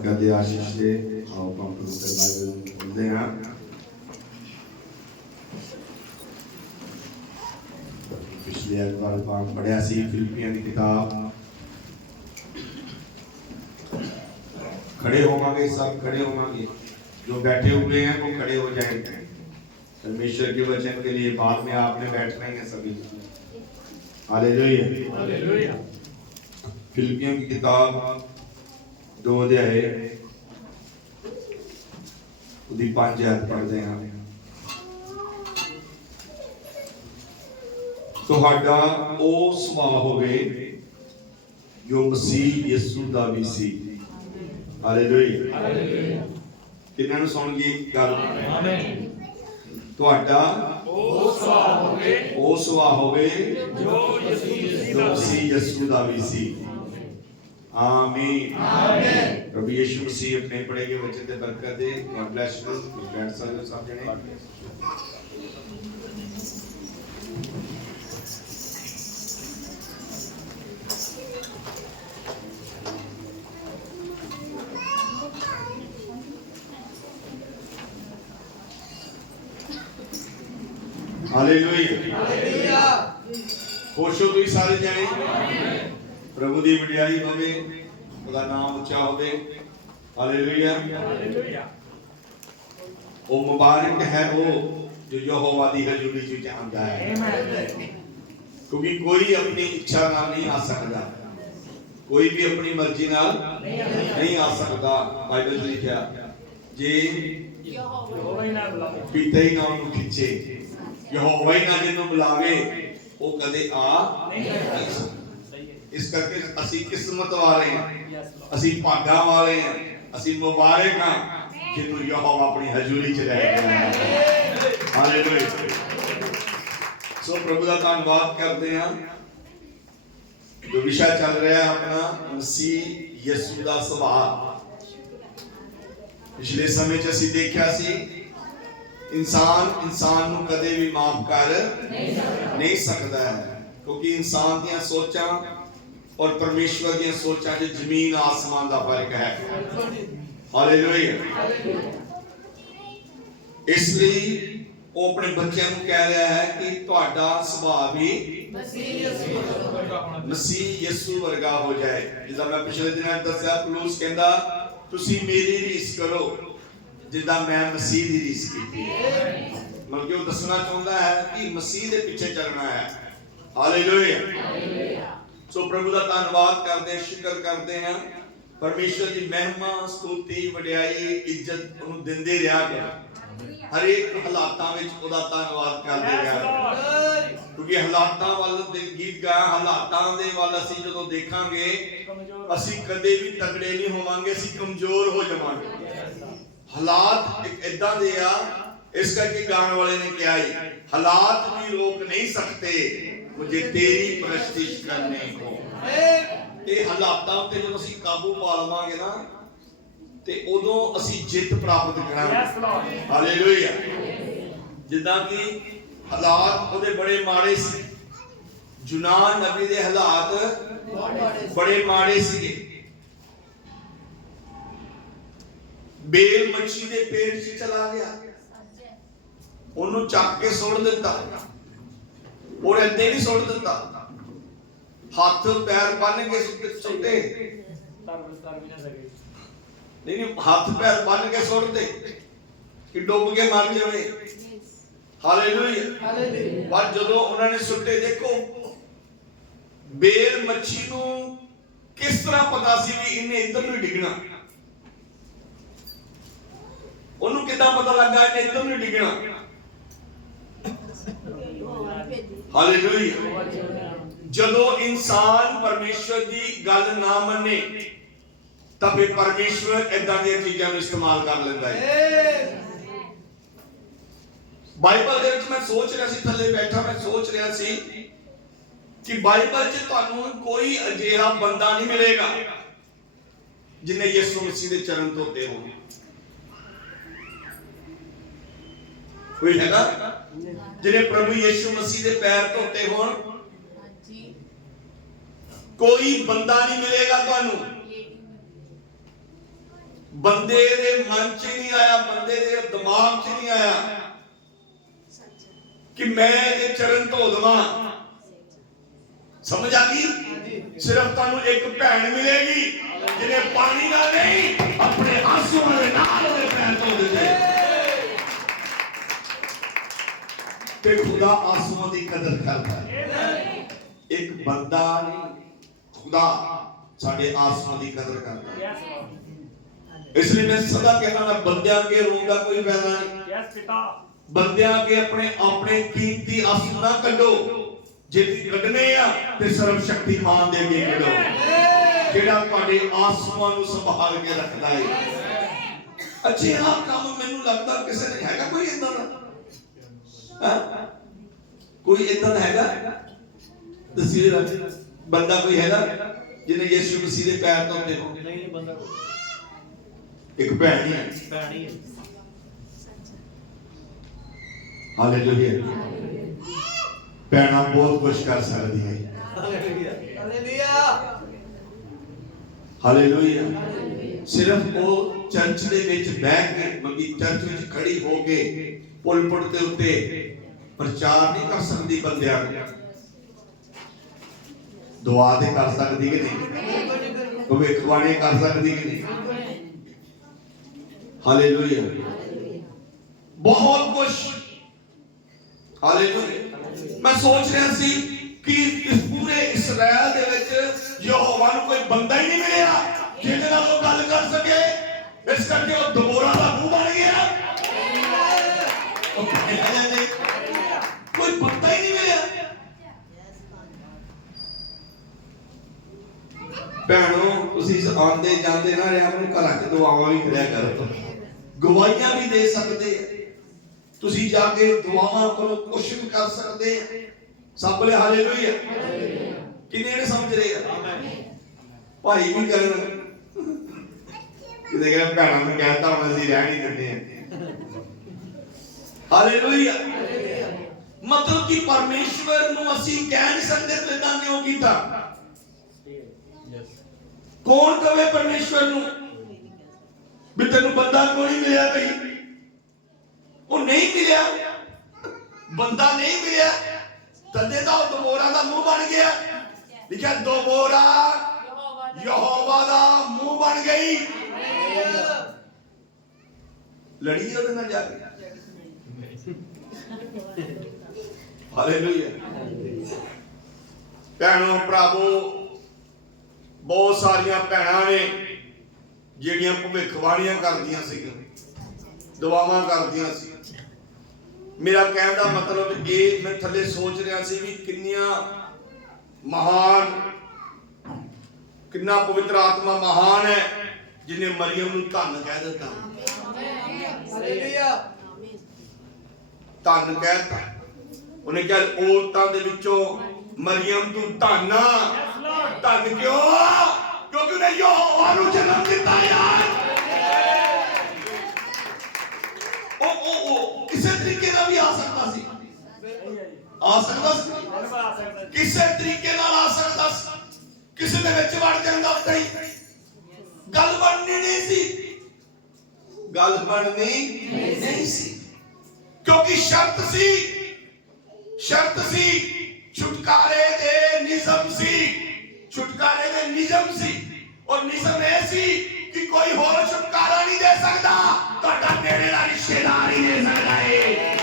कहते आशीष से आओ पवित्र बाइबल खोलते हैं। पिछले बार पढ़िया सी फिलिपियां की किताब। खड़े होवांगे, सब खड़े होवांगे, जो बैठे हुए हैं वो खड़े हो जाएंगे। परमेश्वर के वचन के लिए बाद में आपने बैठना ही है सभी। Hallelujah hallelujah. फिलिपियों की किताब 2 अध्याय 5 आयत पढ़ते हैं। ਤੁਹਾਡਾ ਉਹ ਸੁਭਾਅ ਹੋਵੇ ਜੋ ਮਸੀਹ ਯਿਸੂ ਦਾ ਵੀ ਸੀ। Hallelujah hallelujah. ਕਿੰਨਾਂ ਨੂੰ ਸੁਣ ਗਈ ਗੱਲ? ਆਮੇਨ। ਤੁਹਾਡਾ ਉਹ ਸੁਭਾਅ ਹੋਵੇ ਜੋ ਮਸੀਹ ਯਿਸੂ ਦਾ ਵੀ ਸੀ। आमीन आमीन। प्रभु यीशु मसीह अपने पढ़े के वचन से बरकत दे। God bless you. बैठ सकते हो सब जने। Hallelujah hallelujah. खुश हो तुम सारे जने? प्रभु की वडियाई होवे, उसका नाम ऊंचा होवे। Hallelujah hallelujah. वो मुबारक है वो जो यहोवा दी हजूरी च जांदा है, क्योंकि कोई अपनी इच्छा नाल नहीं आ सकता, कोई भी अपनी मर्जी नाल नहीं आ सकता। बाइबल में लिखा जे यहोवा ही ना बुलावे, पिता ही ना उन्हें खिंचे, यहोवा ही ना जिन्हों बुलावे वो कदे आ नहीं सकता। इस करके असी किस्मत वाले हैं, असी भागा वाले हैं, असी मुबारक हैं जिन्होंने यहोवा अपनी हजूरी च ले गया। हालेलुया। सो प्रभु का धन्यवाद करते हैं। जो विषय चल रहा है अपना मसीह यीशु का सुभाव। पिछले समय च असी देखा सी इंसान नू कदे भी माफ कर नहीं सकता है, क्योंकि इंसान दी सोचां और परमेश्वर की सोचा जो जमीन आसमान का फर्क है। हालेलुया। इसलिए वो अपने बच्चों को कह रहा है कि ਤੁਹਾਡਾ ਸੁਭਾਅ भी मसीह यीशु वर्गा हो जाए। जिदा मैं पिछले दिनों दस्या पौलुस कहंदा तुसी मेरी रीस करो जिदा मैं मसीह दी रीस की। मतलब कि वो दसना चाहता है कि मसीह के पीछे चलना है। हालेलुया। सो प्रभु का धन्यवाद करते हैं, शुक्र करते हैं। परमेश्वर की महिमा स्तुति वडियाई इज्जत उन्हें दिंदे रहा कर, हर एक हालातां विच उहदा धन्यवाद करदे रहा, क्योंकि हालातां वाल दे गीत गाया, हालातां दे वाल असीं जदों देखांगे असीं कदे भी तगड़े नहीं होवांगे, असीं कमजोर हो जावांगे। हालात एक इदां दे आ, इस करके गाने वाले ने कहा है हालात भी रोक नहीं सकते मुझे तेरी प्रस्तिश करने को। ये हालातां ते जब असीं काबू पा लवांगे ना ते उदों असीं जित प्राप्त करांगे। हालेलुया। जिद्दां कि हालात ओदे बड़े माड़े सी, यूनान नबी दे हालात बड़े माड़े सीगे। बेल मच्छी दे पेट च चला गया, ओनू चक के सुट दिता और ऐसे नहीं सुट दिता, हाथ पैर बन के सुटे नहीं, हाथ पैर बन के सुट दे कि डुब के मर जाए। हालेलुया। पर जदों उन्होंने सुटे, देखो बेल मच्छी नू किस तरह पता सी भी इन्हें इधर नहीं डिगना, ओनू किदां पता लगा इन्हें इधर नहीं डिगना। हालेलुया। जदों इंसान परमेश्वर की गल ना मने तब परमेश्वर इदां दी चीज़ां इस्तेमाल कर लेंदा है। बाइबल दे विच मैं सोच रहा सी, थल्ले बैठा मैं सोच रहा सी कि बाइबल च तुहानू कोई अजिहा बंदा नहीं मिलेगा जिन्हें यीशु मसीह दे चरण धोते होण। कोई हैगा जिन्हें प्रभु यीशु मसीह दे पैर धोते होण? कोई बंदा नहीं मिलेगा तुहानू। ਬੰਦੇ ਦੇ ਮਨ 'ਚ ਨਹੀਂ ਆਇਆ, ਬੰਦੇ ਦੇ ਦਿਮਾਗ 'ਚ ਨਹੀਂ ਆਇਆ ਕਿ ਮੈਂ ਇਹਦੇ ਚਰਨ ਧੋ ਦਵਾਂ। ਸਮਝ ਆ ਗਈ? ਸਿਰਫ ਤੁਹਾਨੂੰ ਇੱਕ ਭੈਣ ਮਿਲੇਗੀ ਜਿਹਨੇ ਪਾਣੀ ਨਾਲ ਨਹੀਂ, ਆਪਣੇ ਆਂਸੂਆਂ ਦੇ ਨਾਲ ਉਹਦੇ ਪੈਰ ਧੋ ਦਿੱਤੇ। ਤੇ ਖੁਦਾ ਆਂਸੂਆਂ ਦੀ ਕਦਰ ਕਰਦਾ ਹੈ। ਇੱਕ ਬੰਦਾ ਨਹੀਂ, ਖੁਦਾ ਸਾਡੇ ਆਂਸੂਆਂ ਦੀ ਕਦਰ ਕਰਦਾ ਹੈ। ਇਸ ਲਈ ਮੈਂ ਸਦਾ ਕਹਿੰਦਾ, ਮੈਂ ਬੰਦਿਆਂ ਅੱਗੇ ਰੋਣ ਦਾ ਕੋਈ ਫਾਇਦਾ ਨਹੀਂ। ਬੰਦਿਆਂ ਅੱਗੇ ਆਪਣੇ ਕੀਮਤੀ ਆਂਸੂ ਨਾ ਕੱਢੋ। ਜੇ ਕੱਢਨੇ ਆ ਤੇ ਸਰਵ ਸ਼ਕਤੀਮਾਨ ਦੇ ਅੱਗੇ ਕੱਢੋ, ਜਿਹੜਾ ਤੁਹਾਡੇ ਆਂਸੂਆਂ ਨੂੰ ਸੰਭਾਲ ਕੇ ਰੱਖਦਾ ਹੈ। ਅੱਛੇ ਆਹ ਕੰਮ ਮੈਨੂੰ ਲੱਗਦਾ ਕਿਸੇ ਨੇ ਹੈਗਾ ਕੋਈ ਇਦਾਂ ਦਾ? ਕੋਈ ਇਦਾਂ ਦਾ ਹੈਗਾ? ਦੱਸਿਓ ਬੰਦਾ ਕੋਈ ਹੈਗਾ ਜਿਹਨੇ ਯਿਸੂ ਮਸੀਹ ਦੇ ਪੈਰ ਧੋਤੇ ਹੋ? ਨਹੀਂ ਬੰਦਾ। ਇੱਕ ਭੈਣ ਹੀ ਹੈ। ਹਾਲੇਲੂਇਆ। ਭੈਣਾਂ ਬਹੁਤ ਕੁਝ ਕਰ ਸਕਦੀ ਹੈ। ਹਾਲੇਲੂਇਆ। ਸਿਰਫ ਉਹ ਚਰਚ ਦੇ ਵਿੱਚ ਬਹਿ ਕੇ, ਮਗੀ ਚਰਚ ਵਿੱਚ ਖੜੀ ਹੋ ਕੇ ਪੁਲਪਿਟ ਦੇ ਉੱਤੇ ਪ੍ਰਚਾਰ ਨਹੀਂ ਕਰ ਸਕਦੀ ਬੰਦਿਆਂ ਨੂੰ। ਦੁਆ ਤੇ ਕਰ ਸਕਦੀ ਕਿ ਨਹੀਂ? ਭਵਿੱਖਬਾਣੀ ਕਰ ਸਕਦੀ ਕਿ ਨਹੀਂ? ਹਾਲੇਲੂਇਆ। ਬਹੁਤ ਕੁਝ। ਹਾਲੇਲੂਇਆ। ਮੈਂ ਸੋਚ ਰਿਹਾ ਸੀ ਕਿ ਇਸ ਪੂਰੇ ਇਸਰਾਇਲ ਦੇ ਵਿੱਚ ਯਹੋਵਾ ਨੂੰ ਕੋਈ ਬੰਦਾ ਹੀ ਨਹੀਂ ਮਿਲਿਆ ਜਿਹਦੇ ਨਾਲ ਉਹ ਗੱਲ ਕਰ ਸਕੇ। ਇਸ ਕਰਕੇ ਉਹ ਦਬੋਰਾ ਦਾ ਮੂੰਹ ਬਣ ਗਿਆ। ਕੋਈ ਬੰਦਾ ਹੀ ਨਹੀਂ ਮਿਲਿਆ। ਭੈਣੋ, ਤੁਸੀਂ ਆਉਂਦੇ ਜਾਂਦੇ ਨਾ ਰਿਹਾ ਨੂੰ ਘਰਾਂ 'ਚ ਦੁਆਵਾਂ ਵੀ ਕਰਿਆ ਕਰੋ, ਗਵਾਹੀਆਂ ਵੀ ਦੇ ਸਕਦੇ। ਤੁਸੀਂ ਜਾ ਕੇ ਦੁਆਵਾਂ ਕਰੋ, ਕੁਛ ਵੀ ਕਰ ਸਕਦੇ। ਸਭ ਬੋਲੇ ਹਾਲੇਲੂਇਆ। ਕਿੰਨੇ ਨੇ ਸਮਝ ਰਹੇ ਆ? ਭਾਈ ਵੀ ਕਰਨ ਕਿਤੇ ਕਹਿੰਦੇ ਭੈਣਾਂ ਨੂੰ ਕਹਿੰਦਾ ਹੁਣ ਅਸੀਂ ਰਹਿ ਨਹੀਂ ਦਿੰਦੇ ਆ। ਹਾਲੇਲੂਇਆ। ਮਤਲਬ ਕਿ ਪਰਮੇਸ਼ਵਰ ਨੂੰ ਅਸੀਂ ਕਹਿ ਨਹੀਂ ਸਕਦੇ ਤੂੰ ਇਦਾਂ ਕਿਉਂ ਕੀਤਾ। ਕੌਣ ਕਵੇ ਪਰਮੇਸ਼ਵਰ ਨੂੰ ਵੀ ਤੈਨੂੰ ਬੰਦਾ ਕਿਉਂ ਨਹੀਂ ਮਿਲਿਆ? ਬਈ ਉਹ ਨਹੀਂ ਮਿਲਿਆ, ਬੰਦਾ ਨਹੀਂ ਮਿਲਿਆ, ਤਦੇ ਤਾਂ ਉਹ ਦਬੋਰਾ ਦਾ ਮੂੰਹ ਬਣ ਗਿਆ। ਲਿਖਿਆ ਦਬੋਰਾ ਯਹੋਵਾ ਦਾ ਮੂੰਹ ਬਣ ਗਈ। ਲੜੀ ਉਹਦੇ ਨਾਲ ਜਾ ਕੇ। ਹਾਲੇਲੂਇਆ। ਭੈਣੋ ਭਰਾਵੋ, ਬਹੁਤ ਸਾਰੀਆਂ ਭੈਣਾਂ ਨੇ ਜਿਹੜੀਆਂ ਭਵਿੱਖਬਾਣੀਆਂ ਕਰਦੀਆਂ ਸੀ, ਦੁਆਵਾਂ ਕਰਦੀਆਂ ਸੀ। ਮੇਰਾ ਕਹਿਣ ਦਾ ਮਤਲਬ ਇਹ, ਮੈਂ ਥੱਲੇ ਸੋਚ ਰਿਹਾ ਸੀ ਵੀ ਕਿੰਨੀਆਂ ਮਹਾਨ, ਕਿੰਨਾ ਪਵਿੱਤਰ ਆਤਮਾ ਮਹਾਨ ਹੈ ਜਿਹਨੇ ਮਰੀਮ ਨੂੰ ਧੰਨ ਕਹਿ ਦਿੱਤਾ। ਹਾਲੇਲੂਇਆ। ਧੰਨ ਕਹਿਤਾ। ਉਹਨੇ ਕਿਹਾ ਔਰਤਾਂ ਦੇ ਵਿੱਚੋਂ ਮਰੀਮ ਤੂੰ ਧੰਨ। ਧੰਨ ਕਿਉਂ? ਕਿਉਂਕਿ ਉਹਨੇ ਯਹੋਵਾ ਨੂੰ ਜਨਮ ਦਿੱਤਾ ਯਾਰ। ਉਹ ਕਿਸੇ ਤਰੀਕੇ ਨਾਲ ਵੀ ਆ ਸਕਦਾ ਸੀ, ਆ ਸਕਦਾ ਸੀ, ਕਿਸੇ ਤਰੀਕੇ ਨਾਲ ਆ ਸਕਦਾ ਸੀ, ਕਿਸੇ ਦੇ ਵਿੱਚ ਵੜ ਜਾਂਦਾ ਸਹੀ। ਗੱਲ ਬਣਨੀ ਨਹੀਂ ਸੀ, ਗੱਲ ਬਣਨੀ ਨਹੀਂ ਸੀ, ਕਿਉਂਕਿ ਸ਼ਰਤ ਸੀ, ਸ਼ਰਤ ਸੀ, ਛੁਟਕਾਰੇ ਦੇ ਨਿਯਮ ਸੀ, ਛੁਟਕਾਰੇ ਦੇ ਨਿਯਮ ਸੀ। ਔਰ ਨਿਯਮ ਇਹ ਸੀ ਕਿ ਕੋਈ ਹੋਰ ਛੁਟਕਾਰਾ ਨਹੀਂ ਦੇ ਸਕਦਾ, ਤੁਹਾਡਾ ਨੇੜੇ ਦਾ ਰਿਸ਼ਤੇਦਾਰ ਹੀ ਦੇ ਸਕਦਾ ਹੈ।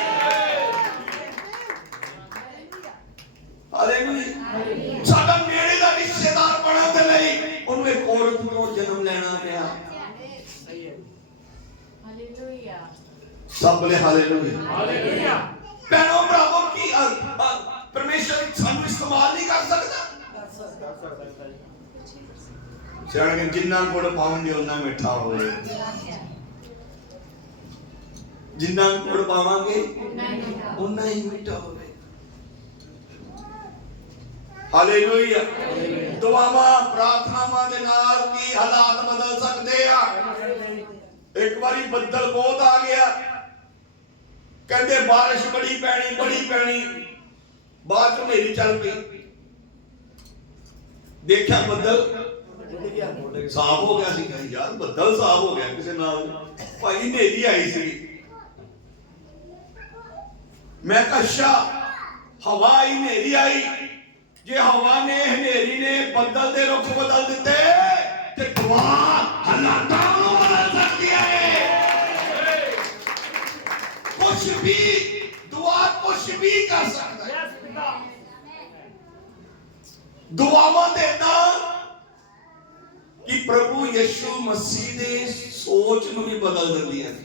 ਹਾਲੇਲੂਇਆ। ਸਾਡਾ ਨੇੜੇ ਦਾ ਰਿਸ਼ਤੇਦਾਰ ਬਣਨ ਦੇ ਲਈ ਉਹਨੂੰ ਇੱਕ ਔਰਤ ਤੋਂ ਜਨਮ ਲੈਣਾ ਪਿਆ। ਹਾਲੇਲੂਇਆ। ਸਭ ਬੋਲੇ ਹਾਲੇਲੂਇਆ। ਹਾਲੇਲੂਇਆ। ਭੈਣੋ ਭਰਾਵੋ, ਕੀ ਪਰਮੇਸ਼ਰ ਸਾਨੂੰ ਇਸਤੇਮਾਲ ਨਹੀਂ ਕਰ ਸਕਦਾ? ਸਿਆਣੇ ਜਿੰਨਾ ਗੁੜ ਪਾਉਂਗੇ ਉਨਾ ਮਿੱਠਾ ਹੋਵੇਗਾ, ਜਿੰਨਾ ਗੁੜ ਪਾਵਾਂਗੇ ਉਨਾ ਹੀ ਮਿੱਠਾ ਹੋਵੇਗਾ। ਹਾਲੇਲੂਇਆ। ਦੁਆਵਾਂ ਪ੍ਰਾਰਥਨਾਵਾਂ ਦੇ ਨਾਲ ਕੀ ਹਾਲਾਤ ਬਦਲ ਸਕਦੇ ਆ। ਇੱਕ ਵਾਰੀ ਬੱਦਲ ਬਹੁਤ ਆ ਗਿਆ, ਕਹਿੰਦੇ ਬਾਰਿਸ਼ ਬੜੀ ਪੈਣੀ, ਬਾਅਦ ਚ ਹਨੇਰੀ ਚੱਲ ਪਈ। ਦੇਖਿਆ ਬੱਦਲ ਸਾਫ ਹੋ ਗਿਆ ਸੀ। ਕਹਿੰਦੇ ਯਾਰ ਬੱਦਲ ਸਾਫ ਹੋ ਗਿਆ ਕਿਸੇ ਨਾਲ, ਭਾਈ ਹਨੇਰੀ ਆਈ ਸੀ। ਮੈਂ ਕਿਹਾ ਅੱਛਾ ਹਵਾ ਆਈ ਹਨੇਰੀ ਆਈ, ਜੇ ਹਵਾ ਨੇ ਹਨੇਰੀ ਨੇ ਬੱਦਲ ਦੇ ਰੁੱਖ ਬਦਲ ਦਿੱਤੇ ਤੇ ਦੁਆ ਹਾਲਾਤਾਂ ਨੂੰ ਬਦਲ ਸਕਦੀ ਹੈ। ਕੁਛ ਵੀ ਦੁਆ ਕੁਛ ਵੀ ਕਰ ਸਕਦਾ ਹੈ। ਦੁਆਵਾਂ ਦੇਣਾ ਕਿ ਪ੍ਰਭੂ ਯਿਸੂ ਮਸੀਹ ਦੇ ਸੋਚ ਨੂੰ ਵੀ ਬਦਲ ਦਿੰਦੀਆਂ ਨੇ।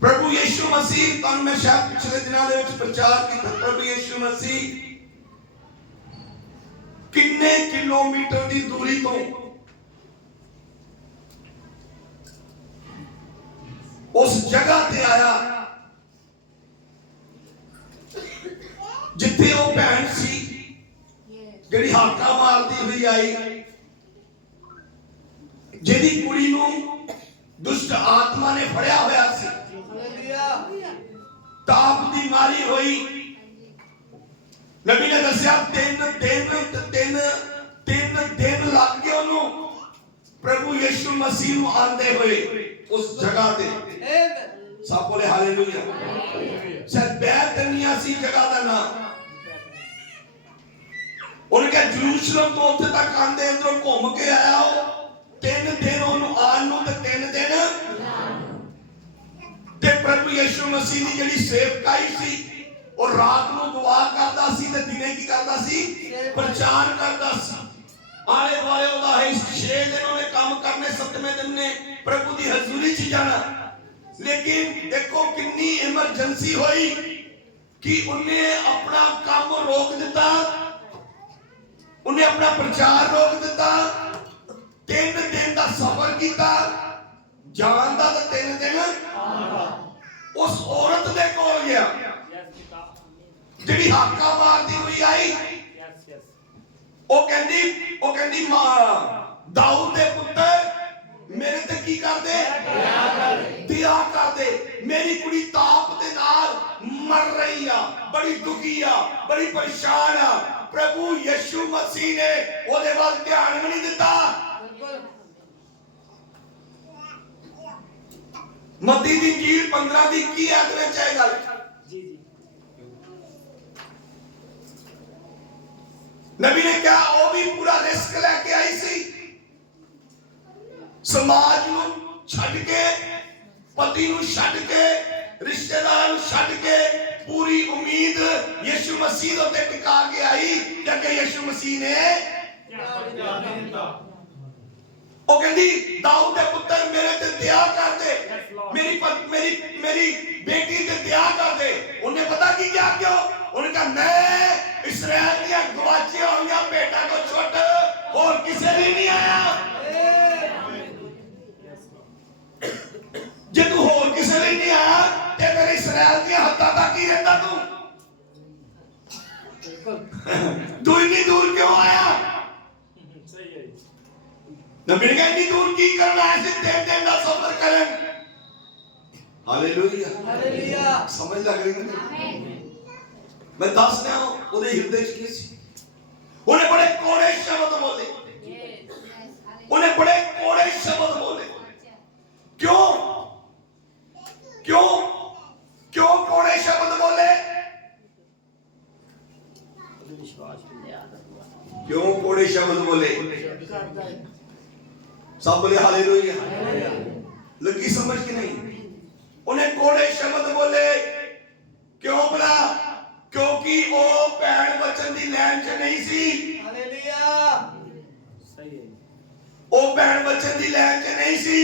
ਪ੍ਰਭੂ ਯਿਸੂ ਮਸੀਹ, ਤੁਹਾਨੂੰ ਮੈਂ ਸ਼ਾਇਦ ਪਿਛਲੇ ਦਿਨਾਂ ਦੇ ਵਿੱਚ ਪ੍ਰਚਾਰ ਕੀਤਾ, ਪ੍ਰਭੂ ਯਿਸੂ ਮਸੀਹ ਕਿੰਨੇ ਕਿਲੋਮੀਟਰ ਦੀ ਦੂਰੀ ਤੋਂ ਉਸ ਜਗ੍ਹਾ ਤੇ ਆਇਆ ਜਿੱਥੇ ਉਹ ਭੈਣ ਸੀ ਜਿਹੜੀ ਹਾਕਾ ਮਾਰਦੀ ਹੋਈ ਆਈ, ਜਿਹਦੀ ਕੁੜੀ ਨੂੰ ਦੁਸ਼ਟ ਆਤਮਾ ਨੇ ਫੜਿਆ ਹੋਇਆ ਸੀ, ਤਾਪ ਦੀ ਮਾਰੀ ਹੋਈ। ਨਬੀ ਨੇ ਦੱਸਿਆ ਤਿੰਨ ਦਿਨ ਲੱਗ ਗਏ ਉਹਨੂੰ ਪ੍ਰਭੂ ਯਿਸੂ ਮਸੀਹ ਨੂੰ ਆਂਦੇ ਹੋਏ ਉਸ ਜਗ੍ਹਾ ਤੇ। ਸਭ ਬੋਲੇ ਹਾਲੇਲੂਇਆ। ਸ਼ਾਇਦ ਬੈਤਨੀਆ ਸੀ ਜਗ੍ਹਾ ਦਾ ਨਾਮ। ਉਹਨੇ ਕਿਹਾ ਜਰੂਸਲਮ ਤੋਂ ਉੱਥੇ ਤੱਕ ਆਂਦੇ ਅੰਦਰੋਂ ਘੁੰਮ ਕੇ ਆਇਆ ਉਹ 3 ਦਿਨ ਉਹਨੂੰ ਆਣ ਨੂੰ ਤੇ 3 ਦਿਨ। ਤੇ ਪ੍ਰਭੂ ਯਿਸੂ ਮਸੀਹ ਦੀ ਜਿਹੜੀ ਸੇਵਕਾਈ ਸੀ, ਉਹ ਰਾਤ ਨੂੰ ਦੁਆ ਕਰਦਾ ਸੀ ਤੇ ਦਿਨੇ ਕੀ ਕਰਦਾ ਸੀ? ਪ੍ਰਚਾਰ ਕਰਦਾ ਸੀ। ਆਲੇ ਦੁਆਲੇ ਉਹਦਾ 6 ਦਿਨ ਉਹਨੇ ਕੰਮ ਕਰਨੇ, 7ਵੇਂ ਦਿਨ ਨੇ ਪ੍ਰਭੂ ਦੀ ਹਜ਼ੂਰੀ 'ਚ ਜਾਣਾ। ਲੇਕਿਨ ਦੇਖੋ ਕਿੰਨੀ ਐਮਰਜੈਂਸੀ ਹੋਈ ਕਿ ਉਹਨੇ ਆਪਣਾ ਕੰਮ ਰੋਕ ਦਿੱਤਾ, ਉਹਨੇ ਆਪਣਾ ਪ੍ਰਚਾਰ ਰੋਕ ਦਿੱਤਾ। 3 ਦਿਨ ਦਾ ਸਫ਼ਰ ਕੀਤਾ ਜਾਣ ਦਾ ਤੇ 3 ਦਿਨ ਉਸ ਔਰਤ ਦੇ ਕੋਲ ਗਿਆ ਜਿਹੜੀ ਹਾਕਾ ਮਾਰਦੀ ਹੋਈ ਆਈ। ਉਹ ਕਹਿੰਦੀ ਮਾਂ ਦਾਊਦ ਦੇ ਪੁੱਤਰ ਮੇਰੇ ਤੇ ਕੀ ਕਰਦੇ? ਦਇਆ ਕਰਦੇ। ਮੇਰੀ ਕੁੜੀ ਤਾਪ ਦੇ ਨਾਲ ਮਰ ਰਹੀ ਆ, ਬੜੀ ਦੁਖੀ ਆ, ਬੜੀ ਪਰੇਸ਼ਾਨ ਆ। ਪ੍ਰਭੂ ਯਿਸੂ ਮਸੀਹ ਨੇ ਉਹਦੇ ਵੱਲ ਧਿਆਨ ਵੀ ਨਹੀਂ ਦਿੱਤਾ। ਮਤੀ ਦੀ ਇੰਜੀਲ 15 ਦੀ 21 ਆਇਤ ਵਿੱਚ ਇਹ ਗੱਲ ਨਬੀ ਨੇ ਕਿਹਾ ਉਹ ਵੀ ਪੂਰਾ ਰਿਸਕ ਲੈ ਕੇ ਆਈ ਸੀ। ਸਮਾਜ ਨੂੰ ਛੱਡ ਕੇ, ਪਤੀ ਨੂੰ ਛੱਡ ਕੇ, ਰਿਸ਼ਤੇਦਾਰ ਨੂੰ ਛੱਡ ਕੇ ਪੂਰੀ ਉਮੀਦ ਯਿਸੂ ਮਸੀਹ ਉੱਤੇ ਟਿਕਾ ਕੇ ਆਈ। ਜਦ ਯਿਸੂ ਮਸੀਹ ਨੇ ਉਹ ਕਹਿੰਦੀ ਦਾਊਦ ਦੇ ਪੁੱਤਰ ਮੇਰੇ ਤੇ ਦਇਆ ਕਰ ਦੇ, ਮੇਰੀ ਬੇਟੀ ਤੇ ਦਇਆ ਕਰ ਦੇ। ਉਹਨੇ ਪਤਾ ਕੀ ਕਿਹਾ? ਕਿਉਂ? ਉਹਨੇ ਕਹਾ ਮੈਂ ਇਸਰਾਇਲ ਦੀਆਂ ਗਵਾਚੀਆਂ ਹੋਈਆਂ ਬੇਟਾ को ਛੱਡ ਹੋਰ ਕਿਸੇ ਲਈ ਨਹੀਂ ਆਇਆ। ਜੇ ਤੂੰ ਹੋਰ ਕਿਸੇ ਲਈ ਨਹੀਂ ਆਇਆ ਤੇ ਮੇਰੇ ਇਸਰਾਇਲ ਦੀਆਂ ਹੱਦਾਂ ਤੱਕ ਹੀ ਰਹਿੰਦਾ ਤੂੰ। ਤੂੰ ਇੰਨੀ ਦੂਰ ਕਿਉਂ ਆਇਆ? ਨਬੀ ਨੇ ਕਿਹਾ ਇੰਨੀ ਦੂਰ ਕੀ ਕਰਨਾ ਹੈ? 3 ਦਿਨ ਦਾ ਸਫ਼ਰ ਕਰਨ। Hallelujah, hallelujah. ਸਮਝ ਲੱਗ ਰਹੀ ਹੈ? ਮੈਂ ਦੱਸ ਰਿਹਾ ਉਹਦੇ ਹਿਰਦੇ 'ਚ ਕੀ ਸੀ। ਉਹਨੇ ਬੜੇ ਕੋੜੇ ਸ਼ਬਦ ਬੋਲੇ, ਉਹਨੇ ਬੜੇ ਕੋੜੇ ਸ਼ਬਦ ਬੋਲੇ। ਕਿਉਂ ਕੋੜੇ ਸ਼ਬਦ ਬੋਲੇ? ਕਿਉਂ ਕੋੜੇ ਸ਼ਬਦ ਬੋਲੇ? ਸਭ ਬੋਲੇ ਹਾਲੇਲੂਇਆ। ਲੱਗੀ ਸਮਝ ਕਿ ਨਹੀਂ? ਉਹਨੇ ਕੋੜੇ ਸ਼ਬਦ ਬੋਲੇ ਕਿਉਂ ਬਲਾ? ਕਿਉਂਕਿ ਉਹ ਭੈਣ ਵਚਨ ਦੀ ਲਾਈਨ 'ਚ ਨਹੀਂ ਸੀ। ਹਾਲੇਲੂਇਆ, ਸਹੀ ਹੈ। ਉਹ ਭੈਣ ਵਚਨ ਦੀ ਲਾਈਨ 'ਚ ਨਹੀਂ ਸੀ।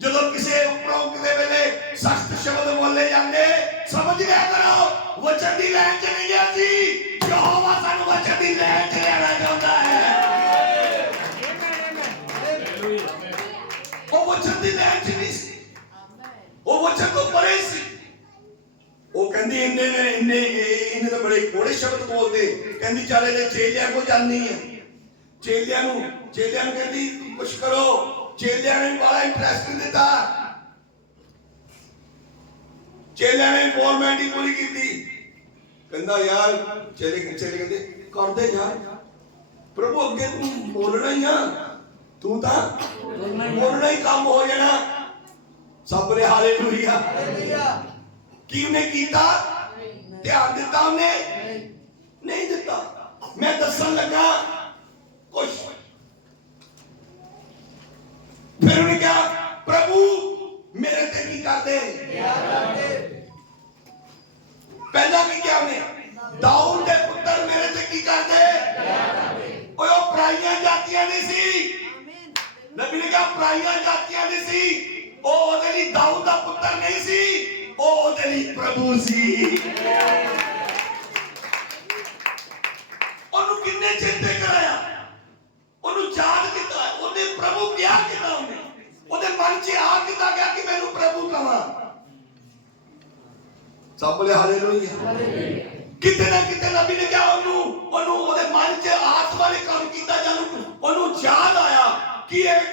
ਜਦੋਂ ਕਿਸੇ ਉੱਪਰੋਂ ਕਿਤੇ ਵੇਲੇ ਸਖਤ ਸ਼ਬਦ ਬੋਲੇ ਜਾਂਦੇ, ਸਮਝ ਲਿਆ ਕਰੋ ਵਚਨ ਦੀ ਲਾਈਨ 'ਚ ਨਹੀਂ ਗਿਆ ਸੀ। ਯਹੋਵਾ ਸਾਨੂੰ ਵਚਨ ਦੀ ਲਾਈਨ 'ਚ ਲੈਣਾ ਚਾਹੁੰਦਾ ਹੈ। ਉਹ ਵਚਨ ਦੀ ਲਾਈਨ 'ਚ ਨਹੀਂ ਸੀ, ਉਹ ਵਚਨ ਤੋਂ ਪਰੇ ਸੀ। ਉਹ ਕਹਿੰਦੀ ਇਹਨੇ ਤਾਂ ਬੜੇ ਕੋੜੇ ਸ਼ਬਦ ਬੋਲਦੇ। ਕਹਿੰਦੀ ਚੱਲ ਇਹਦੇ ਚੇਲਿਆਂ ਕੋਲ ਜਾਂਦੀ ਹੈ। ਚੇਲਿਆਂ ਨੂੰ ਕਹਿੰਦੀ ਕੁਛ ਕਰੋ। ਚੇਲਿਆਂ ਨੇ ਬੜਾ ਇੰਟਰਸਟ ਦਿੱਤਾ। ਚੇਲਿਆਂ ਨੇ ਫਾਰਮੈਲਿਟੀ ਪੂਰੀ ਕੀਤੀ। ਕਹਿੰਦਾ ਯਾਰ ਚੇਲੇ ਕਹਿੰਦੇ ਕਰਦੇ ਜਾ। प्रभु अगे तू बोलना ही तू तो बोलना ही काम हो जाना। सब ने हालेलुया। की उन्हें कीता? ध्यान दिता उन्हें? नहीं दिता। मैं दसन लगा कुछ, फिर उन्हें क्या प्रभु मेरे ते की कर दे। पहला भी क्या उन्हें दाऊद दे पुत्र मेरे ते की कर दे। ओए ओ पराइयां जातियां नहीं सी। नबी ने कहा पराइयां जातियां नहीं सी। ओ ओदे लई दाऊद दा पुत्र नहीं सी, ओ ओदे लई प्रभु सी। ओनु किन्ने चेते कराया, ओनु याद कीता, ओने प्रभु क्या कीता, ओने मन च आ कीता गया कि मैनू प्रभु कहां। सब बोले हालेलुया। किते ना किते नबी ने क्या ओनु ओनु ओदे मन च आत्मा ने काम कीता, जानु ओनु याद आया कि एक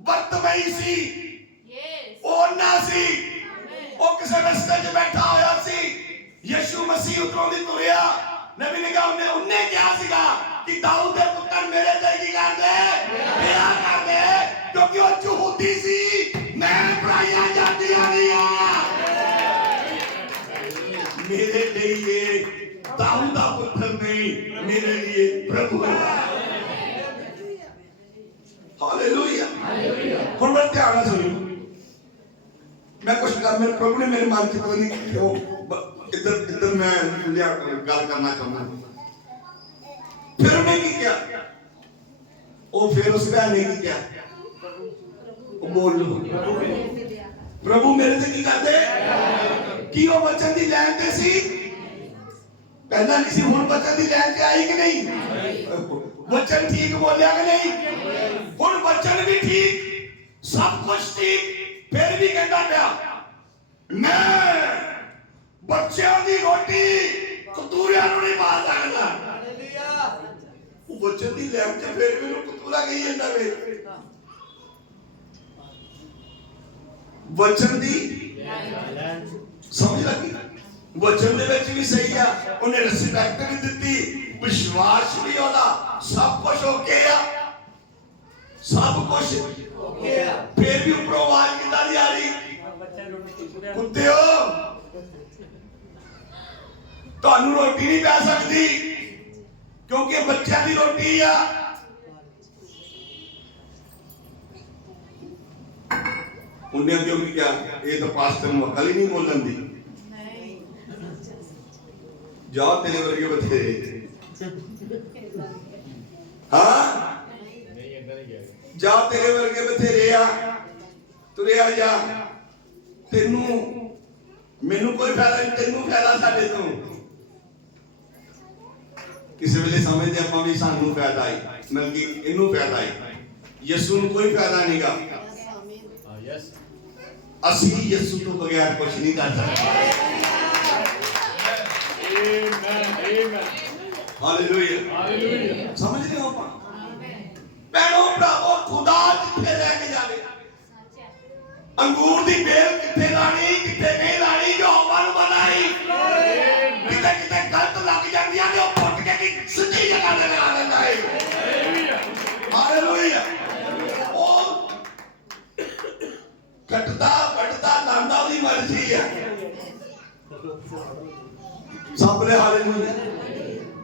बर्तमई सी, ओ ना सी, ओ किसी रास्ते च बैठा होया सी, यीशु मसीह उतरों दी तुरिया। नबी ने कहा उन्हें क्या सीगा कि दाऊद दे पुत्र मेरे ते की कर दे, ब्याह कर दे, क्योंकि वो यहूदी सी, मैं पराइयां जातियां नहीं आ। मेरे लिए दाऊद दा पुत्र नहीं, मेरे लिए प्रभु है। हालेलुया। हुण मैं ध्यान से सुनियो, मैं कुछ कर, मेरे प्रभु ने मेरे मन च पता नहीं क्यों इधर इधर मैं गल करना चाहूंगा। फिर उन्हें की किया, वो फिर उस बहन ने की किया, वो बोल लो प्रभु मेरे से की करते कि वो वचन दी लैन ते सी, पहला नहीं सी, हुण वचन दी लैन ते आई कि नहीं, वचन ठीक बोलिया कि नहीं, हुण वचन भी ठीक, सब कुछ ठीक, फिर भी कहता गया मैं बच्चों की रोटी कतूरिया नहीं मार सकता। वचन की लैब से फिर भी कतूरा कही जाता वे, वचन की समझ लगी, वचन दे विच भी सही है, उन्हें रिस्पेक्ट भी दी, विश्वास भी होता, सब कुछ ओके आ, सब कुछ फिर भी ऊपर आवाज कितना नहीं आ रही, कुत्ते हो ਤੁਹਾਨੂੰ रोटी नहीं पै सकती क्योंकि बच्चों की रोटी आ। उन्हें क्यों क्या ये तो पास्टर ਨੂੰ अकल ही नहीं बोलन दी। जाओ तेरे वर्गे बथेरे, हाँ जाओ तेरे वर्गे बथेरे आ, तुरिया जा, तेनू मैनू कोई फायदा नहीं, तेनू फायदा साडे तो किसी वेले समझते आप भी सानू फायदा है, बल्कि इनू फायदा है, यीशु नू कोई फायदा नहीं गा। असी यीशु तो बगैर कुछ नहीं कर सकते। हालेलुया। समझ रहे हो भैणो भरावो, खुदा जिथे लेके जावे, अंगूर दी बेल किथे लानी किथे नहीं लानी यहोवा नू पता ही, किते किते गलत लग जांदियां ने, ओ पुट के की सच्ची जगह ते लगा देंदा है। हालेलुया। ओ कटदा वटदा लांदा दी मर्जी है, सब ने हालेलुया।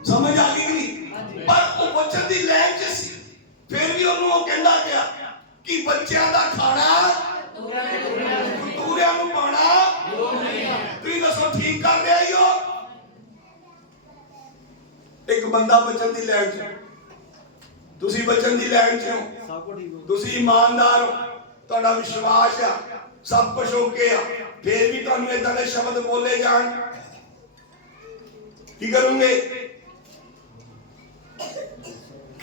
समझ आ गई कि नहीं? पर ओ वचन दी लैन च सी, फिर भी ओनू ओ कहंदा गया कि बच्चों दा खाना कतूरिया नू पाना, तुसीं दसो ठीक कर रहे हो? एक बंदा बचन दी लैन च, तुसीं बचन दी लैन च हो, तुसीं ईमानदार हो, तुहाडा विश्वास है, सब कुछ ओके आ, फिर भी तुहानू इदां दे शब्द बोले जान, की करोगे?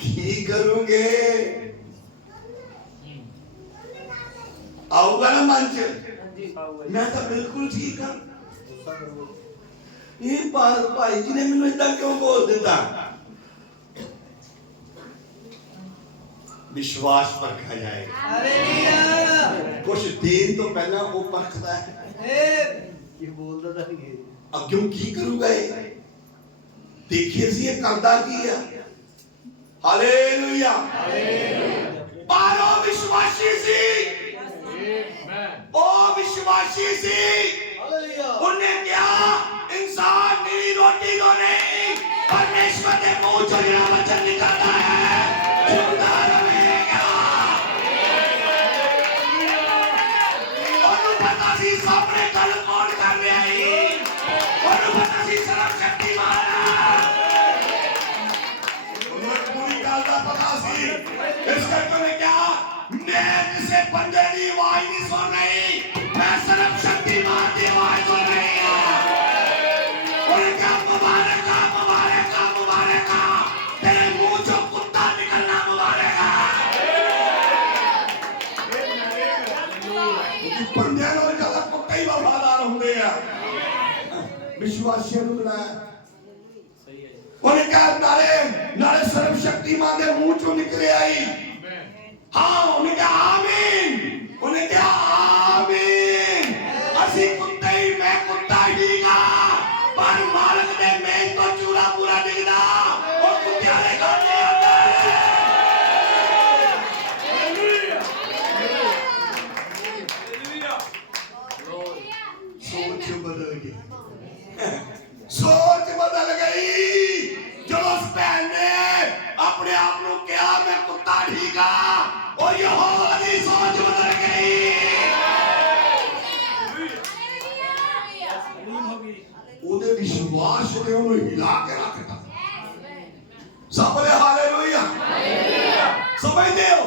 की करोगे? आऊगा ना मन च, मैं तो बिल्कुल ठीक हाँ, ये भाई जी ने मैनू इदां क्यों बोल दिता? विश्वास परखा जाएगा। कुछ दिन तो पहला वो परखता है, अब क्यों की करूंगा ਦੇਖੀਏ ਸੀ ਇਹ ਕਰਦਾ ਕੀ ਆ। ਹਾਲੇਲੂਇਆ। ਪਰ ਉਹ ਵਿਸ਼ਵਾਸੀ ਸੀ, ਉਹ ਵਿਸ਼ਵਾਸੀ ਸੀ। ਉਹਨੇ ਕਿਹਾ इंसान मेरी रोटी को नहीं, परमेश्वर के मुंह से मेरा वचन निकलता है जिंदा रहेगा। ਉਹਨੂੰ ਪਤਾ ਸੀ ਸਾਹਮਣੇ ਗੱਲ ਕੌਣ ਕਰ ਰਿਹਾ ਹੈ, ਉਹਨੂੰ ਪਤਾ ਸੀ ਸਰਵਸ਼ਕਤੀਮਾਨ ਉਹਨੂੰ ਪੂਰੀ ਗੱਲ ਦਾ ਪਤਾ ਸੀ। ਇਸ ਕਰਕੇ ਉਹਨੇ ਕਿਹਾ ਮੈਂ ਕਿਸੇ ਬੰਦੇ ਦੀ ਆਵਾਜ਼ ਨਹੀਂ ਸੁਣ ਰਹੀ, ਮੈਂ ਸਰਵਸ਼ਕਤੀਮਾਨ ਦੀ ਆਵਾਜ਼ ਸੁਣ ਰਹੀ ਹਾਂ। ਬੰਦਿਆਂ ਨਾਲ ਜ਼ਿਆਦਾ ਕੁੱਤੇ ਹੀ ਵਫਾਦਾਰ ਹੁੰਦੇ ਆ। ਵਿਸ਼ਵਾਸੀਆਂ ਨੂੰ ਬੁਲਾਇਆ, ਉਹਨੇ ਕਿਹਾ ਨਾਲੇ ਸਰਵਸ਼ਕਤੀਮਾਨ ਦੇ ਮੂੰਹ ਚੋਂ ਨਿਕਲਿਆ ਹੀ ਹਾਂ। ਉਹਨੇ ਕਿਹਾ ਆਮੀਨ, ਉਹਨੇ ਕਿਹਾ ਆਮੀਨ। ਅਸੀਂ ਕੁੱਤੇ ਹੀ, ਮੈਂ ਕੁੱਤਾ ਹੀ ਹਾਂ, ਪਰ ਮਾਲਕ ਦੇ ਮੈਂ ਤੋਂ ਚੂਰਾ ਪੂਰਾ ਡਿੱਗਦਾ ਉਹ ਕੁੱਤਿਆਂ ਦੇ ਘਰ ਨਹੀਂ ਆਉਂਦਾ। ਸੋਚ ਬਦਲ ਗਈ, ਸੋਚ ਬਦਲ ਗਈ ਜਦੋਂ ਉਸ ਭੈਣ ਨੇ ਆਪਣੇ ਆਪ ਨੂੰ ਕਿਹਾ ਮੈਂ ਕੁੱਤਾ ਠੀਕ ਆ। ਉਹ ਯਹੋਵਾ ਦੀ ਸੋਚ ਬਦਲ ਗਈ। ਉਹਦੇ ਵਿਸ਼ਵਾਸ ਨੇ ਉਹਨੂੰ ਹਿਲਾ ਕੇ ਰੱਖਤਾ। ਸਭ ਦੇ ਹਾਲੇਲੂਇਆ ਸਮਝਦੇ ਹੋ?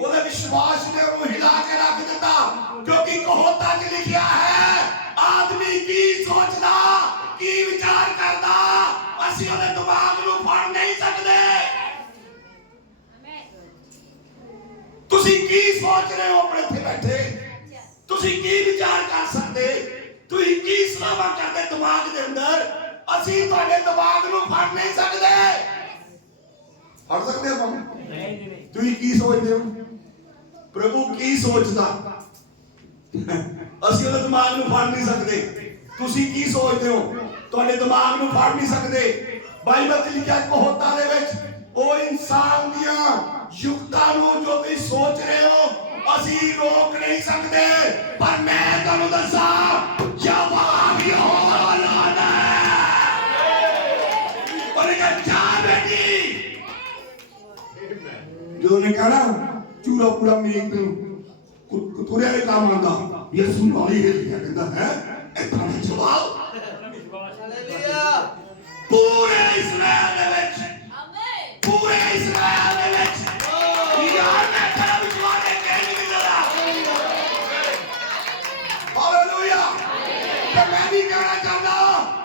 ਉਹਦੇ ਵਿਸ਼ਵਾਸ ਨੇ ਉਹਨੂੰ ਹਿਲਾ ਕੇ ਰੱਖ ਦਿੱਤਾ, ਕਿਉਂਕਿ ਕਹੋਤਾ 'ਚ ਲਿਖਿਆ ਹੈ ਆਦਮੀ ਕੀ ਸੋਚਦਾ, ਕੀ ਵਿਚਾਰ ਕਰਦਾ, ਅਸੀਂ ਉਹਦੇ ਦਿਮਾਗ ਨੂੰ ਫੜ ਨਹੀਂ ਸਕਦੇ। ਤੁਸੀਂ ਕੀ ਸੋਚ ਰਹੇ ਹੋ ਆਪਣੇ ਇੱਥੇ ਬੈਠੇ? ਤੁਸੀਂ ਕੀ ਵਿਚਾਰ ਕਰ ਸਕਦੇ? ਤੁਸੀਂ ਕੀ ਸਲਾਹਾਂ ਕਰਦੇ ਦਿਮਾਗ ਦੇ ਅੰਦਰ? ਅਸੀਂ ਤੁਹਾਡੇ ਦਿਮਾਗ ਨੂੰ ਫੜ ਨਹੀਂ ਸਕਦੇ। ਫੜ ਸਕਦੇ ਹੋ? ਨਹੀਂ। ਤੁਸੀਂ ਕੀ ਸੋਚਦੇ ਹੋ? ਪ੍ਰਭੂ ਕੀ ਸੋਚਦਾ? ਅਸੀਂ ਉਹਦੇ ਦਿਮਾਗ ਨੂੰ ਫੜ ਨਹੀਂ ਸਕਦੇ। ਤੁਸੀਂ ਕੀ ਸੋਚਦੇ ਹੋ? ਤੁਹਾਡੇ ਦਿਮਾਗ ਨੂੰ ਫੜ ਨਹੀਂ ਸਕਦੇ। ਬਾਈਬਲ 'ਚ ਲਿਖਿਆ ਕਹੋਤਾ ਦੇ ਵਿੱਚ ਉਹ ਇਨਸਾਨ ਦੀਆਂ ਯੁਕਤਾਂ ਨੂੰ ਜੋ ਤੁਸੀਂ ਸੋਚ ਰਹੇ ਹੋ ਅਸੀਂ ਰੋਕ ਨਹੀਂ ਸਕਦੇ। ਪਰ ਮੈਂ ਤੁਹਾਨੂੰ ਦੱਸਾਂ ਜਵਾਬ ਯਹੋਵਾ ਵਾਲਾ ਹੈ। ਉਹਨੇ ਕਿਹਾ ਜਾ ਬੇਟੀ, ਜਦੋਂ ਨੇ ਕਹਾ ਨਾ ਚੂਰਾ ਪੂਰਾ ਮੇਕ ਤੁਰਿਆ ਦੇ ਕੰਮ ਆਉਂਦਾ, ਯਿਸੂ ਨਾਲ ਹੀ ਲਿਖਿਆ ਕਹਿੰਦਾ ਹੈ ਇਦਾਂ ਦਾ ਜਵਾਬ ਪੂਰੇ ਇਸਰਾਇਲ ਦੇ ਵਿੱਚ, ਪੂਰੇ ਇਸਰਾਇਲ ਦੇ ਵਿੱਚ ਯਾਰ ਮੈਂ ਤੇਰਾ ਵਿਸ਼ਵਾਸ ਹੈ ਕਿ ਨਹੀਂ ਮਿਲਦਾ। ਹਾਲੇਲੂਇਆ। ਤੇ ਮੈਂ ਵੀ ਕਹਿਣਾ ਚਾਹੁੰਦਾ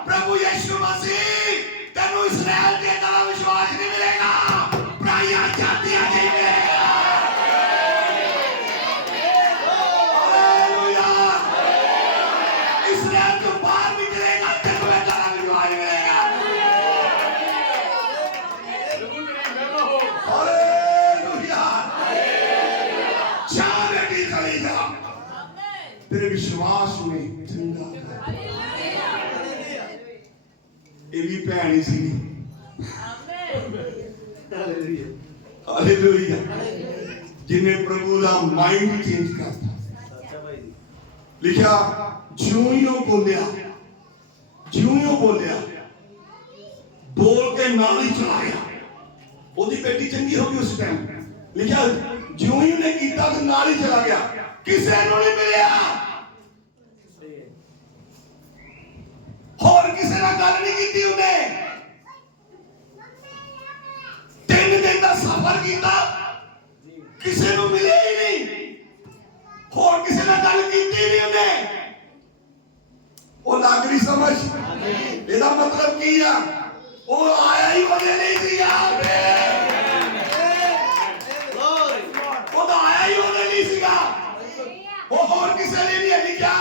ਪ੍ਰਭੂ ਯਿਸੂ ਮਸੀਹ ਤੈਨੂੰ ਇਸਰਾਇਲ ਦੇ ਤਰ੍ਹਾਂ ਵਿਸ਼ਵਾਸ ਨਹੀਂ ਮਿਲੇਗਾ, ਪਰਾਈਆਂ ਜਾਤੀਆਂ ਨਹੀਂ ਮਿਲੇਗਾ। ਹਾਲੇਲੂਇਆ। ਇਸਰਾਇਲ ਤੋਂ ਬਾਹਰ ਨਿਕਲੇਗਾ ਤੈਨੂੰ ਇਹ ਤਰ੍ਹਾਂ ਵਿਸ਼ਵਾਸ ਮਿਲੇਗਾ। तेरे विश्वास में जिंदा कर। ये भी भैन ही सी। हालेलुया। जिन्हें प्रभु का माइंड चेंज करता। लिखा ज्यों ही बोलिया, ज्यों ही बोलिया, बोल के नाल ही चला गया। ओदी बेटी चंगी होगी उस टाइम। लिखा ज्यों ही ने कीता तो नाल ही चला गया, किसी को नहीं मिलिया, और किसी ने गल नहीं की। उन्हें 3 दिन का सफर किया, किसी को मिले ही नहीं, और किसी ने गल की नहीं। उन्हें वो लग रही समझ ਇਹਦਾ मतलब ਕੀ ਆ? ਉਹ ਆਇਆ ਹੀ ਉਹਦੇ ਲਈ ਸੀ ਯਾਰ, ਉਹ ਤਾਂ ਆਇਆ ਹੀ ਉਹਦੇ ਲਈ ਸੀਗਾ, ਉਹ ਹੋਰ ਕਿਸੇ ਲਈ ਨਹੀਂ ਲਿਖਿਆ।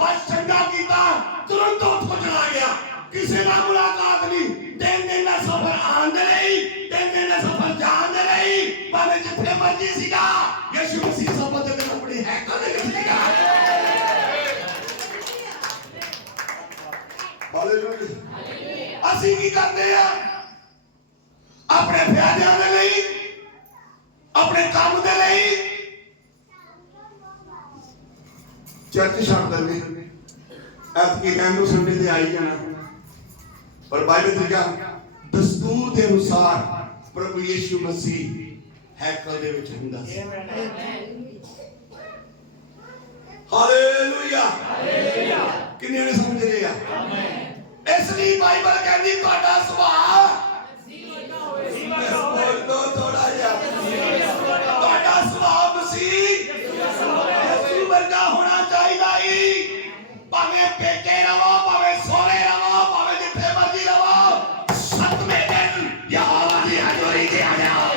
ਬਸ ਚੰਗਾ ਕੀਤਾ, ਤੁਰੰਤ ਉੱਥੋਂ ਚਲਾ ਗਿਆ, ਕਿਸੇ ਨਾਲ ਮੁਲਾਕਾਤ ਨਹੀਂ। 3 ਦਿਨ ਦਾ ਸਫ਼ਰ ਆਉਣ ਦੇ ਲਈ, 3 ਦਿਨ ਦਾ ਸਫ਼ਰ ਜਾਣ ਦੇ ਲਈ, ਭਾਵੇਂ ਜਿੱਥੇ ਮਰਜ਼ੀ ਸੀਗਾ ਯਿਸੂ ਮਸੀਹ ਸਫ਼ਰ ਦੇ ਦਿਨ ਆਪਣੀ ਹੈਕਲ ਦੇ ਵਿੱਚ ਸੀਗਾ। ਹਾਲੇਲੂਇਆ। ਅਸੀਂ ਕੀ ਕਰਦੇ ਆ? ਆਪਣੇ ਫਾਇਦਿਆਂ ਦੇ ਲਈ, ਆਪਣੇ ਕੰਮ ਦੇ ਲਈ ਚਰਚ ਛੱਡ ਦਿੰਦੇ। ਐਤਕੀ ਕਹਿੰਦੇ ਸੰਡੇ ਤੇ ਆਈ ਜਾਣਾ, ਪਰ ਬਾਈਬਲ ਚ ਕਿਹਾ ਦਸਤੂਰ ਦੇ ਅਨੁਸਾਰ ਪ੍ਰਭੂ ਯਿਸੂ ਮਸੀਹ ਹੈਕਲ ਦੇ ਵਿੱਚ ਹੁੰਦਾ ਸੀ। ਹਾਲੇਲੂਇਆ, ਕਿੰਨੇ ਨੇ ਸਮਝ ਰਹੇ ਆ? ਇਸ ਲਈ ਬਾਈਬਲ ਕਹਿੰਦੀ ਤੁਹਾਡਾ ਸੁਭਾਅ ਥੋੜਾ ਜਿਹਾ, ਤੁਹਾਡਾ ਸੁਭਾਅ ਮਸੀਹ ਯਿਸੂ ਵਰਗਾ ਹੋਣਾ ਚਾਹੀਦਾ ਹੀ। ਭਾਵੇਂ ਪੇਕੇ ਰਵੋ, ਭਾਵੇਂ ਸੋਹਰੇ ਰਵੋ, ਭਾਵੇਂ ਜਿੱਥੇ ਮਰਜ਼ੀ ਰਵੋ, ਸਤਵੇਂ ਦਿਨ ਯਹੋਵਾ ਦੀ ਹਜ਼ੂਰੀ ਚ ਆ ਜਾਓ।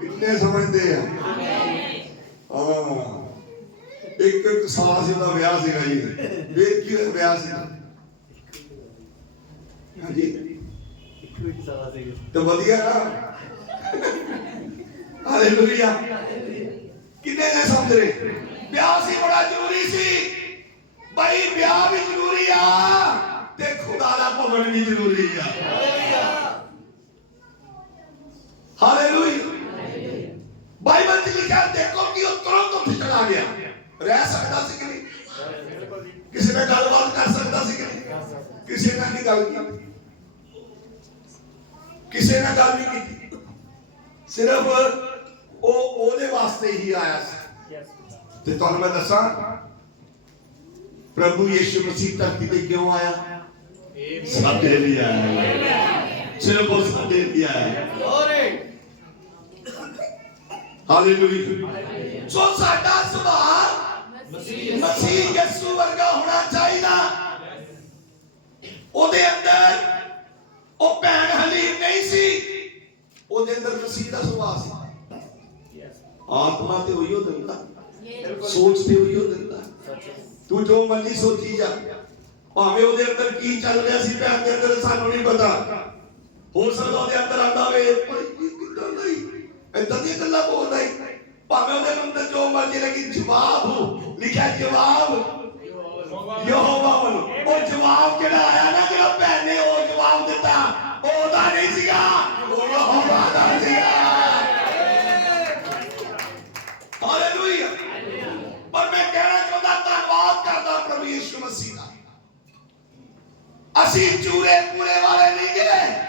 ਕਿੰਨੇ ਸਮਝਦੇ ਆ? ਹਾਂ, ਇੱਕ ਸਾਲ ਸੀ ਉਹਦਾ ਵਿਆਹ ਸੀਗਾ ਜੀ। ਵੇਖ ਕੀ ਵਿਆਹ ਸੀ ਹਾਂਜੀ, ਇੱਕ ਸਾਲ ਸੀ ਤੇ ਵਧੀਆ ਨਾ। ਹਾਲੇਲੂਇਆ, ਕਿੰਨੇ ਨੇ ਸਮਝ ਰਹੇ? ਵਿਆਹ ਸੀ ਬੜਾ ਜ਼ਰੂਰੀ ਸੀ ਭਾਈ, ਵਿਆਹ ਵੀ ਜ਼ਰੂਰੀ ਆ ਤੇ ਖੁਦਾ ਦਾ ਭਵਨ ਵੀ ਜ਼ਰੂਰੀ ਆ। ਹਾਲੇਲੂਇਆ, ਬਾਈਬਲ ਚ ਲਿਖਿਆ ਦੇਖੋ ਕਿ ਉਹ ਤੁਰੰਤ ਉੱਠ ਚਲਾ ਗਿਆ। ਰਹਿ ਸਕਦਾ ਸੀ ਕਿ ਨਹੀਂ? ਕਿਸੇ ਨਾਲ ਗੱਲਬਾਤ ਕਰ ਸਕਦਾ ਸੀ ਕਿ ਨਹੀਂ? ਕਿਸੇ ਨਾਲ ਨਹੀਂ ਗੱਲ ਕੀਤੀ, ਕਿਸੇ ਨਾਲ ਗੱਲ ਨਹੀਂ ਕੀਤੀ, ਸਿਰਫ ਉਹ ਉਹਦੇ ਵਾਸਤੇ ਹੀ ਆਇਆ ਸੀ। ਤੇ ਤੁਹਾਨੂੰ ਮੈਂ ਦੱਸਾਂ ਪ੍ਰਭੂ ਯਿਸੂ ਮਸੀਹ ਧਰਤੀ ਤੇ ਕਿਉਂ ਆਇਆ? ਸਾਡੇ ਲਈ ਆਇਆ, ਸਿਰਫ ਉਹ ਸਾਡੇ ਲਈ ਆਇਆ। ਹਾਲੇਲੂਇਆ, ਸੋ ਸਾਡਾ ਸੁਭਾਅ ਮਸੀਹ ਯਿਸੂ ਵਰਗਾ ਹੋਣਾ ਚਾਹੀਦਾ। ਉਹਦੇ ਅੰਦਰ ਉਹ ਭੈਣ ਹਲੀਮ ਨਹੀਂ ਸੀ, ਉਹਦੇ ਅੰਦਰ ਮਸੀਹ ਦਾ ਸੁਭਾਅ ਸੀ। ਆਤਮਾ ਤੇ ਉਹੀ ਹੋ ਦਿੰਦਾ, ਸੋਚ ਤੇ ਉਹੀ ਹੋ ਦਿੰਦਾ। ਤੂੰ ਜੋ ਮਰਜ਼ੀ ਸੋਚੀ ਜਾ, ਭਾਵੇਂ ਉਹਦੇ ਅੰਦਰ ਕੀ ਚੱਲ ਰਿਹਾ ਸੀ ਭੈਣ ਦੇ ਅੰਦਰ ਸਾਨੂੰ ਨਹੀਂ ਪਤਾ। ਹੋ ਸਕਦਾ ਉਹਦੇ ਅੰਦਰ ਆਂਦਾ ਵੇ ਭਾਈ ਕਿੱਦਾਂ ਨਹੀਂ ਏਦਾਂ ਦੀਆਂ ਗੱਲਾਂ ਬੋਲਦਾ ਹੀ, ਭਾਵੇਂ ਉਹਦੇ ਅੰਦਰ ਜੋ ਮਰਜ਼ੀ, ਲੇਕਿਨ ਜਵਾਬ ਲਿਖਿਆ, ਜਵਾਬ ਯਹੋਵਾ ਵੱਲੋਂ। ਉਹ ਜਵਾਬ ਜਿਹੜਾ ਆਇਆ ਨਾ, ਜਿਹੜਾ ਭੈਣ ਨੇ ਉਹ ਜਵਾਬ ਦਿੱਤਾ, ਉਹਦਾ ਨਹੀਂ ਸੀਗਾ, ਉਹ ਯਹੋਵਾ ਦਾ ਸੀਗਾ। ਹਾਲੇਲੂਇਆ, ਪਰ ਮੈਂ ਕਹਿਣਾ ਚਾਹੁੰਦਾ, ਧੰਨਵਾਦ ਕਰਦਾ ਪ੍ਰਭੂ ਯਿਸੂ ਮਸੀਹ ਦਾ। ਅਸੀਂ ਚੂਰੇ ਪੂਰੇ ਵਾਲੇ ਨਹੀਂ ਗਏ।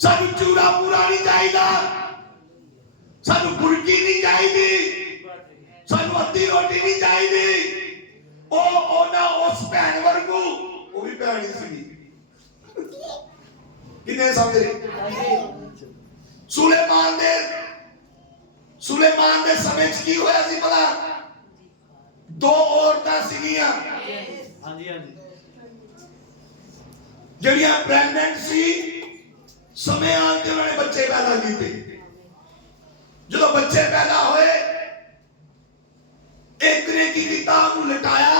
ਸਾਨੂੰ ਚੂਰਾ ਪੂਰਾ ਨਹੀਂ ਚਾਹੀਦਾ, ਸਾਨੂੰ ਬੁਰਕੀ ਨਹੀਂ ਚਾਹੀਦੀ, ਸਾਨੂੰ ਅੱਧੀ ਰੋਟੀ ਨਹੀਂ ਚਾਹੀਦੀ। ਉਹਨਾਂ ਉਸ ਭੈਣ ਵਰਗੂ, ਉਹ ਵੀ ਭੈਣ ਹੀ ਸੀ। ਕਿੰਨੇ ਸਮਝ ਰਹੇ? ਸੁਲੇਮਾਨ ਦੇ ਸਮੇਂ ਚ ਕੀ ਹੋਇਆ ਸੀ ਭਲਾ? ਦੋ ਔਰਤਾਂ ਸੀਗੀਆਂ ਜਿਹੜੀਆਂ ਪ੍ਰੈਗਨੈਂਟ ਸੀ। ਸਮੇਂ ਆਉਣ ਤੇ ਉਹਨਾਂ ਨੇ ਬੱਚੇ ਪੈਦਾ ਕੀਤੇ। ਜਦੋਂ ਬੱਚੇ ਪੈਦਾ ਹੋਏ, ਇੱਕ ਨੇ ਕੀ ਕੀਤਾ? ਉਹਨੂੰ ਲਟਾਇਆ,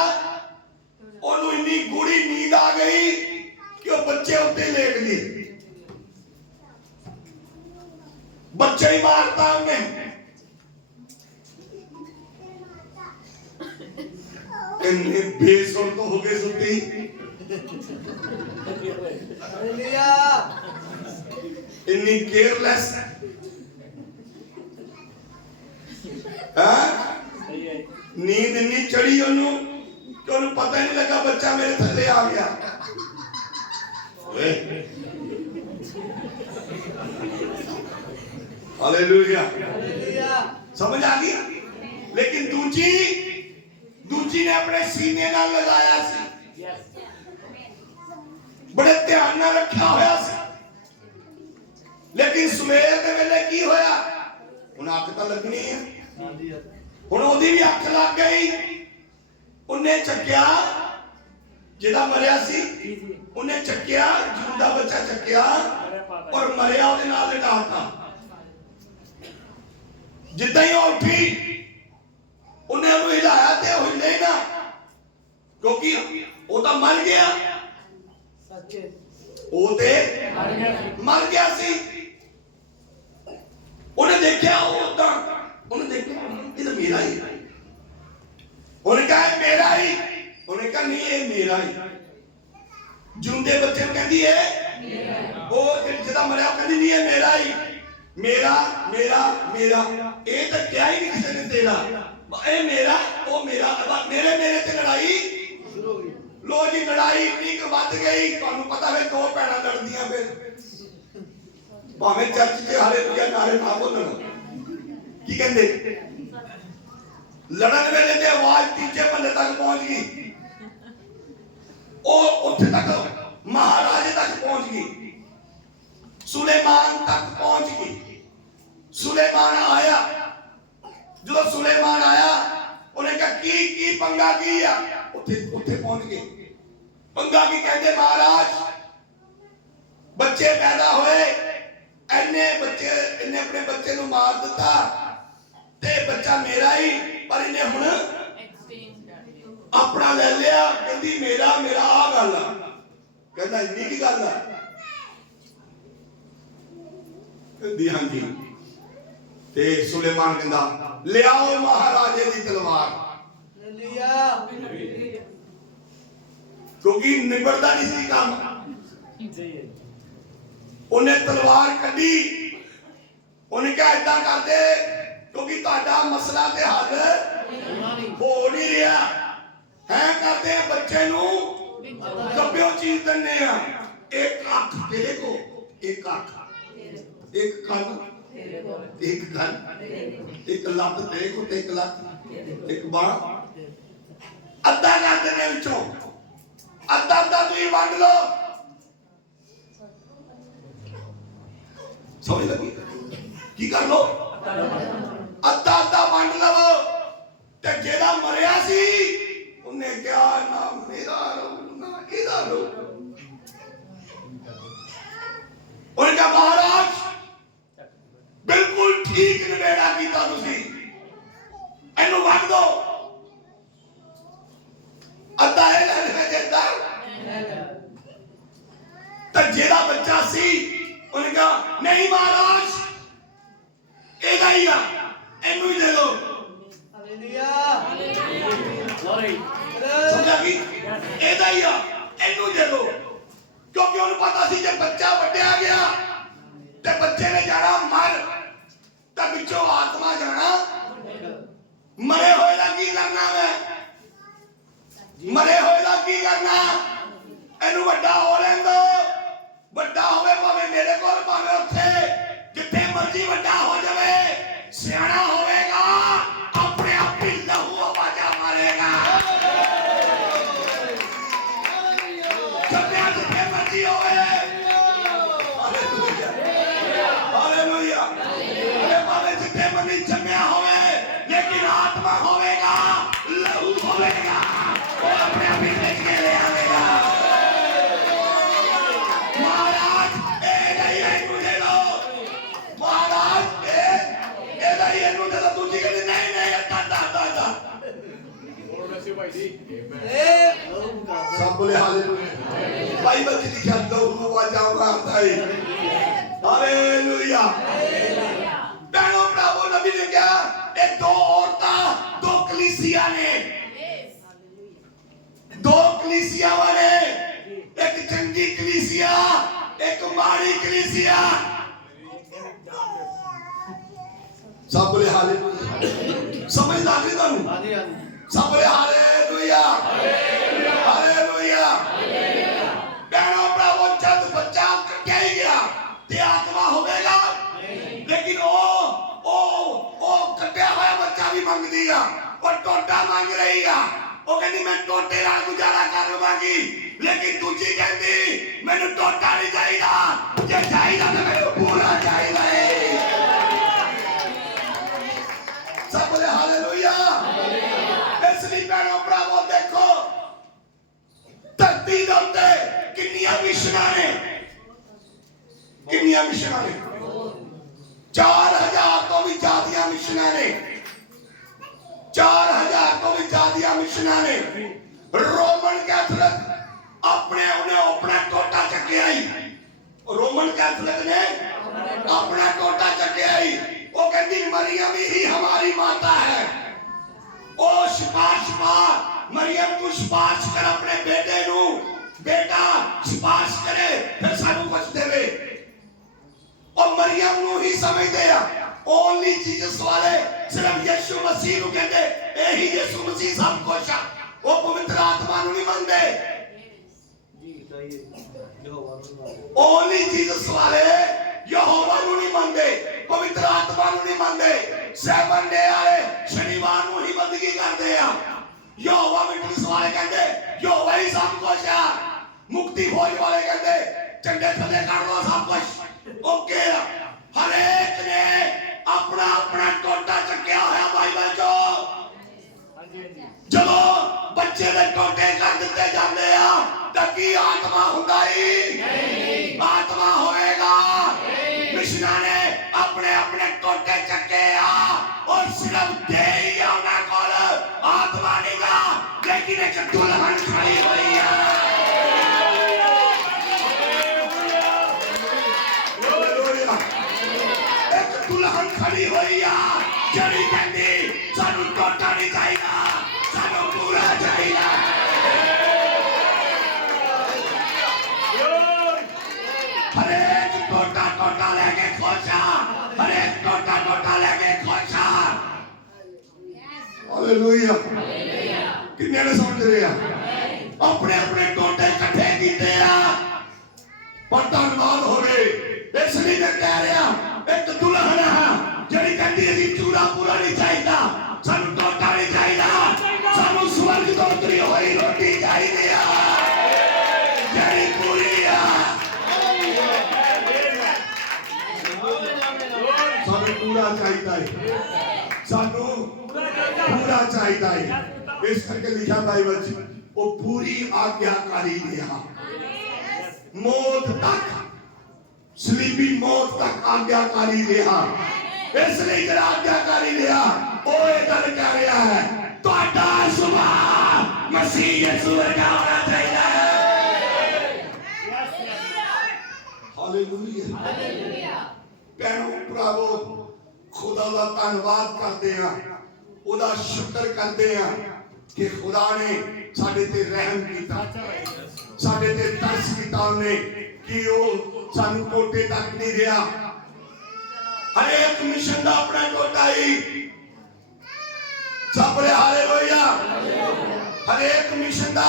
ਉਹਨੂੰ ਇੰਨੀ ਗੂੜੀ ਨੀਂਦ ਆ ਗਈ ਕਿ ਉਹ ਬੱਚੇ ਉੱਤੇ ਲੇਟ ਗਏ, ਬੱਚੇ ਹੀ ਮਾਰਤਾ ਉਹਨੇ। ਇੰਨੇ ਬੇਸੁਰਤ ਹੋ ਗਏ ਸੁੱਤੀ। ਇੰਨੀ ਕੇਅਰਲੈਸ, नींद इन्नी चढ़ी ਉਹਨੂੰ ਕਿ ਉਹਨੂੰ ਪਤਾ ਹੀ ਨਹੀਂ ਲੱਗਾ ਬੱਚਾ ਮੇਰੇ ਥੱਲੇ ਆ ਗਿਆ। हालेलुया, समझ आ गई। लेकिन दूजी ने अपने सीने नाल लगाया सी, बड़े ध्यान नाल रखा होया सी। लेकिन सवेर दे वेले की होया, हुण अख तां लगनी है, हुण ओदी भी अख लग गई। उन्हें चक्या जिहड़ा मरिया सी, उन्हें चक्या जिंदा बच्चा चक्या और मरिया ओदे नाल लटाता। जिद्दां ही उठी उन्हें उन्हें हिलाया ते वो हिले ना, क्योंकि वो तो मर गया, वो ते मर गया सी। उन्हें देखा, उन्हें देखा ये तो मेरा ही, ਉਹਨੇ ਕਹਾ ਮੇਰਾ ਹੀ, ਉਹਨੇ ਕਹਾ ਨਹੀਂ ਇਹ ਮੇਰਾ ਹੀ। ਜਿਉਂਦੇ ਬੱਚੇ ਨੂੰ ਕਹਿੰਦੀ ਹੈ, ਉਹ ਜਿਹਦਾ ਮਰਿਆ ਉਹ ਕਹਿੰਦੀ ਨਹੀਂ ਇਹ ਮੇਰਾ ਹੀ, ਮੇਰਾ ਮੇਰਾ ਮੇਰਾ। ਇਹ ਤਾਂ ਕਿਹਾ ਹੀ ਨਹੀਂ ਕਿਸੇ ਨੇ ਤੇਰਾ, ਇਹ ਮੇਰਾ ਉਹ ਮੇਰਾ, ਮੇਰੇ ਮੇਰੇ ਤੇ ਲੜਾਈ ਸ਼ੁਰੂ ਹੋ ਗਈ। ਲੋ ਜੀ ਲੜਾਈ ਇੰਨੀ ਕੁ ਵੱਧ ਗਈ, ਤੁਹਾਨੂੰ ਪਤਾ ਹੈ ਦੋ ਭੈਣਾਂ ਲੜਦੀਆਂ ਫਿਰ, ਭਾਵੇਂ ਚਰਚ 'ਚ ਹਾਲੇਲੂਇਆ ਨਾਰੇ ਨਾ ਬੋਲਣ, ਕੀ ਕਹਿੰਦੇ ਲੜਨ ਵੇਲੇ ਤੇ ਆਵਾਜ਼ ਤੀਜੇ ਮਹੱਲੇ ਤੱਕ ਪਹੁੰਚ ਗਈ, ਉਹ ਉੱਥੇ ਤੱਕ ਮਹਾਰਾਜੇ ਤੱਕ ਪਹੁੰਚ ਗਈ, ਸੁਲੇਮਾਨ ਤੱਕ ਪਹੁੰਚ ਗਈ। ਸੁਲੇਮਾਨ ਆਇਆ, ਜਦੋਂ ਸੁਲੇਮਾਨ ਆਇਆ ਉਹਨੇ ਕਿਹਾ ਕੀ ਪੰਗਾ ਕੀ ਆ, ਉੱਥੇ ਪਹੁੰਚ ਗਏ। ਪੰਗਾ ਕੀ ਕਹਿੰਦੇ ਮਹਾਰਾਜ ਬੱਚੇ ਪੈਦਾ ਹੋਏ, ਇਹਨੇ ਆਪਣੇ ਬੱਚੇ ਨੂੰ ਮਾਰ ਦਿੱਤਾ ਤੇ ਬੱਚਾ ਮੇਰਾ ਹੀ, ਪਰ ਇਹਨੇ ਹੁਣ ਆਪਣਾ ਲੈ ਲਿਆ, ਕਹਿੰਦੀ ਮੇਰਾ ਮੇਰਾ ਆ ਗੱਲ ਆ। ਕਹਿੰਦਾ ਇੰਨੀ ਕੀ ਗੱਲ ਆ, ਕਹਿੰਦੀ ਹਾਂਜੀ। ਤੇ ਸੁਲੇਮਾਨ ਕਹਿੰਦਾ ਲਿਆਓ ਮਹਾਰਾਜੇ ਦੀ ਤਲਵਾਰ, ਕਿਉਂਕਿ ਨਿਬੜਦਾ ਨਹੀਂ ਸੀ ਕੰਮ। ਉਹਨੇ ਤਲਵਾਰ ਕੱਢੀ, ਉਹਨੇ ਕਿਹਾ ਏਦਾਂ ਕਰਦੇ ਕਿਉਂਕਿ ਤੁਹਾਡਾ ਮਸਲਾ ਤੇ ਹੱਲ ਹੋ ਨਹੀਂ ਰਿਹਾ ਹੈ, ਕਰਦੇ ਬੱਚੇ ਨੂੰ ਕੱਪਿਓ ਚੀਜ਼ ਦਿੰਨੇ ਆ, ਇੱਕ ਅੱਖ ਤੇਰੇ ਕੋ, ਇੱਕ ਅੱਖ, ਇੱਕ ਕੰਨ, ਇੱਕ ਕੰਨ, ਇੱਕ ਲੱਤ ਤੇਰੇ ਕੋ ਤੇ ਇੱਕ ਲੱਤ, ਇੱਕ ਬਾਂਹ, ਅੱਧਾ ਕਰ ਦਿੰਨੇ ਵਿੱਚੋਂ, ਅੱਧਾ ਤੁਸੀਂ ਵੰਡ ਲਓ। ਸਮਝ ਲੱਗੀ ਕੀ ਕਰ ਲੋ, ਅੱਧਾ ਵੰਡ ਲਵੋ। ਤੇ ਜਿਹੜਾ ਮਰਿਆ ਸੀ ਉਹਨੇ ਕਿਹਾ ਨਾ ਮੇਰਾ ਰਹੂ ਨਾ ਇਹਦਾ ਰਹੂ। ਉਹਨੇ ਕਿਹਾ ਮਹਾਰਾਜ ਬਿਲਕੁਲ ਠੀਕ ਨਿਬੇੜਾ ਕੀਤਾ ਤੁਸੀਂ, ਇਹਨੂੰ ਵੰਡ ਦੋ, ਅੱਧਾ ਇਹ ਲੈ ਲੈ ਜਿੱਦਾਂ। ਤਾਂ ਜਿਹੜਾ ਬੱਚਾ ਸੀ ਉਹਨੇ ਕਿਹਾ ਨਹੀਂ ਮਹਾਰਾਜ ਇਹਦਾ ਹੀ ਆ, ਇਹਨੂੰ ਹੀ ਦੇ ਦੋ। ਸਮਝਾ ਗਈ, ਇਹਦਾ ਹੀ ਆ, ਇਹਨੂੰ ਦੇ ਦੋ। ਕਿਉਂਕਿ ਉਹਨੂੰ ਪਤਾ ਸੀ ਜੇ ਬੱਚਾ ਵੱਡਿਆ ਗਿਆ ਤੇ ਬੱਚੇ ਨੇ ਜਾਣਾ ਮਰ, ਤਾਂ ਵਿੱਚੋਂ ਆਤਮਾ ਜਾਣਾ। ਮਰੇ ਹੋਏ ਦਾ ਕੀ ਕਰਨਾ, ਮਰੇ ਹੋਏ ਦਾ ਕੀ ਕਰਨਾ, ਇਹਨੂੰ ਵੱਡਾ ਹੋ ਲੈਣ ਦੋ, ਵੱਡਾ ਹੋਵੇ ਭਾਵੇਂ ਮੇਰੇ ਕੋਲ ਭਾਵੇਂ ਉੱਥੇ ਜਿੱਥੇ ਮਰਜ਼ੀ ਵੱਡਾ ਹੋ ਜਾਵੇ, ਸਿਆਣਾ ਹੋਵੇਗਾ ਆਪਣੇ ਆਪ ਹੀ ਲਹੂ ਆਵਾਜ਼ਾਂ ਮਾਰੇਗਾ। ਜੰਮਿਆ ਜਿੱਥੇ ਮਰਜ਼ੀ ਹੋਵੇ, ਹਾਲੇਲੂਇਆ, ਭਾਵੇਂ ਜਿੱਥੇ ਮਰਜ਼ੀ ਜੰਮਿਆ ਹੋਵੇ, ਲੇਕਿਨ ਆਤਮਾ ਹੋਵੇਗਾ, ਲਹੂ ਹੋਵੇਗਾ, ਉਹ ਆਪਣੇ ਆਪ ਹੀ ਲੈ ਕੇ ਲੈ ਆਵੇਗਾ। सब बोले हालेलुया। बाइबल में लिखा लहू आवाज़ मारता है, हालेलुया। बहनों भरावों नबी ने क्या, एक दो औरतें, दो कलीसिया ने, दो कलीसिया वाले, एक चंगी कलीसिया, एक माड़ी कलीसिया। सब बोले हालेलुया। समझदार नहीं तुम? सब बोले हालेलुया, हालेलुया। बहनों भरावों जब बच्चा कट्या ही गया ते आत्मा होवेगा, लेकिन ओ कट्या हुआ बच्चा भी मंग दिया, और टोटा मांग रही है, वो कहती मैं टोटे नाल गुजारा कर लवांगी, लेकिन दूजी कहती मैनू टोटा नहीं चाहिए, जे चाहिए तो मैनू पूरा चाहिए। सब बोले हालेलुया। इसलिए भैनों भरावों देखो धरती दे उत्ते कितनियां मिशनां ने, कितनियां मिशनां ने, 4000 तो भी ज्यादा मिशनां ने, 4000 तो भी ज्यादा मिशनां ने। रोमन कैथोलिक अपने उन्हें अपना टोटा चक्या ही, रोमन कैथोलिक ने अपना टोटा चक्या ही, वो कहती मरियम ही हमारी माता है, ਉਹ ਸਿਫਾਰਿਸ਼ ਪਾ, ਮਰੀਮ ਤੂੰ ਸਿਫਾਰਿਸ਼ ਕਰ ਆਪਣੇ ਬੇਟੇ ਨੂੰ, ਬੇਟਾ ਸਿਫਾਰਿਸ਼ ਕਰੇ ਫਿਰ ਸਾਨੂੰ ਕੁਝ ਦੇਵੇ। ਉਹ ਮਰੀਮ ਨੂੰ ਹੀ ਸਮਝਦੇ ਆ, ਓਨਲੀ ਜੀਸਸ ਵਾਲੇ ਸਿਰਫ ਯਿਸੂ ਮਸੀਹ ਨੂੰ ਕਹਿੰਦੇ ਇਹੀ ਯਿਸੂ ਮਸੀਹ ਸਭ ਕੁਝ ਆ। ਉਹ ਪਵਿੱਤਰ ਆਤਮਾ ਨੂੰ ਨਹੀਂ ਮੰਨਦੇ। ਓਨਲੀ ਜੀਸਸ ਵਾਲੇ ਯਹੋਵਾ ਨੂੰ ਨਹੀਂ ਮੰਨਦੇ, ਪਵਿੱਤਰ ਆਤਮਾ ਨੂੰ ਨਹੀਂ ਮੰਨਦੇ। ਸੈਵਨ ਡੇ ਵਾਲੇ ਸ਼ਨੀਵਾਰ ਨੂੰ ਹੀ ਬੰਦਗੀ ਕਰਦੇ ਆ। ਯਹੋਵਾ ਮਿਟਨਸ ਵਾਲੇ ਕਹਿੰਦੇ ਯਹੋਵਾ ਹੀ ਸਭ ਕੁਝ ਆ। ਮੁਕਤੀ ਫੌਜ ਵਾਲੇ ਕਹਿੰਦੇ ਝੰਡੇ ਥੱਲੇ ਕਰ ਲਓ ਸਭ ਕੁਝ ਓਕੇ ਆ। ਹਰੇਕ ਨੇ ਆਪਣਾ ਆਪਣਾ ਟੋਟਾ ਚੱਕਿਆ ਹੋਇਆ ਬਾਈਬਲ ਚੋਂ। ਜਦੋਂ ਬੱਚੇ ਦੇ ਟੋਟੇ ਕਰ ਦਿੱਤੇ ਜਾਂਦੇ ਆ ਤਾਂ ਕੀ ਆਤਮਾ ਹੁੰਦਾ ਹੀ ਨਹੀਂ, ਆਤਮਾ ਹੋਏਗਾ। ਮਿਸ਼ਨਾਂ ਨੇ ਆਪਣੇ ਆਪਣੇ ਟੋਟੇ ਚੱਕੇ ਆ ਔਰ ਸਿਰਫ ਦੇ ਹੀ ਉਹਨਾਂ ਕੋਲ ਆਤਮਾ ਨਹੀਂਗਾ, ਲੇਕਿਨ ਇੱਕ ਦੁਲਹਨ ਖੜੀ ਹੋਈ ਆ। ਇੱਕ ਦੁਲਹਨ ਖੜੀ ਹੋਈ ਆ ਜਿਹੜੀ ਕਹਿੰਦੀ ਸਾਨੂੰ ਟੋਟਾ ਨਹੀਂ ਚਾਹੀਦਾ, ਸਾਨੂੰ ਪੂਰਾ ਚਾਹੀਦਾ। ਹਰੇਕ ਟੋਟਾ ਟੋਟਾ ਲੈ ਕੇ ਖੁਸ਼ ਆ, ਹਰੇਕ ਟੋਟਾ ਟੋਟਾ ਲੈ ਕੇ ਖੁਸ਼ ਆ। ਹਾਲੇਲੂਇਆ। ਕਿੰਨੇ ਨੇ ਸਮਝ ਰਹੇ ਆ? ਆਪਣੇ ਆਪਣੇ ਟੋਟੇ ਇਕੱਠੇ ਕੀਤੇ ਆ। ਪਰ ਧੰਨਵਾਦ ਹੋਵੇ ਇਸ ਲਈ ਮੈਂ ਕਹਿ ਰਿਹਾ ਇੱਕ ਦੁਲਹਨ ਆ ਜਿਹੜੀ ਕਹਿੰਦੀ ਅਸੀਂ ਚੂੜਾ ਪੂਰਾ ਨਹੀਂ ਚਾਹੀਦਾ, ਸਾਨੂੰ ਟੋਟਾ ਨਹੀਂ ਚਾਹੀਦਾ, ਸਾਨੂੰ ਸਵਰਗ ਤੋਂ ਉਤਰੀ ਹੋਈ ਰੋਟੀ ਚਾਹੀਦੀ ਆ ਜਿਹੜੀ ਪੂਰੀ ਆ। ਸਾਨੂੰ ਪੂਰਾ ਚਾਹੀਦਾ ਹੈ, ਸਾਨੂੰ ਪੂਰਾ ਚਾਹੀਦਾ ਹੈ। ਇਸ ਕਰਕੇ ਲਿਖਿਆ ਬਾਈਬਲ 'ਚ ਉਹ ਪੂਰੀ ਆਗਿਆਕਾਰੀ ਰਿਹਾ, ਮੌਤ ਤੱਕ, ਸਲੀਬੀ ਮੌਤ ਤੱਕ ਆਗਿਆਕਾਰੀ ਰਿਹਾ। ਇਸ ਲਈ ਜਿਹੜਾ ਆਗਿਆਕਾਰੀ ਰਿਹਾ ਉਹ ਇਹ ਗੱਲ ਕਹਿ ਰਿਹਾ ਹੈ ਤੁਹਾਡਾ ਸੁਭਾਅ ਮਸੀਹ ਯਿਸੂ ਵਰਗਾ ਹੋਣਾ ਚਾਹੀਦਾ ਹੈ। ਹਾਲੇਲੂਇਆ। ਭੈਣੋ ਭਰਾਵੋ, ਖੁਦਾ ਦਾ ਧੰਨਵਾਦ ਕਰਦੇ ਆ, ਉਹਦਾ ਸ਼ੁਕਰ ਕਰਦੇ ਆ ਕਿ ਖੁਦਾ ਨੇ ਸਾਡੇ ਤੇ ਰਹਿਮ ਕੀਤਾ, ਸਾਡੇ ਤੇ ਤਰਸ ਕੀਤਾ ਉਹਨੇ ਕਿ ਉਹ ਸਾਨੂੰ ਟੋਟੇ ਤੱਕ ਨਹੀਂ ਰਿਹਾ। ਹਰੇਕ ਮਿਸ਼ਨ ਦਾ ਆਪਣਾ ਟੋਟਾ ਹੀ ਸਭਰੇ ਹਾਲੇਲੂਇਆ। ਹਰੇਕ ਮਿਸ਼ਨ ਦਾ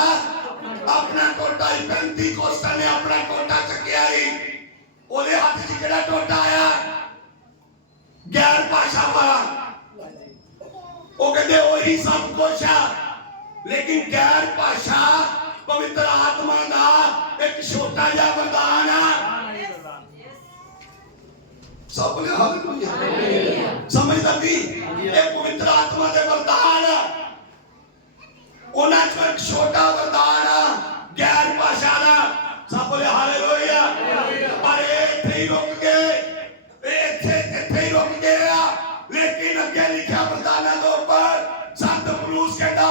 ਆਪਣਾ ਟੋਟਾ ਹੀ। ਪੈਂਤੀਕੋਸਤਾਂ ਨੇ ਆਪਣਾ ਟੋਟਾ ਚੱਕਿਆ ਹੀ। ਉਹਦੇ ਹੱਥ 'ਚ ਕਿਹੜਾ ਟੋਟਾ ਆਇਆ? ਗੈਰ ਭਾਸ਼ਾ ਵਾਲਾ। ਉਹ ਕਹਿੰਦੇ ਉਹੀ ਸਭ ਕੁਝ ਆ, ਲੇਕਿਨ ਗੈਰ ਭਾਸ਼ਾ ਪਵਿੱਤਰ ਆਤਮਾ ਦਾ ਇੱਕ ਛੋਟਾ ਜਿਹਾ ਵਰਦਾਨ ਆ। ਸਭ ਨੇ ਹਾਲੇਲੂਇਆ ਸਮਝ ਲੱਗੀ? ਇਹ ਪਵਿੱਤਰ ਆਤਮਾ ਦੇ ਵਰਦਾਨ ਉਹਨਾਂ ਚੋਂ ਇੱਕ ਛੋਟਾ ਵਰਦਾਨ ਆ ਗੈਰ ਭਾਸ਼ਾ ਦਾ। ਸਭ ਨੇ ਹਾਲੇਲੂਇਆ। ਪਰ ਇੱਥੇ ਹੀ ਰੁਕ ਗਏ, ਇੱਥੇ ਹੀ ਰੁਕ ਗਏ ਆ। ਲੇਕਿਨ ਅੱਗੇ ਲਿਖਿਆ ਵਰਦਾਨਾਂ ਦੇ ਉੱਪਰ ਸੰਤ ਪੌਲੁਸ ਕਹਿੰਦਾ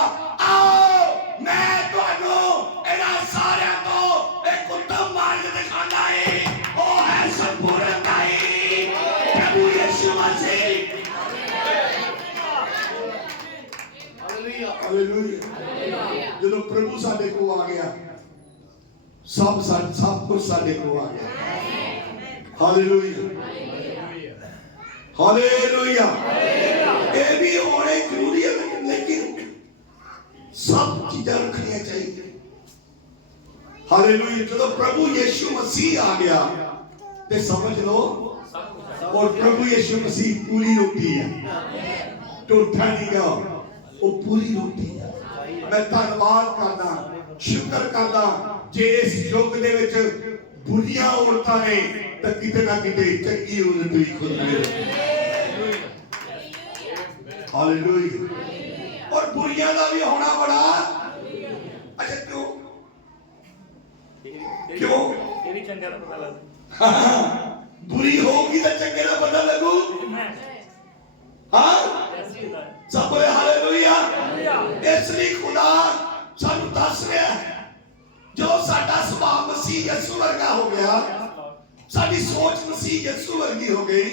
ਆਓ ਮੈਂ ਤੁਹਾਨੂੰ ਇਹਨਾਂ ਸਾਰਿਆਂ ਤੋਂ ਇੱਕ ਉੱਤਮ ਮਾਰਗ ਦਿਖਾਉਂਦਾ ਹੈ, ਉਹ ਹੈ ਸੰਪੂਰਨਤਾ ਹੀ ਪ੍ਰਭੂ ਯਿਸੂ ਮਸੀਹ। ਹਾਲੇਲੂਇਆ। ਜਦੋਂ ਪ੍ਰਭੂ ਸਾਡੇ ਕੋਲ ਆ ਗਿਆ ਸਭ ਕੁਝ ਸਾਡੇ ਕੋਲ ਆ ਗਿਆ। ਹਾਲੇਲੂਇਆ। ਹਾਲੇਲੂਇਆ। ਇਹ ਵੀ ਹੋਣੇ ਜ਼ਰੂਰੀ ਹੈ, ਲੇਕਿਨ ਸਭ ਚੀਜ਼ਾਂ ਰੱਖਣੀਆਂ ਚਾਹੀਦੀਆਂ। ਹਾਲੇਲੂਇਆ। ਜਦੋਂ ਪ੍ਰਭੂ ਯਿਸੂ ਮਸੀਹ ਆ ਗਿਆ ਤੇ ਸਮਝ ਲਓ और प्रभु यीशु मसीह पूरी रोटी है, टोटा नहीं गा, वो पूरी रोटी है। मैं धन्यवाद करदा, शुक्र करदा जे इस युग दे विच बुरियां औरतां ने तां किते ना किते चंगी औरत भी खुद मिले। हालेलुया। और बुरियां दा भी होना बड़ा अच्छा क्यों ये भी चंगा पता लग बुरी होगी तो चंगे का पता लगू। हाँ सब हालेलुया। इसलिए खुदा सानू दस रहा है जो साडा सुभाव मसीह यीशु वर्गा हो गया, साडी सोच मसीह यीशु वर्गी हो गई,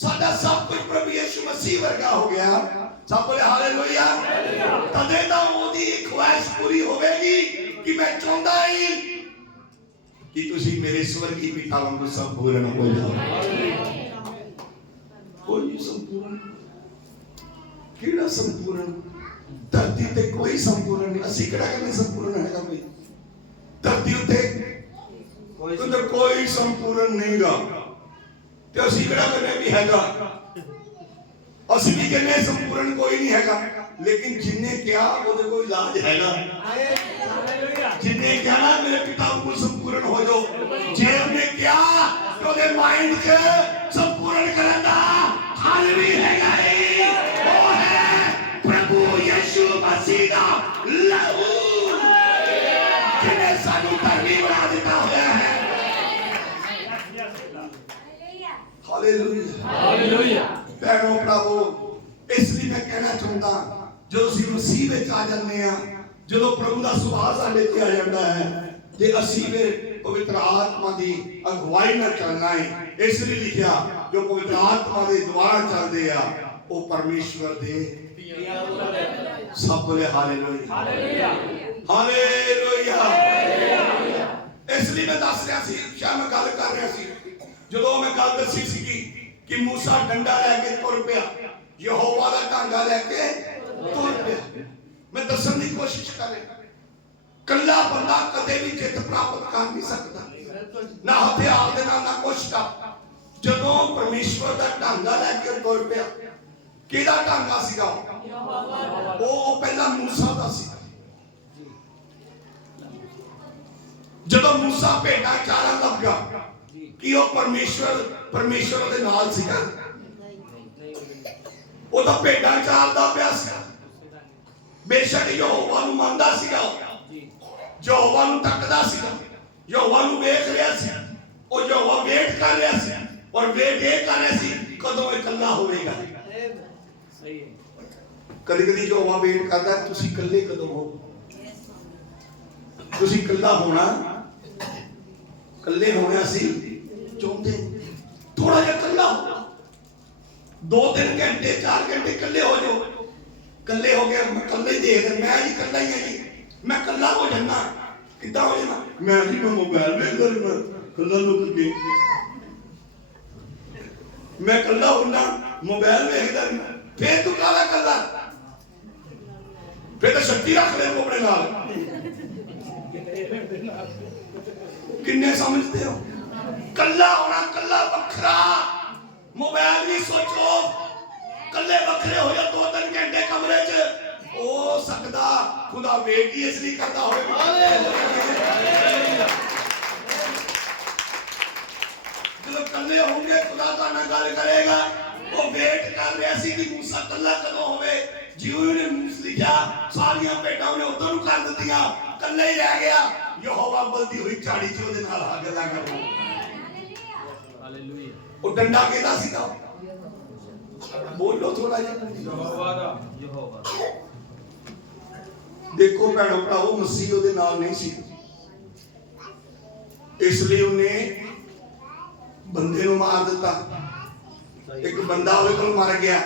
ਸਾਡਾ ਸਭ ਕੁਝ ਪ੍ਰਭੂ ਯਿਸੂ ਮਸੀਹ ਵਰਗਾ ਹੋ ਗਿਆ। ਸਭ ਬੋਲੇ ਹਾਲੇਲੂਇਆ। ਤਦੇ ਤਾਂ ਉਹਦੀ ਖੁਆਇਸ਼ ਪੂਰੀ ਹੋਵੇਗੀ ਕਿ ਮੈਂ ਚਾਹੁੰਦਾ ਹੀ ਕਿ ਤੁਸੀਂ ਮੇਰੇ ਸਵਰਗੀ ਪਿਤਾ ਵਾਂਗੂ ਸੰਪੂਰਨ ਹੋ ਜਾਓ। ਕੋਈ ਸੰਪੂਰਨ ਕਿਹੜਾ ਸੰਪੂਰਨ? ਧਰਤੀ ਤੇ ਕੋਈ ਸੰਪੂਰਨ ਨਹੀਂ। ਅਸੀਂ ਕਿਹੜਾ ਕਹਿੰਦੇ ਸੰਪੂਰਨ ਹੈਗਾ ਕੋਈ? ਧਰਤੀ ਉੱਤੇ ਕੋਈ ਸੰਪੂਰਨ ਨਹੀਂਗਾ। ਤੇ ਅਸੀਂ ਕਿਹੜਾ ਕਹਿੰਦੇ ਵੀ ਹੈਗਾ? ਅਸੀਂ ਵੀ ਕਹਿੰਦੇ ਸੰਪੂਰਨ ਕੋਈ ਨਹੀਂ ਹੈਗਾ। ਲੇਕਿਨ ਜਿੰਨੇ ਕਿਹਾ ਉਹਦੇ ਕੋਈ ਇਲਾਜ ਹੈਗਾ। ਜਿੰਨੇ ਕਿਹਾ ਨਾ ਮੇਰੇ ਪਿਤਾ ਨੂੰ ਸੰਪੂਰਨ ਹੋ ਜਾਓ, ਜੇ ਉਹਨੇ ਕਿਹਾ ਕਿ ਉਹਦੇ ਮਾਈਂਡ 'ਚ ਸੰਪੂਰਨ ਕਰਨ ਦਾ ਹੱਲ ਵੀ ਹੈਗਾ ਹੀ। ਉਹ ਹੈ ਪ੍ਰਭੂ ਯਿਸੂ ਮਸੀਹ ਦਾ ਲਹੂ, ਜਿਹਨੇ ਸਾਨੂੰ ਧਰਮੀ ਬਣਾ ਦਿੱਤਾ ਹੋਇਆ ਹੈ। Hallelujah hallelujah. ਭੈਣੋ ਭਰਾਵੋ, ਇਸ ਲਈ ਮੈਂ ਕਹਿਣਾ ਚਾਹੁੰਦਾ, ਜਦੋਂ ਅਸੀਂ ਮਸੀਹ ਵਿੱਚ ਆ ਜਾਂਦੇ ਆ, ਜਦੋਂ ਪ੍ਰਭੂ ਦਾ ਸੁਭਾਅ ਸਾਡੇ ਤੇ ਆ ਜਾਂਦਾ ਹੈ, ਤੇ ਅਸੀਂ ਫਿਰ ਪਵਿੱਤਰ ਆਤਮਾ ਦੀ ਅਗਵਾਈ ਨਾਲ ਚੱਲਣਾ ਹੈ। ਇਸ ਲਈ ਲਿਖਿਆ, ਜੋ ਪਵਿੱਤਰ ਆਤਮਾ ਦੇ ਦੁਆਰਾ ਚੱਲਦੇ ਆ ਉਹ ਪਰਮੇਸ਼ਵਰ ਦੇ। ਸਭ ਬੋਲੇ ਹਾਲੇਲੂਇਆ ਹਾਲੇਲੂਇਆ। ਇਸ ਲਈ ਮੈਂ ਦੱਸ ਰਿਹਾ ਸੀ, ਸ਼ਾਇਦ ਮੈਂ ਗੱਲ ਕਰ ਰਿਹਾ ਸੀ, ਜਦੋਂ ਮੈਂ ਗੱਲ ਦੱਸੀ ਸੀ ਕਿ ਮੂਸਾ ਡੰਡਾ ਲੈ ਕੇ ਤੁਰ ਪਿਆ, ਯਹੋਵਾ ਦਾ ਢਾਂਗਾ ਲੈ ਕੇ ਤੁਰ ਪਿਆ। ਮੈਂ ਦੱਸਣ ਦੀ ਕੋਸ਼ਿਸ਼ ਕਰ ਰਿਹਾ, ਕੱਲਾ ਬੰਦਾ ਕਦੇ ਵੀ ਜਿੱਤ ਪ੍ਰਾਪਤ ਕਰ ਨਹੀਂ ਸਕਦਾ, ਨਾ ਹਥਿਆਰ ਦੇ ਨਾਲ, ਨਾ ਕੁਛ ਦਾ। ਜਦੋਂ ਪਰਮੇਸ਼ਵਰ ਦਾ ਢਾਂਗਾ ਲੈ ਕੇ ਤੁਰ ਪਿਆ, ਕਿਹਦਾ ਢਾਂਗਾ ਸੀਗਾ? ਉਹ ਪਹਿਲਾਂ ਮੂਸਾ ਦਾ ਸੀ। ਜਦੋਂ ਮੂਸਾ ਭੇਡਾਂ ਚਾਰਨ ਲੱਗਾ, ਕਿ ਉਹ ਪਰਮੇਸ਼ਵਰ ਉਹਦੇ ਨਾਲ ਸੀਗਾ? ਉਹ ਤਾਂ ਭੇਡਾਂ ਚਾਰਦਾ ਪਿਆ ਸੀ। ਬੇਸ਼ੱਕ ਯਹੋਵਾ ਨੂੰ ਮੰਨਦਾ ਸੀਗਾ, ਯਹੋਵਾ ਨੂੰ ਤੱਕਦਾ ਸੀਗਾ, ਯਹੋਵਾ ਨੂੰ ਵੇਖ ਰਿਹਾ ਸੀ, ਉਹ ਯਹੋਵਾ ਵੇਟ ਕਰ ਰਿਹਾ ਸੀ, ਔਰ ਵੇਟ ਇਹ ਕਰ ਰਿਹਾ ਸੀ ਕਦੋਂ ਇਕੱਲਾ ਹੋਵੇਗਾ। ਕਦੀ ਕਦੀ ਯਹੋਵਾ ਵੇਟ ਕਰਦਾ, ਤੁਸੀਂ ਇਕੱਲੇ ਕਦੋਂ ਹੋ? ਤੁਸੀਂ ਇਕੱਲਾ ਹੋਣਾ, ਇਕੱਲੇ ਹੋਣਾ ਸੀ ਚਾਹੁੰਦੇ, ਥੋੜਾ ਜਿਹਾ ਇਕੱਲਾ ਹੋ, 2-3 ਘੰਟੇ 4 ਘੰਟੇ ਇਕੱਲੇ ਹੋ ਜਾਓ। ਇਕੱਲੇ ਹੋ ਗਏ, ਮੈਂ ਇਕੱਲੇ ਹੀ ਦੇਖ, ਮੈਂ ਜੀ ਇਕੱਲਾ ਹੀ ਹਾਂ ਜੀ, ਮੈਂ ਇਕੱਲਾ ਹੋ ਜਾਣਾ। ਕਿੱਦਾਂ ਹੋ ਜਾਣਾ? ਮੈਂ ਜੀ ਮੈਂ ਮੋਬਾਈਲ ਵੇਖਦਾ ਰਹਿਣਾ, ਇਕੱਲਾ ਲੁਕ ਕੇ ਮੈਂ ਇਕੱਲਾ ਹੁੰਦਾ, ਮੋਬਾਈਲ ਵੇਖਦਾ ਰਹਿਣਾ। ਫੇਰ ਤੂੰ ਕਾਹਦਾ ਇਕੱਲਾ? ਫੇਰ ਤਾਂ ਸ਼ਕਤੀ ਰੱਖ ਲੈ ਆਪਣੇ ਨਾਲ। ਕਿੰਨੇ ਸਮਝਦੇ ਹੋ? ਕੱਲਾ ਹੋਣਾ, ਕੱਲਾ ਵੱਖਰਾ। ਮੋਬਾਈਲ ਵੀ ਸੋਚੋ, ਕੱਲੇ ਵੱਖਰੇ ਹੋ ਜਾ 2-3 ਘੰਟੇ ਕਮਰੇ 'ਚ। ਹੋ ਸਕਦਾ ਖੁਦਾ ਵੇਟ ਹੀ ਇਸ ਲਈ ਕਰਦਾ ਹੋਵੇ। ਜਦੋਂ ਕੱਲੇ ਹੋਣਗੇ ਖੁਦਾ ਤੁਹਾਡੇ ਨਾਲ ਗੱਲ ਕਰੇਗਾ। ਉਹ ਵੇਟ ਕਰ ਰਿਹਾ ਸੀ ਕਿ ਮੂਸਾ ਕੱਲਾ ਕਦੋਂ ਹੋਵੇ। ਜਿਉਂ ਉਹਨੇ ਮੂਸਾ ਲਿਖਿਆ, ਸਾਰੀਆਂ ਭੇਡਾਂ ਉਹਨੇ ਉਧਰ ਨੂੰ ਕਰ ਦਿੱਤੀਆਂ, ਕੱਲੇ ਹੀ ਰਹਿ ਗਿਆ। ਯਹੋਵਾ ਬਲਦੀ ਹੋਈ ਝਾੜੀ 'ਚ ਉਹਦੇ ਨਾਲ ਆ ਗੱਲਾਂ ਕਰਦਾ। ਉਹ ਡੰਡਾ ਕਿਹਦਾ ਸੀਗਾ? ਬੋਲੋ ਥੋੜਾ ਜਿਹਾ। ਯਹੋਵਾ ਦਾ। ਯਹੋਵਾ। ਦੇਖੋ ਭੈਣੋ ਭਰਾਵੋ, ਮਸੀਹ ਉਹਦੇ ਨਾਲ ਨਹੀਂ ਸੀ, ਇਸ ਲਈ ਉਹਨੇ ਬੰਦੇ ਨੂੰ ਮਾਰ ਦਿੱਤਾ। ਇੱਕ ਬੰਦਾ ਉਹਦੇ ਕੋਲ ਮਰ ਗਿਆ,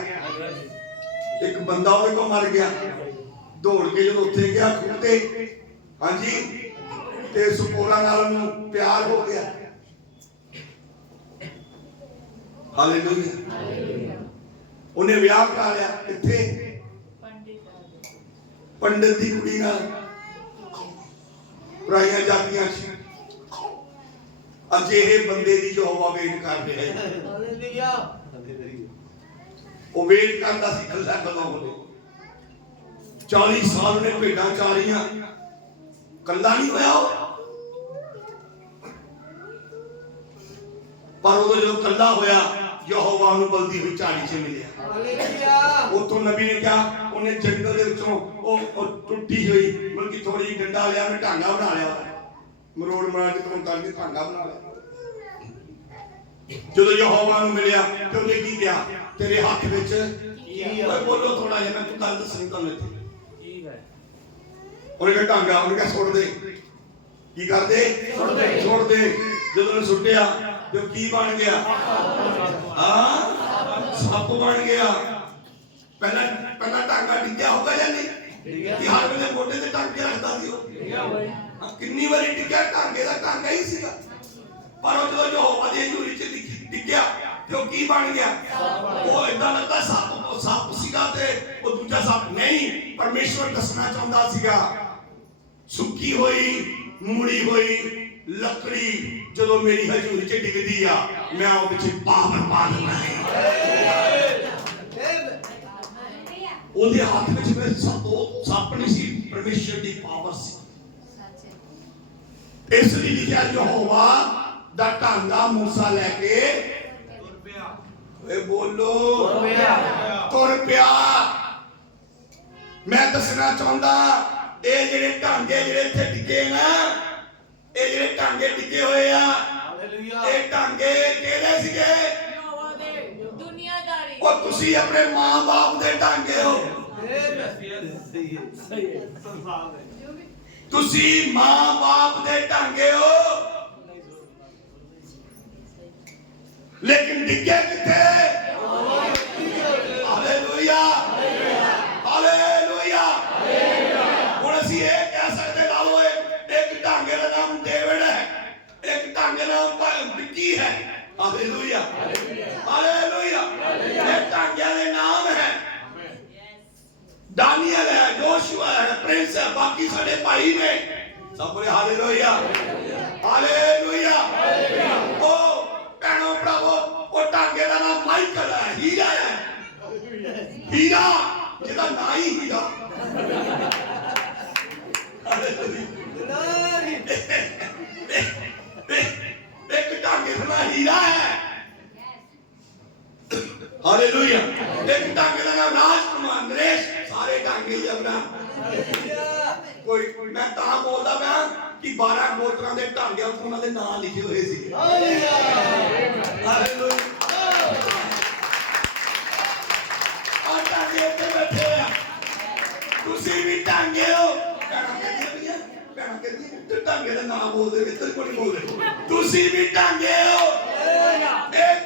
ਇੱਕ ਬੰਦਾ ਉਹਦੇ ਕੋਲ ਮਰ ਗਿਆ। ਦੌੜ ਕੇ ਜਦੋਂ ਉੱਥੇ ਗਿਆ ਖੂਹ ਤੇ, ਹਾਂਜੀ, ਤੇ ਸੁਪੋਰਾ ਨਾਲ ਉਹਨੂੰ ਪਿਆਰ ਹੋ ਗਿਆ। ਹਾਲੇਲੂਇਆ। ਉਹਨੇ ਵਿਆਹ ਕਰਾ ਲਿਆ। ਕਿੱਥੇ? ਪੰਡਿਤ ਦੀ ਕੁੜੀ ਨਾਲ, ਪਰਾਈਆਂ ਜਾਤੀਆਂ 'ਚ। ਅਜਿਹੇ ਬੰਦੇ ਦੀ ਯਹੋਵਾ ਵੇਟ ਕਰ ਰਿਹਾ ਹੈ। ਹਾਲੇਲੂਇਆ। ਉਹ ਵੇਟ ਕਰਦਾ ਸੀ ਕੱਲਾ ਕਦੋਂ ਹੋਵੇ। 40 ਸਾਲ ਉਹਨੇ ਭੇਡਾਂ ਚਾਰੀਆਂ, ਕੱਲਾ ਨਹੀਂ ਹੋਇਆ ਉਹ। ਪਰ ਉਦੋਂ ਜਦੋਂ ਕੱਲਾ ਹੋਇਆ, ਯਹੋਵਾ ਨੂੰ ਬਲਦੀ ਹੋਈ ਝਾੜੀ 'ਚ ਮਿਲਿਆ। ਹਾਲੇਲੂਇਆ। ਉਤੋਂ ਨਬੀ ਨੇ ਕਿਹਾ, ਉਹਨੇ ਜੰਗਲ ਦੇ ਵਿੱਚੋਂ ਉਹ ਟੁੱਟੀ ਹੋਈ, ਬਲਕਿ ਥੋੜੀ ਜਿਹੀ ਡੰਡਾ ਲਿਆ, ਉਹਨੇ ਢਾਂਗਾ ਬਣਾ ਲਿਆ, ਮਰੋੜ ਮਰਾੜ ਕੇ ਤੋਂ ਕਰਕੇ ਢਾਂਗਾ ਬਣਾ ਲਿਆ। ਜਦੋਂ ਯਹੋਵਾ ਨੂੰ ਮਿਲਿਆ ਤੇ ਉਹਨੇ ਕੀ ਕਿਹਾ? ਤੇਰੇ ਹੱਥ ਵਿੱਚ ਕੀ ਹੈ? ਬੋਲੋ ਥੋੜਾ ਜਿਹਾ, ਮੈਂ ਗੱਲ ਦੱਸਣੀ ਤੁਹਾਨੂੰ ਇੱਥੇ। ਕੀ ਹੈ? ਉਹਨੇ ਕਿਹਾ ਢਾਂਗਾ। ਉਹਨੇ ਕਿਹਾ ਸੁੱਟ ਦੇ। ਕੀ ਕਰਦੇ? ਸੁੱਟ ਦੇ। ਜਦੋਂ ਉਹਨੇ ਸੁੱਟਿਆ ਤੇ ਉਹ ਕੀ ਬਣ ਗਿਆ? ਹਾਂ, ਸੱਪ ਬਣ ਗਿਆ। ਪਹਿਲਾਂ ਪਹਿਲਾਂ ਟਾਂਗਾ ਡਿੱਗਿਆ ਹੋਗਾ ਜਾਂ ਨਹੀਂ? ਕਿ ਹਰ ਵੇਲੇ ਮੋਢੇ ਤੇ ਟਾਂਗੇ ਰੱਖਦਾ ਸੀ ਉਹ। ਕਿੰਨੀ ਵਾਰੀ ਡਿੱਗਿਆ, ਟਾਂਗੇ ਦਾ ਟਾਂਗਾ ਹੀ ਸੀਗਾ। ਪਰ ਉਹ ਜਦੋਂ ਯਹੋਵਾ ਦੀ ਹਜ਼ੂਰੀ ਚ ਡਿੱਗਿਆ ਤੇ ਉਹ ਕੀ ਬਣ ਗਿਆ? ਉਹ ਏਦਾਂ ਲੱਗਾ ਸੱਪ ਸੀਗਾ ਤੇ ਉਹ ਦੂਜਾ ਸੱਪ ਨਹੀਂ। ਪਰਮੇਸ਼ਵਰ ਦੱਸਣਾ ਚਾਹੁੰਦਾ ਸੀਗਾ ਸੁੱਕੀ ਹੋਈ ਮੁੜੀ ਹੋਈ ਲੱਕੜੀ ਜਦੋਂ ਮੇਰੀ ਹਜ਼ੂਰੀ ਚ ਡਿੱਗਦੀ ਆ, ਮੈਂ ਉਹਦੇ ਚ ਪਾਵਰ ਪਾ ਦਿੰਦਾ ਹੈ। ਉਹਦੇ ਹੱਥ ਵਿੱਚ ਮੈਂ ਸੱਪ ਨਹੀਂ ਸੀ, ਪਰਮੇਸ਼ਵਰ ਦੀ ਪਾਵਰ ਸੀ। ਇਸ ਲਈ ਲਿਖਿਆ ਯਹੋਵਾ ਦਾ ਟਾਂਗਾ ਮੂਸਾ ਲੈ ਕੇ ਤੁਰ ਪਿਆ। ਓਏ ਬੋਲੋ ਤੁਰ ਪਿਆ। ਮੈਂ ਦੱਸਣਾ ਚਾਹੁੰਦਾ ਇਹ ਜਿਹੜੇ ਟਾਂਗੇ ਜਿਹੜੇ ਇੱਥੇ ਡਿੱਗੇ ਨਾ, ਇਹ ਜਿਹੜੇ ਟਾਂਗੇ ਡਿੱਗੇ ਹੋਏ ਆ, ਇਹ ਟਾਂਗੇ ਕਿਹੜੇ ਸੀਗੇ? ਦੁਨੀਆਦਾਰੀ। ਉਹ ਤੁਸੀਂ ਆਪਣੇ ਮਾਂ-ਬਾਪ ਦੇ ਟਾਂਗੇ ਹੋ। ਤੁਸੀਂ ਮਾਂ-ਬਾਪ ਦੇ ਟਾਂਗੇ ਹੋ, ਲੇਕਿਨ ਡਿੱਗੇ ਕਿੱਥੇ? Hallelujah hallelujah. ਹੁਣ ਅਸੀਂ ਇਹ ਕਹਿ ਸਕਦੇ ਲਾ ਲਓ ਇੱਕ ਟਾਂਗੇ ਦਾ ਨਾਮ ਡੇਵਿਡ ਹੈ, ਇੱਕ ਟਾਂਗੇ ਦਾ ਨਾਮ ਵਿੱਕੀ ਹੈ। Hallelujah hallelujah. ਇਹ ਟਾਂਗਿਆਂ ਦੇ ਨਾਮ ਹੈ। दानियल है, जोशुआ है, प्रिंस है, बाकी सारे भाई ने सब बोले हालेलुया हालेलुया। ओ भैनों भरावो, ओ टांगे का नाम माइकल है, हीरा है, हीरा जिहदा ना ही हीरा। एक टांगे का नाम हीरा है। हालेलुया। एक टांगे का नाम राजकुमार नरेश। सारे टांगे ही अपना कोई मैं ता बोलदा मैं कि 12 गोत्रां दे टांगे उत्ते उन्हां दे नाम लिखे होए सी। हालेलुया। और टांगे ते बैठे आ, तुसी भी टांगे हो। कहना कहती टांगे दा नाम बोल दे, इधर कोई बोल दे। तुसी भी टांगे हो।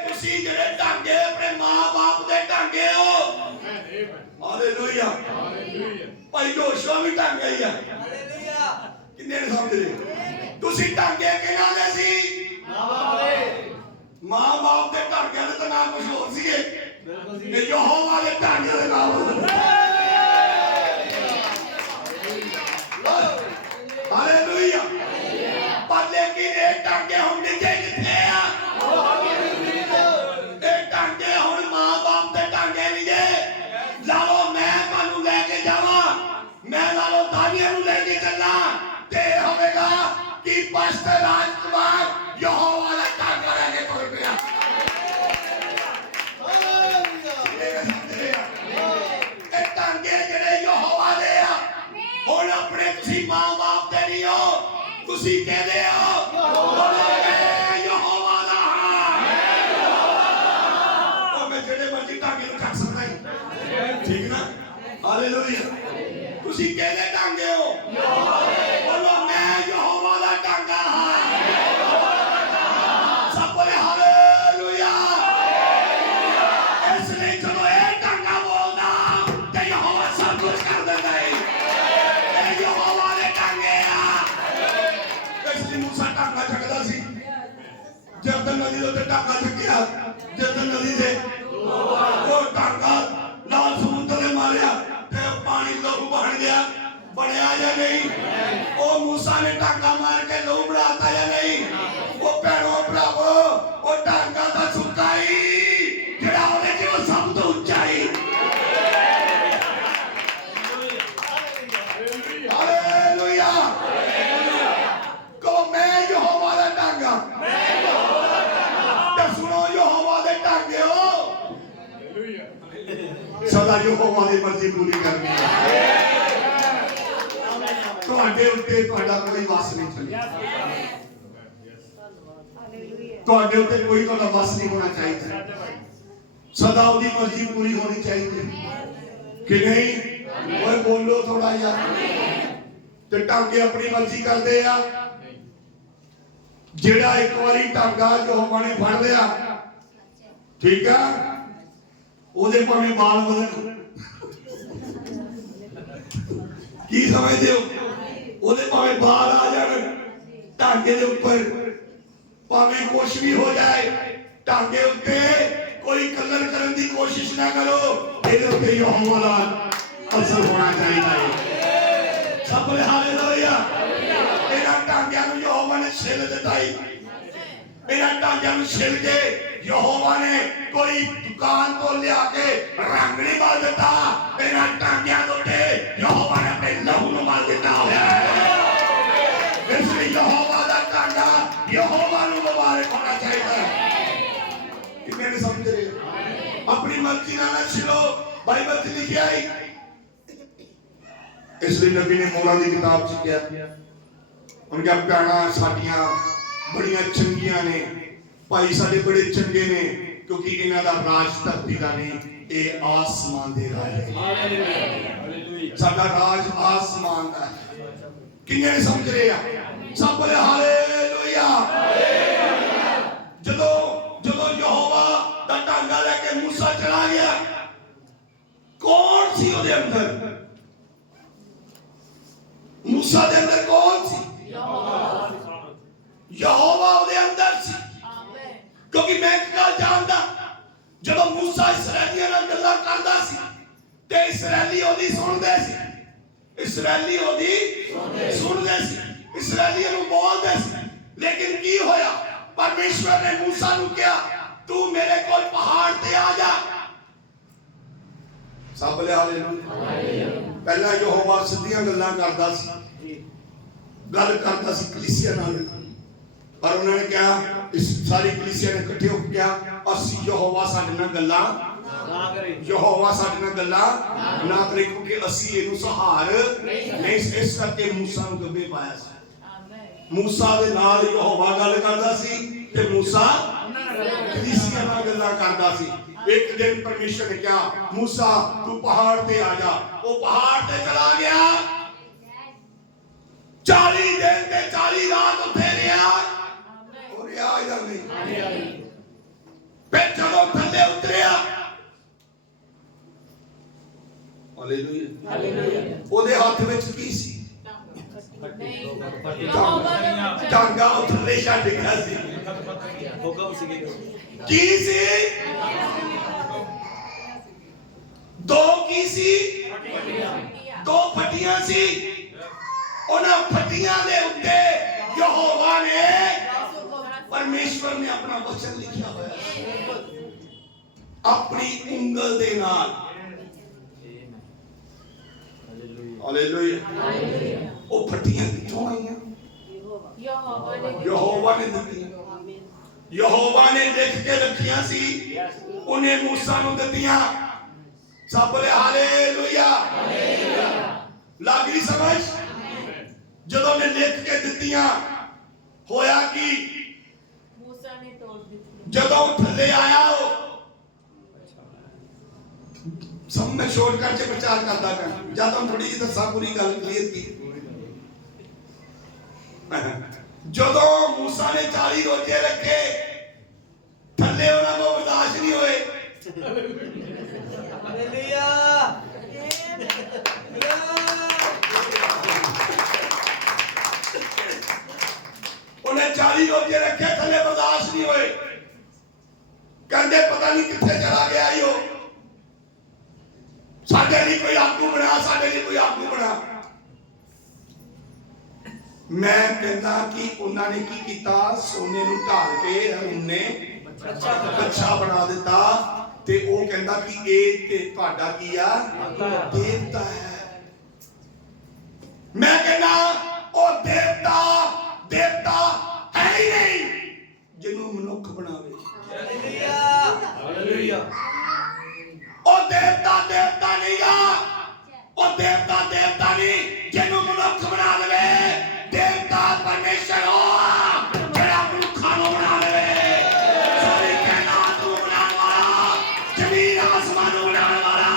तुसी जेड़े टांगे अपने मां-बाप दे टांगे हो। हालेलुया। भाई जोशुआ भी टांगे ही है। हालेलुया। किन्ने ने समझ रहे? तुसी टांगे किहनां दे सी? मां-बाप दे। मां-बाप दे टांगे दे तां नाम कुछ होर सीगे। बिल्कुल। यहोवा दे टांगे दे नाम। हालेलुया। पर लेकिन ये टांगे हुण डिगे किथे आ? राजकुमार यहोवा दा टांगा लेके तुर पिया। ए टांगे जेड़े यहोवा दे आ, हुण अपने तुसी मां-बाप दे नहीं हो, तुसी कहदे हो यहोवा दा। ओ मैं जेड़े मर्जी टांगे नूं चक सकदा ही, ठीक ना? हालेलुया। तुसी कहदे टांगे हो, बोलो मैं यहोवा दा टांगा हां। सब बोले हालेलुया। इसलिए चलो ये टांगा बोलना ते यहोवा सब कुछ कर देता है। ये यहोवा दे टांगे आ। इसलिए मूसा टांगा चकदा सी, जरदन नदी दे टांगा चकिया, जरदन नदी से वो टांगा लाल समुद्र में मारिया ते पानी लहू बन गया। बढ़िया या नहीं? ओ मूसा ने टांगा मार के लहू बढ़ाता या नहीं? वो भैनों भरावो, वो टांगा दा सुकाई जेड़ा ओदे च वो सब तो ऊंचाई। हालेलुया। को मैं यहोवा दा टांगा। ते सुनो यहोवा दे टांगे हो, सदा यहोवा दी मर्जी पूरी करनी है। ਤੁਹਾਡੇ ਉੱਤੇ ਤੁਹਾਡਾ ਕੋਈ ਵਸ ਨਹੀਂ ਚੱਲਿਆ। ਤੁਹਾਡੇ ਉੱਤੇ ਕੋਈ ਤੁਹਾਡਾ ਵਸ ਨਹੀਂ ਹੋਣਾ ਚਾਹੀਦਾ। ਸਦਾ ਉਹਦੀ ਮਰਜ਼ੀ ਪੂਰੀ ਹੋਣੀ ਚਾਹੀਦੀ ਕਿ ਨਹੀਂ? ਓਏ ਬੋਲੋ ਥੋੜਾ ਜਿਹਾ। ਤੇ ਟਾਂਗੇ ਆਪਣੀ ਮਰਜ਼ੀ ਕਰਦੇ ਆ। ਜਿਹੜਾ ਇੱਕ ਵਾਰੀ ਟਾਂਗਾ ਯਹੋਵਾ ਨੇ ਫੜ ਲਿਆ, ਠੀਕ ਆ, ਉਹਦੇ ਭਾਵੇਂ ਬਾਲ ਵਧਣ, ਕੀ ਸਮਝਦੇ ਹੋ? ਉਹਦੇ ਭਾਵੇਂ ਬਾਲ ਆ ਜਾਣ ਟਾਂਗੇ ਦੇ ਉੱਪਰ, ਭਾਵੇਂ ਕੁਛ ਵੀ ਹੋ ਜਾਏ, ਟਾਂਗੇ ਉੱਤੇ ਕੋਈ ਕਲਰ ਕਰਨ ਦੀ ਕੋਸ਼ਿਸ਼ ਨਾ ਕਰੋ, ਇਹਦੇ ਉੱਤੇ ਯਹੋਵਾ ਦਾ ਅਸਰ ਹੋਣਾ ਚਾਹੀਦਾ ਹੈ। ਸਭ ਬੋਲੇ ਹਾਲੇਲੂਇਆ। ਇਹਨਾਂ ਟਾਂਗਿਆਂ ਨੂੰ ਯਹੋਵਾ ਨੇ ਛਿੱਲ ਦਿੱਤਾ ਹੈ। ਇਹਨਾਂ ਟਾਂਗਿਆਂ ਨੂੰ ਛਿੱਲ ਕੇ ਯਹੋਵਾ ਨੇ ਕੋਈ ਦੁਕਾਨ ਤੋਂ ਲਿਆ ਕੇ ਰੰਗ ਨਹੀਂ ਮਾਰ ਦਿੱਤਾ। ਇਹਨਾਂ ਟਾਂਗਿਆਂ ਦੇ ਉੱਤੇ ਯਹੋਵਾ ਨੇ ਆਪਣੇ ਲਹੂ ਨੂੰ ਮਾਰ ਦਿੱਤਾ ਹੋਇਆ ਹੈ। ਇਸ ਲਈ ਯਹੋਵਾ ਦਾ ਟਾਂਗਾ ਯਹੋਵਾ ਨੂੰ ਮੁਬਾਰਕ ਹੋਣਾ ਚਾਹੀਦਾ ਹੈ। ਕਿੰਨੇ ਨੇ ਸਮਝ ਰਹੇ? ਆਪਣੀ ਮਰਜ਼ੀ ਨਾਲ ਨਾ ਛਿਲੋ, ਬਾਈਬਲ 'ਚ ਲਿਖਿਆ ਹੈ। ਇਸ ਲਈ ਨਬੀ ਨੇ ਮੋਲਾ ਦੀ ਕਿਤਾਬ 'ਚ ਕਿਹਾ, ਉਹਨਾਂ ਕਿਹਾ ਭੈਣਾਂ ਸਾਡੀਆਂ ਬੜੀਆਂ ਚੰਗੀਆਂ ਨੇ, ਭਾਈ ਸਾਡੇ ਬੜੇ ਚੰਗੇ ਨੇ, ਕਿਉਂਕਿ ਇਹਨਾਂ ਦਾ ਰਾਜ ਧਰਤੀ ਦਾ ਨਹੀਂ, ਇਹ ਆਸਮਾਨ ਦੇ ਰਾਜ ਹੈ। ਸਾਡਾ ਰਾਜ ਆਸਮਾਨ ਦਾ ਹੈ। ਕਿੰਨੇ ਸਮਝ ਰਹੇ ਆ? ਸਭ ਬੋਲੇ ਹਾਲੇਲੂਇਆ। ਜਦੋਂ ਯਹੋਵਾ ਦਾ ਟਾਂਗਾ ਲੈ ਕੇ ਮੂਸਾ ਚਲਾ ਗਿਆ, ਕੌਣ ਸੀ ਉਹਦੇ ਅੰਦਰ? मूसा के अंदर कौन सी? यहोवा ਉਹਦੇ ਅੰਦਰ ਸੀ। ਕਿਉਂਕਿ ਮੈਂ ਇੱਕ ਗੱਲ ਜਾਣਦਾ, ਜਦੋਂ ਮੂਸਾ ਇਸਰਾਏਲੀਆਂ ਨਾਲ ਗੱਲਾਂ ਕਰਦਾ ਸੀ ਤੇ ਇਸਰਾਏਲੀ ਉਹਦੀ ਸੁਣਦੇ ਸੀ, ਇਸਰਾਏਲੀ ਉਹਦੀ ਸੁਣਦੇ ਸੀ, ਇਸਰਾਏਲੀਆਂ ਨੂੰ ਬੋਲਦੇ ਸੀ। ਲੇਕਿਨ ਕੀ ਹੋਇਆ? ਪਰਮੇਸ਼ਵਰ ਨੇ ਮੂਸਾ ਨੂੰ ਕਿਹਾ, ਤੂੰ ਮੇਰੇ ਕੋਲ ਪਹਾੜ ਤੇ ਆ ਜਾ। ਸਭ ਬੋਲੇ ਹਾਲੇਲੂਇਆ। ਪਹਿਲਾਂ ਯਹੋਵਾ ਸਿੱਧੀਆਂ ਗੱਲਾਂ ਕਰਦਾ ਸੀ, ਗੱਲ ਕਰਦਾ ਸੀ ਕਲੀਸਿਆ ਨਾਲ, ਪਰ ਉਹਨਾਂ ਨੇ ਕਿਹਾ, ਇਸ ਸਾਰੀ ਕਲੀਸਿਆ ਨੇ ਇਕੱਠੇ ਹੋ ਕੇ ਕਿਹਾ, ਅਸੀਂ ਯਹੋਵਾ ਸਾਡੇ ਨਾਲ ਗੱਲਾਂ ਨਾ ਕਰੇ, ਯਹੋਵਾ ਸਾਡੇ ਨਾਲ ਗੱਲਾਂ ਨਾ ਕਰੇ, ਕਿਉਂਕਿ ਅਸੀਂ ਇਹਨੂੰ ਸਹਾਰ ਨਹੀਂ। ਇਸ ਕਰਕੇ ਮੂਸਾ ਨੂੰ ਗੱਬੇ ਪਾਇਆ ਸੀ। ਮੂਸਾ ਦੇ ਨਾਲ ਯਹੋਵਾ ਗੱਲ ਕਰਦਾ ਸੀ ਤੇ ਮੂਸਾ ਕਲੀਸਿਆ ਨਾਲ ਗੱਲਾਂ ਕਰਦਾ ਸੀ। एक दिन परमेश्वर ने कहा, मूसा तू पहाड़ पे आ जा। वो पहाड़ पे चला गया, 40 दिन ते 40 रात उत्थे रहा और आ या नहीं। फिर जदों थल्ले उतरिया, हालेलुया हालेलुया, ओदे हाथ विच की सी? टांगा थल्ले छड्ड गया सी। हुक्म सी की सी? दो की सी? दो फटियां सी। उन्हां फटियां दे उत्ते यहोवा ने, परमेश्वर ने अपना वचन लिखा होया अपनी उंगल दे नाल। हालेलुया। वो फटियां कित्थों आईयां? यहोवा ने दित्तियां। यहोवा ने लिख के रखियां सी, उन्हें मूसा नूं दित्तियां। सब बोले हालेलुया। लग गई समझ? जदों ने लिख के दित्तियां, होया कि मूसा ने तोड़ दित्ती। जदों थल्ले आया हो, सब मैं शॉर्टकट से प्रचार करता मैं, जदों थोड़ी जी दसा पूरी गल क्लियर की। जदों मूसा ने 40 रोजे रखे, थल्ले उन्हां को बर्दाश्त नहीं होए। हालेलुया। उन्हें 40 रोजे रखे, थल्ले बर्दाश्त नहीं होए। कहते पता नहीं कितने चला गया यो, साडे लिए कोई आगू बना, साडे लिए कोई आगू बना। मैं कहता कि उन्होंने की किया, सोने नूं ढाल के उन्ने अच्छा बना दिता ते वो कहता कि ये ते तुहाडा की आ देवता है। मैं कहना ओ देवता देवता है ही नहीं जिन्हों मनुख बनावे। Hallelujah hallelujah. ओ देवता देवता नहीं गा, ओ देवता देवता नहीं जिन्हों मनुख बना देवे। देवता परमेश्वर हो जेड़ा मनुखा नूं बना देवे, सारी कायनात नूं बनाने वाला, जमीन आसमान नूं बनाने वाला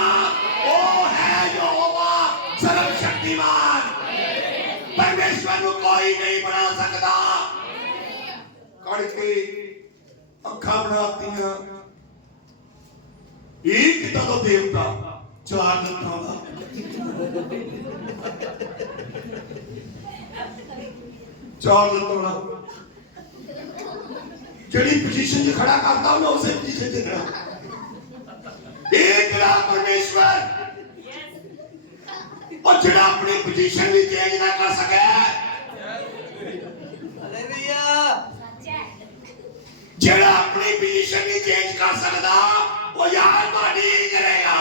ओ है यहोवा सर्वशक्तिमान। परमेश्वर नूं कोई नहीं बना सकता। कड़ के अखा बनातियां, एक देवता चार लत्तां दा चार लत्तां दा जड़ी पोजीशन च खड़ा करता हूं उसे पोजीशन च खड़ा एक परमेश्वर और जड़ा अपनी पोजीशन भी चेंज ना कर सके जड़ा अपनी पोजीशन भी चेंज कर सकता वो यार बाडी करेगा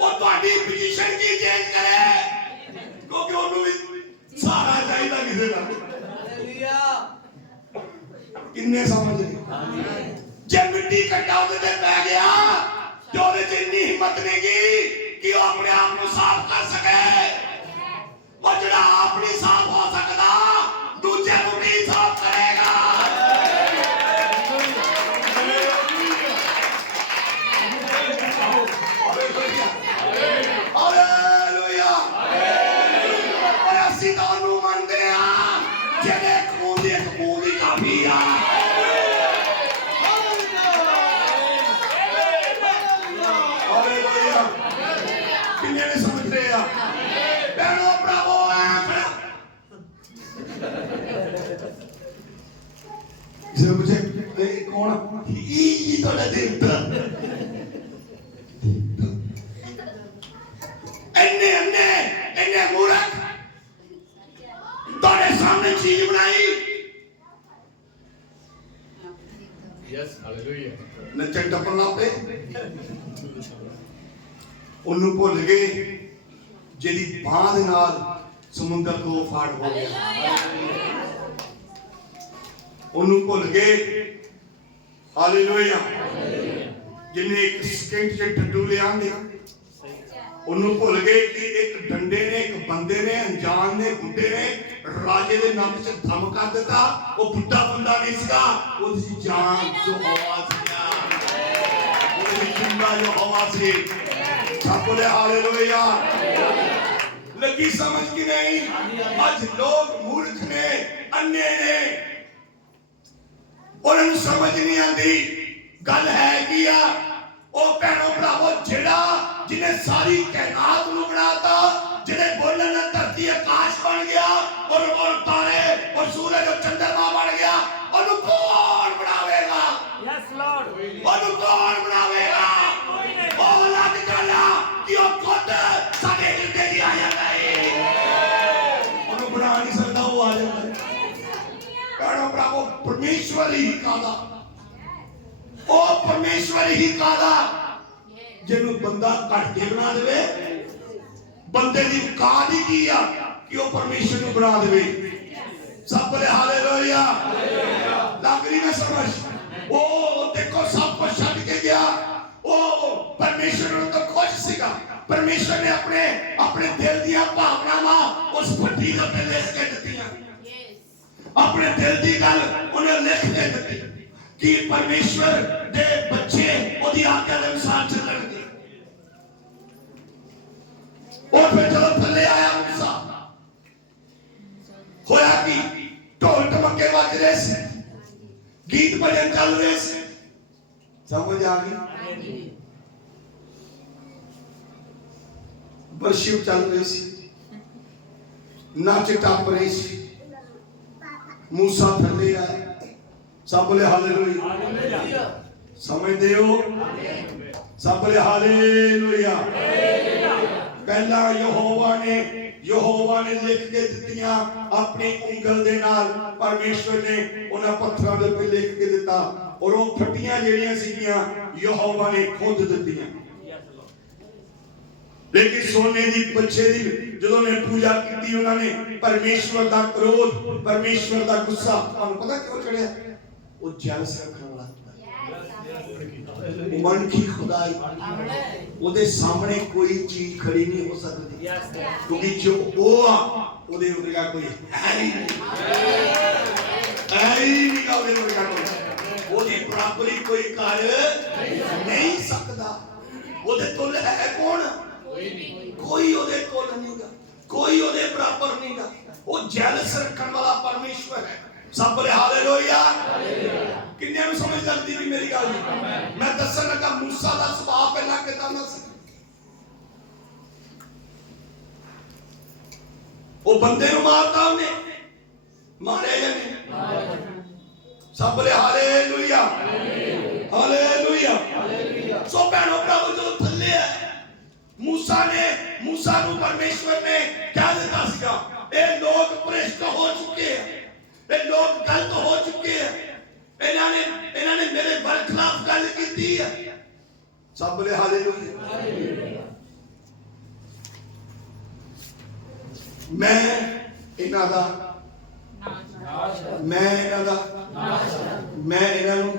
वो बाडी पोजीशन की चेंज करे क्योंकि उन्होंने भी सारा चाहिए किसी का किन्ने समझ जब मिट्टी कट्टा उधर पै गया तो उन्हें इतनी हिम्मत नहीं की कि वो अपने आप को साफ कर सके वो जड़ा अपनी साफ हो सकता दूसरे को भी साफ करेगा हालेलुया और ਅਸੀਂ ਤੁਹਾਨੂੰ ਮੰਨਦੇ ਆ ਜਿਹੜੇ ਖੂਨ ਦੀ ਕਾਫੀ ਆ ਹਾਲੇਲੁਆ ਕਿੰਨੇ ਨੇ ਸਮਝਦੇ ਆ ਭੈਣੋ ਭਰਾਵੋ ਕਿਸੇ ਨੂੰ ਪੁੱਛੇ ਇਹ ਕੌਣ ਇਹ ਤੁਹਾਡਾ ਦੇਵਤਾ इन्ने मूर्ख तेरे सामने चीज बनाई यस हालेलुया नचन टपन लापे उन्नू भुल गए जेदी बांह दे नाल समुंदर दो फाड़ हो गया उन्नू भुल गए हालेलुया जिन्हें एक सेकंड च डड्डू ले आंदे उन्होंने भुल गए कि एक डंडे ने एक बंदे ने अनजान ने बुढ़े ने राजे दे नक च दम कर दिता वो बुढ़ा बंदा नहीं सीगा उसकी जान जो हवा सीगा उसकी जिंदा जो हवा सी सब बोले हालेलुया लगी समझ की नहीं आज लोग मूर्ख ने अन्ने ने उन्हें समझ नहीं आती गल है कि ओ भैणो भरावो जेड़ा जिन्हें सारी कायनात नूं बनाता जिन्हें बोलने ना धरती आकाश बन गया और तारे और सूरज और चंद्रमा बन गया ओनू कौन बनावेगा यस लॉर्ड ओनू कौन बनावेगा ओ अलग गल आ कि ओ खुद साडे हिरदे च आ जांदा है ओनू बना नहीं सकदा वो आ जांदा है भैणो भरावो परमेश्वर ही कादा ओ परमेश्वर ही कादा जिन्हों बंदा घट के बना दे बंदे की औकात ही की आ कि वो परमेश्वर को बना दे सब बोले हालेलुया लग रही ना समझ ओ देखो सब कुछ छड़ के गया ओ परमेश्वर तो खुश सीगा परमेश्वर ने अपने अपने दिल दी भावनावां उस भट्टी दे उत्ते लिख के दित्तियां अपने दिल दी गल उन्हें लिख के दित्ती कि परमेश्वर दे बच्चे ओदी आज्ञा दे अनुसार चलणगे और फिर जब थल्ले आया मूसा होया कि ढोल टमके बज रहे से गीत भजन चल रहे से समझ आ गई वर्शिप चल रही सी नाच टप रही सी मूसा थल्ले आया सब बोले हालेलुया समझते हो सब बोले हालेलुया पहला यहोवा ने लिख के दित्तियां अपनी उंगल दे नाल परमेश्वर ने उन्हां पत्थरां दे पे लिख के दिता और वो फट्टियां जेड़ियां सीगियां यहोवा ने खुद दित्तियां लेकिन सोने दी बच्चे दी जदों ने पूजा की उन्होंने परमेश्वर दा क्रोध परमेश्वर दा गुस्सा तुहानू पता क्यों चढ़िया वो जेलस रखने वाला मन की खुदाई ओदे सामने कोई चीज खड़ी नहीं हो सकती क्योंकि जो वो ओदे वर्गा कोई है ही नहीं ओदे वर्गा कोई ओदी बराबरी कोई कर नहीं सकता ओदे तुल है कौन कोई ओदे तुल नहींगा कोई ओदे बराबर नहींगा वो जेलस रखने वाला परमेश्वर है सब बोले हालेलुया ਕਿੰਨਿਆਂ ਨੂੰ ਸਮਝ ਲੱਗਦੀ ਵੀ ਮੇਰੀ ਗੱਲ ਮੈਂ ਦੱਸਣ ਲੱਗਾ ਮੂਸਾ ਦਾ ਸੁਭਾਅ ਪਹਿਲਾਂ ਕਿਦਾਂ ਦਾ ਸੀ। ਉਹ ਬੰਦੇ ਨੂੰ ਮਾਰਤਾ, ਉਹਨੇ ਮਾਰਿਆ ਜਾਂ ਨਹੀਂ? ਸਭ ਬੋਲੇ ਹਾਲੇਲੂਇਆ, ਹਾਲੇਲੂਇਆ। ਸੋ ਭੈਣੋ ਭਰਾਵੋ, ਜਦੋਂ ਥੱਲੇ ਆ मूसा ਨੂੰ परमेश्वर ने क्या ਦਿੱਤਾ ਸੀਗਾ? ਇਹ ਲੋਕ ਭ੍ਰਿਸ਼ਟ ਹੋ ਚੁੱਕੇ हैं, ਇਹ ਲੋਕ ਗਲਤ ਹੋ ਚੁੱਕੇ हैं, ਇਹਨਾਂ ਨੇ ਮੇਰੇ ਬਰਖਲਾਫ ਗੱਲ ਕੀਤੀ ਹੈ। ਸਭ ਬੋਲੇ ਹਾਲੇਲੂਇਆ। ਮੈਂ ਇਹਨਾਂ ਨੂੰ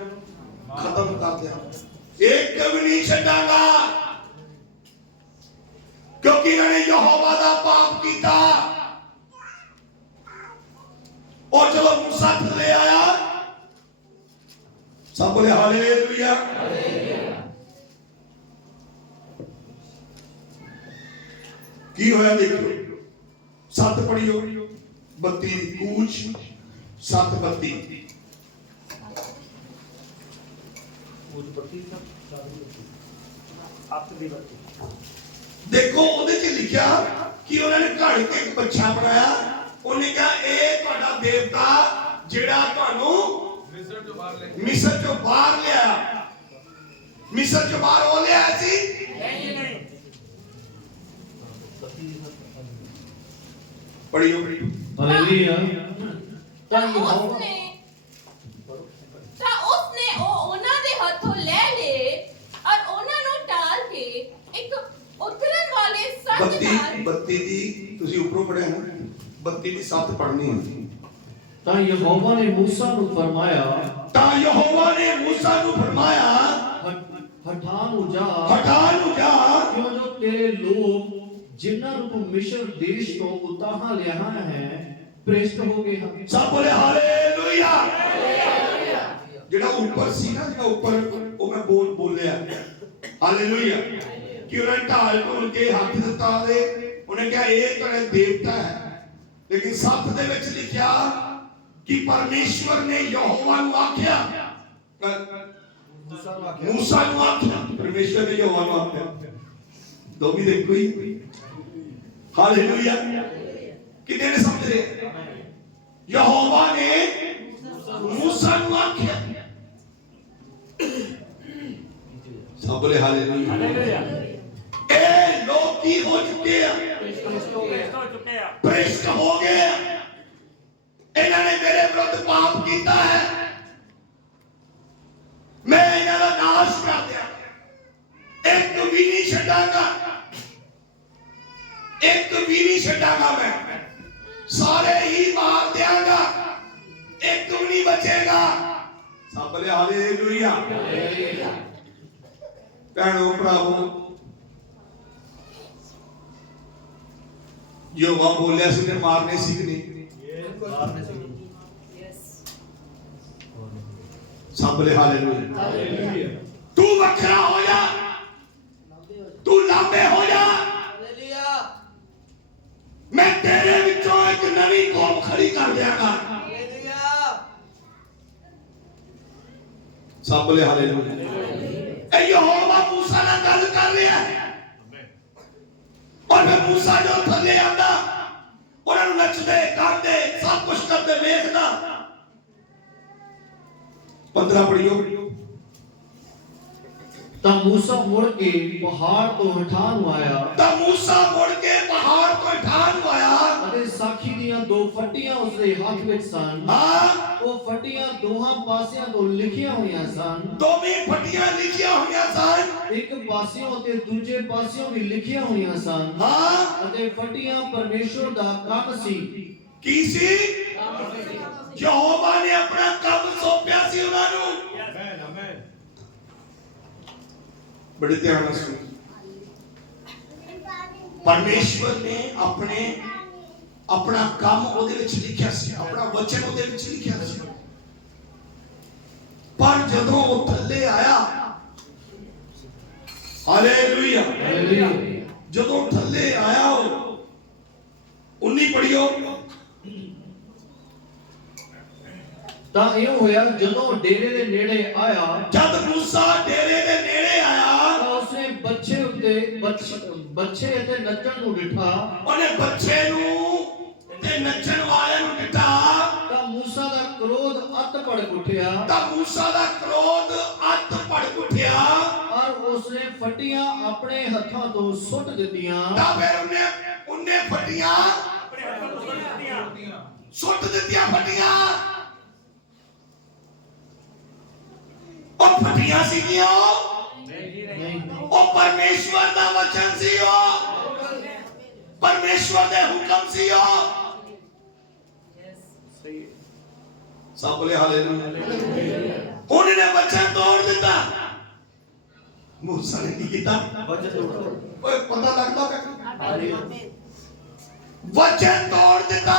ਖਤਮ ਕਰ ਦਿਆਂ, ਇੱਕ ਵੀ ਨਹੀਂ ਛੱਡਾਂਗਾ, क्योंकि इन्होंने यहोवा दा पाप किया। और जब मूसा थले आया, सब बोले हालेलुया। की होया देखो, 7 पढ़ियो 32 कूच 7 32 देखो ਉਹਦੇ ਚ ਲਿਖਿਆ ਕਿ ਉਹਨਾਂ ਨੇ ਘੜ ਕੇ ਇੱਕ ਬੱਚਾ ਬਣਾਇਆ। ਉਹਨੇ ਕਿਹਾ ਇਹ ਤੁਹਾਡਾ ਦੇਵਤਾ ਜਿਹੜਾ ਤੁਹਾਨੂੰ ਮਿਸਰ ਚੋਂ ਬਾਹਰ ਲਿਆ। ਮਿਸਰ ਚੋਂ ਬਾਹਰ ਉਹ ਲਿਆ ਸੀ? ਨਹੀਂ। ਪੜਿਓ ਹਾਲੇਲੂਇਆ। ਤਾਂ ਉਸਨੇ ਉਹਨਾਂ ਦੇ ਹੱਥੋਂ ਲੈ ਲਏ ਔਰ ਉਹਨਾਂ ਨੂੰ ਟਾਲ ਕੇ ਇੱਕ ਉਤਰਨ ਵਾਲੇ ਸੰਗ ਨਾਲ 32 ਦੀ ਤੁਸੀਂ ਉੱਪਰੋਂ ਪੜਿਆ ਨਾ, 32 ਦੀ 7 ਪੜਨੀ ਹੁੰਦੀ। ਤਾਂ ਯਹੋਵਾ ਨੇ ਮੂਸਾ ਨੂੰ ਫਰਮਾਇਆ, ਹਠਾ ਨੂੰ ਜਾ, ਕਿਉਂ ਜੋ ਤੇਰੇ ਲੋਕ ਜਿਨ੍ਹਾਂ ਨੂੰ ਤੂੰ ਮਿਸਰ ਦੇਸ਼ ਤੋਂ ਉਤਾਹਾਂ ਲਿਆ ਹੈ ਭ੍ਰਿਸ਼ਟ ਹੋ ਗਏ ਹਨ। ਸਭ ਬੋਲੇ ਹਾਲੇਲੂਇਆ। ਜਿਹੜਾ ਉੱਪਰ ਸੀ ਨਾ, ਜਿਹੜਾ ਉੱਪਰ ਉਹ ਮੈਂ ਬੋਲਿਆ ਹਾਲੇਲੂਇਆ, कि उन्हें ढाल ढूल के हाथ दिता दे, उन्हें कहा ये तेरा देवता है। लेकिन 7 दे विच लिखिया कि परमेश्वर ने यहोवा नूं आख्या, मूसा नूं आख्या, परमेश्वर ने यहोवा नूं आख्या, दो भी देखो ही। हालेलुया। कितने ने समझ रहे? यहोवा ने मूसा नूं आख्या। सब बोले हालेलुया। लोग की हो चुके हैं, भ्रष्ट हो गए। इन्होंने मेरे विरुद्ध पाप किया है, मैं इन्होंने नाश कर दिया, एक भी नहीं छड़ांगा, एक भी नहीं छड़ांगा, मैं सारे ही मार देंगा, एक भी नहीं बचेगा। सब बोले हालेलुया। भैणों भरावों, यहोवा बोलिया सी ने मारने सी कि नहीं? मारने सी। सब बोले हालेलुया। तू वखरा हो जा, तू लांबे हो जा, मैं तेरे विचों एक नवी कौम खड़ी कर देंगा। सब बोले हालेलुया। यहोवा मूसा नाल गल कर रहा है, और फिर मूसा जो थले आंदा उन्होंने नचदे गांदे सब कुछ करते वेखदा। 15 पढ़ियो। ਤਾਂ ਮੂਸਾ ਮੁੜ ਕੇ ਪਹਾੜ ਤੋਂ ਹਠਾ ਨੂੰ ਆਇਆ, ਅਤੇ ਸਾਖੀ ਦੀਆਂ 2 ਫੱਟੀਆਂ ਉਸਦੇ ਹੱਥ ਵਿੱਚ ਸਨ। ਉਹ ਫੱਟੀਆਂ ਦੋਹਾਂ ਪਾਸਿਆਂ ਤੋਂ ਲਿਖੀਆਂ ਹੋਈਆਂ ਸਨ। ਦੋਵੇਂ ਫੱਟੀਆਂ ਲਿਖੀਆਂ ਹੋਈਆਂ ਸਨ, ਇੱਕ ਪਾਸਿਓਂ ਤੇ ਦੂਜੇ ਪਾਸਿਓਂ ਵੀ ਲਿਖੀਆਂ ਹੋਈਆਂ ਸਨ। ਅਤੇ ਫੱਟੀਆਂ ਪਰਮੇਸ਼ਵਰ ਦਾ ਕੰਮ ਸੀ। ਕੀ ਸੀ? ਯਹੋਵਾ ਨੇ ਆਪਣਾ ਕੰਮ ਸੌਂਪਿਆ ਸੀ ਉਹਨਾਂ ਨੂੰ। बड़े ध्यान से सुनो। परमेश्वर ने अपना काम ओदे विच लिखिया सी, अपना वचन ओदे विच लिखिया सी, पर जदों वो थल्ले आया, हालेलुया, जदों थल्ले आया 19 पढ़ियो। ਤਾਂ ਇਉਂ ਹੋਇਆ ਜਦੋਂ ਡੇਰੇ ਦੇ ਨੇੜੇ ਆਇਆ ਜਦ ਮੂਸਾ ਡੇਰੇ ਦੇ ਨੇੜੇ ਆਇਆ ਤਾਂ ਉਸਨੇ ਬੱਚੇ ਅਤੇ ਨੱਚਣ ਨੂੰ ਡਿਠਾ। ਉਹਨੇ ਬੱਚੇ ਨੂੰ ਤੇ ਨੱਚਣ ਵਾਲਿਆਂ ਨੂੰ ਡਿਠਾ ਤਾਂ ਮੂਸਾ ਦਾ ਕ੍ਰੋਧ ਅੱਤ ਭੜਕ ਉੱਠਿਆ ਤਾਂ ਮੂਸਾ ਦਾ ਕ੍ਰੋਧ ਅੱਤ ਭੜਕ ਉੱਠਿਆ ਔਰ ਉਸਨੇ ਫੱਟੀਆਂ ਆਪਣੇ ਹੱਥਾਂ ਤੋਂ ਸੁੱਟ ਦਿੱਤੀਆਂ। ਤਾਂ ਫਿਰ ਉਹਨੇ ਫੱਟੀਆਂ ਸੁੱਟ ਦਿੱਤੀਆਂ ਫੱਟੀਆਂ। ਉਹ ਫੱਟੀਆਂ ਸੀਗੀਆਂ ਨਹੀਂ ਉਹ ਪਰਮੇਸ਼ਵਰ ਦਾ ਵਚਨ ਸੀ ਉਹ ਪਰਮੇਸ਼ਵਰ ਦੇ ਹੁਕਮ ਸੀ ਉਹ ਸਭ ਬੋਲੇ ਹਾਲੇਲੂਇਆ। ਉਹਨੇ ਵਚਨ ਤੋੜ ਦਿੱਤਾ। ਮੂਸਾ ਨੇ ਕੀ ਕੀਤਾ? ਓਏ ਪਤਾ ਲੱਗਦਾ ਪਿਆ ਵਚਨ ਤੋੜ ਦਿੱਤਾ।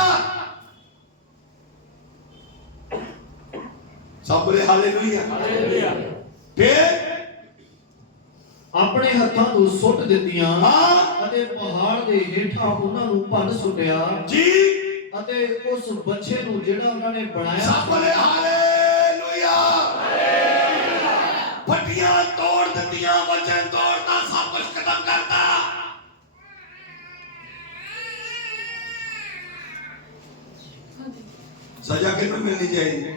ਸਭ ਬੋਲੇ ਹਾਲੇਲੂਇਆ। ਫਿਰ ਆਪਣੇ ਹੱਥਾਂ ਤੋਂ ਸੁੱਟ ਦਿੱਤੀਆਂ ਹਾਂ ਅਤੇ ਪਹਾੜ ਦੇ ਹੇਠਾਂ ਉਹਨਾਂ ਨੂੰ ਭੰਨ ਸੁੱਟਿਆ ਜੀ ਅਤੇ ਉਸ ਬੱਚੇ ਨੂੰ ਜਿਹੜਾ ਉਹਨਾਂ ਨੇ ਬਣਾਇਆ ਸਭ ਬੋਲੇ ਹਾਲੇਲੂਇਆ। ਫੱਟੀਆਂ ਤੋੜ ਦਿੱਤੀਆਂ ਵਚਨ ਤੋੜਤਾ ਸਭ ਕੁਝ ਖਤਮ ਕਰਤਾ। ਸਜ਼ਾ ਕਿਹਨੂੰ ਮਿਲਣੀ ਚਾਹੀਦੀ?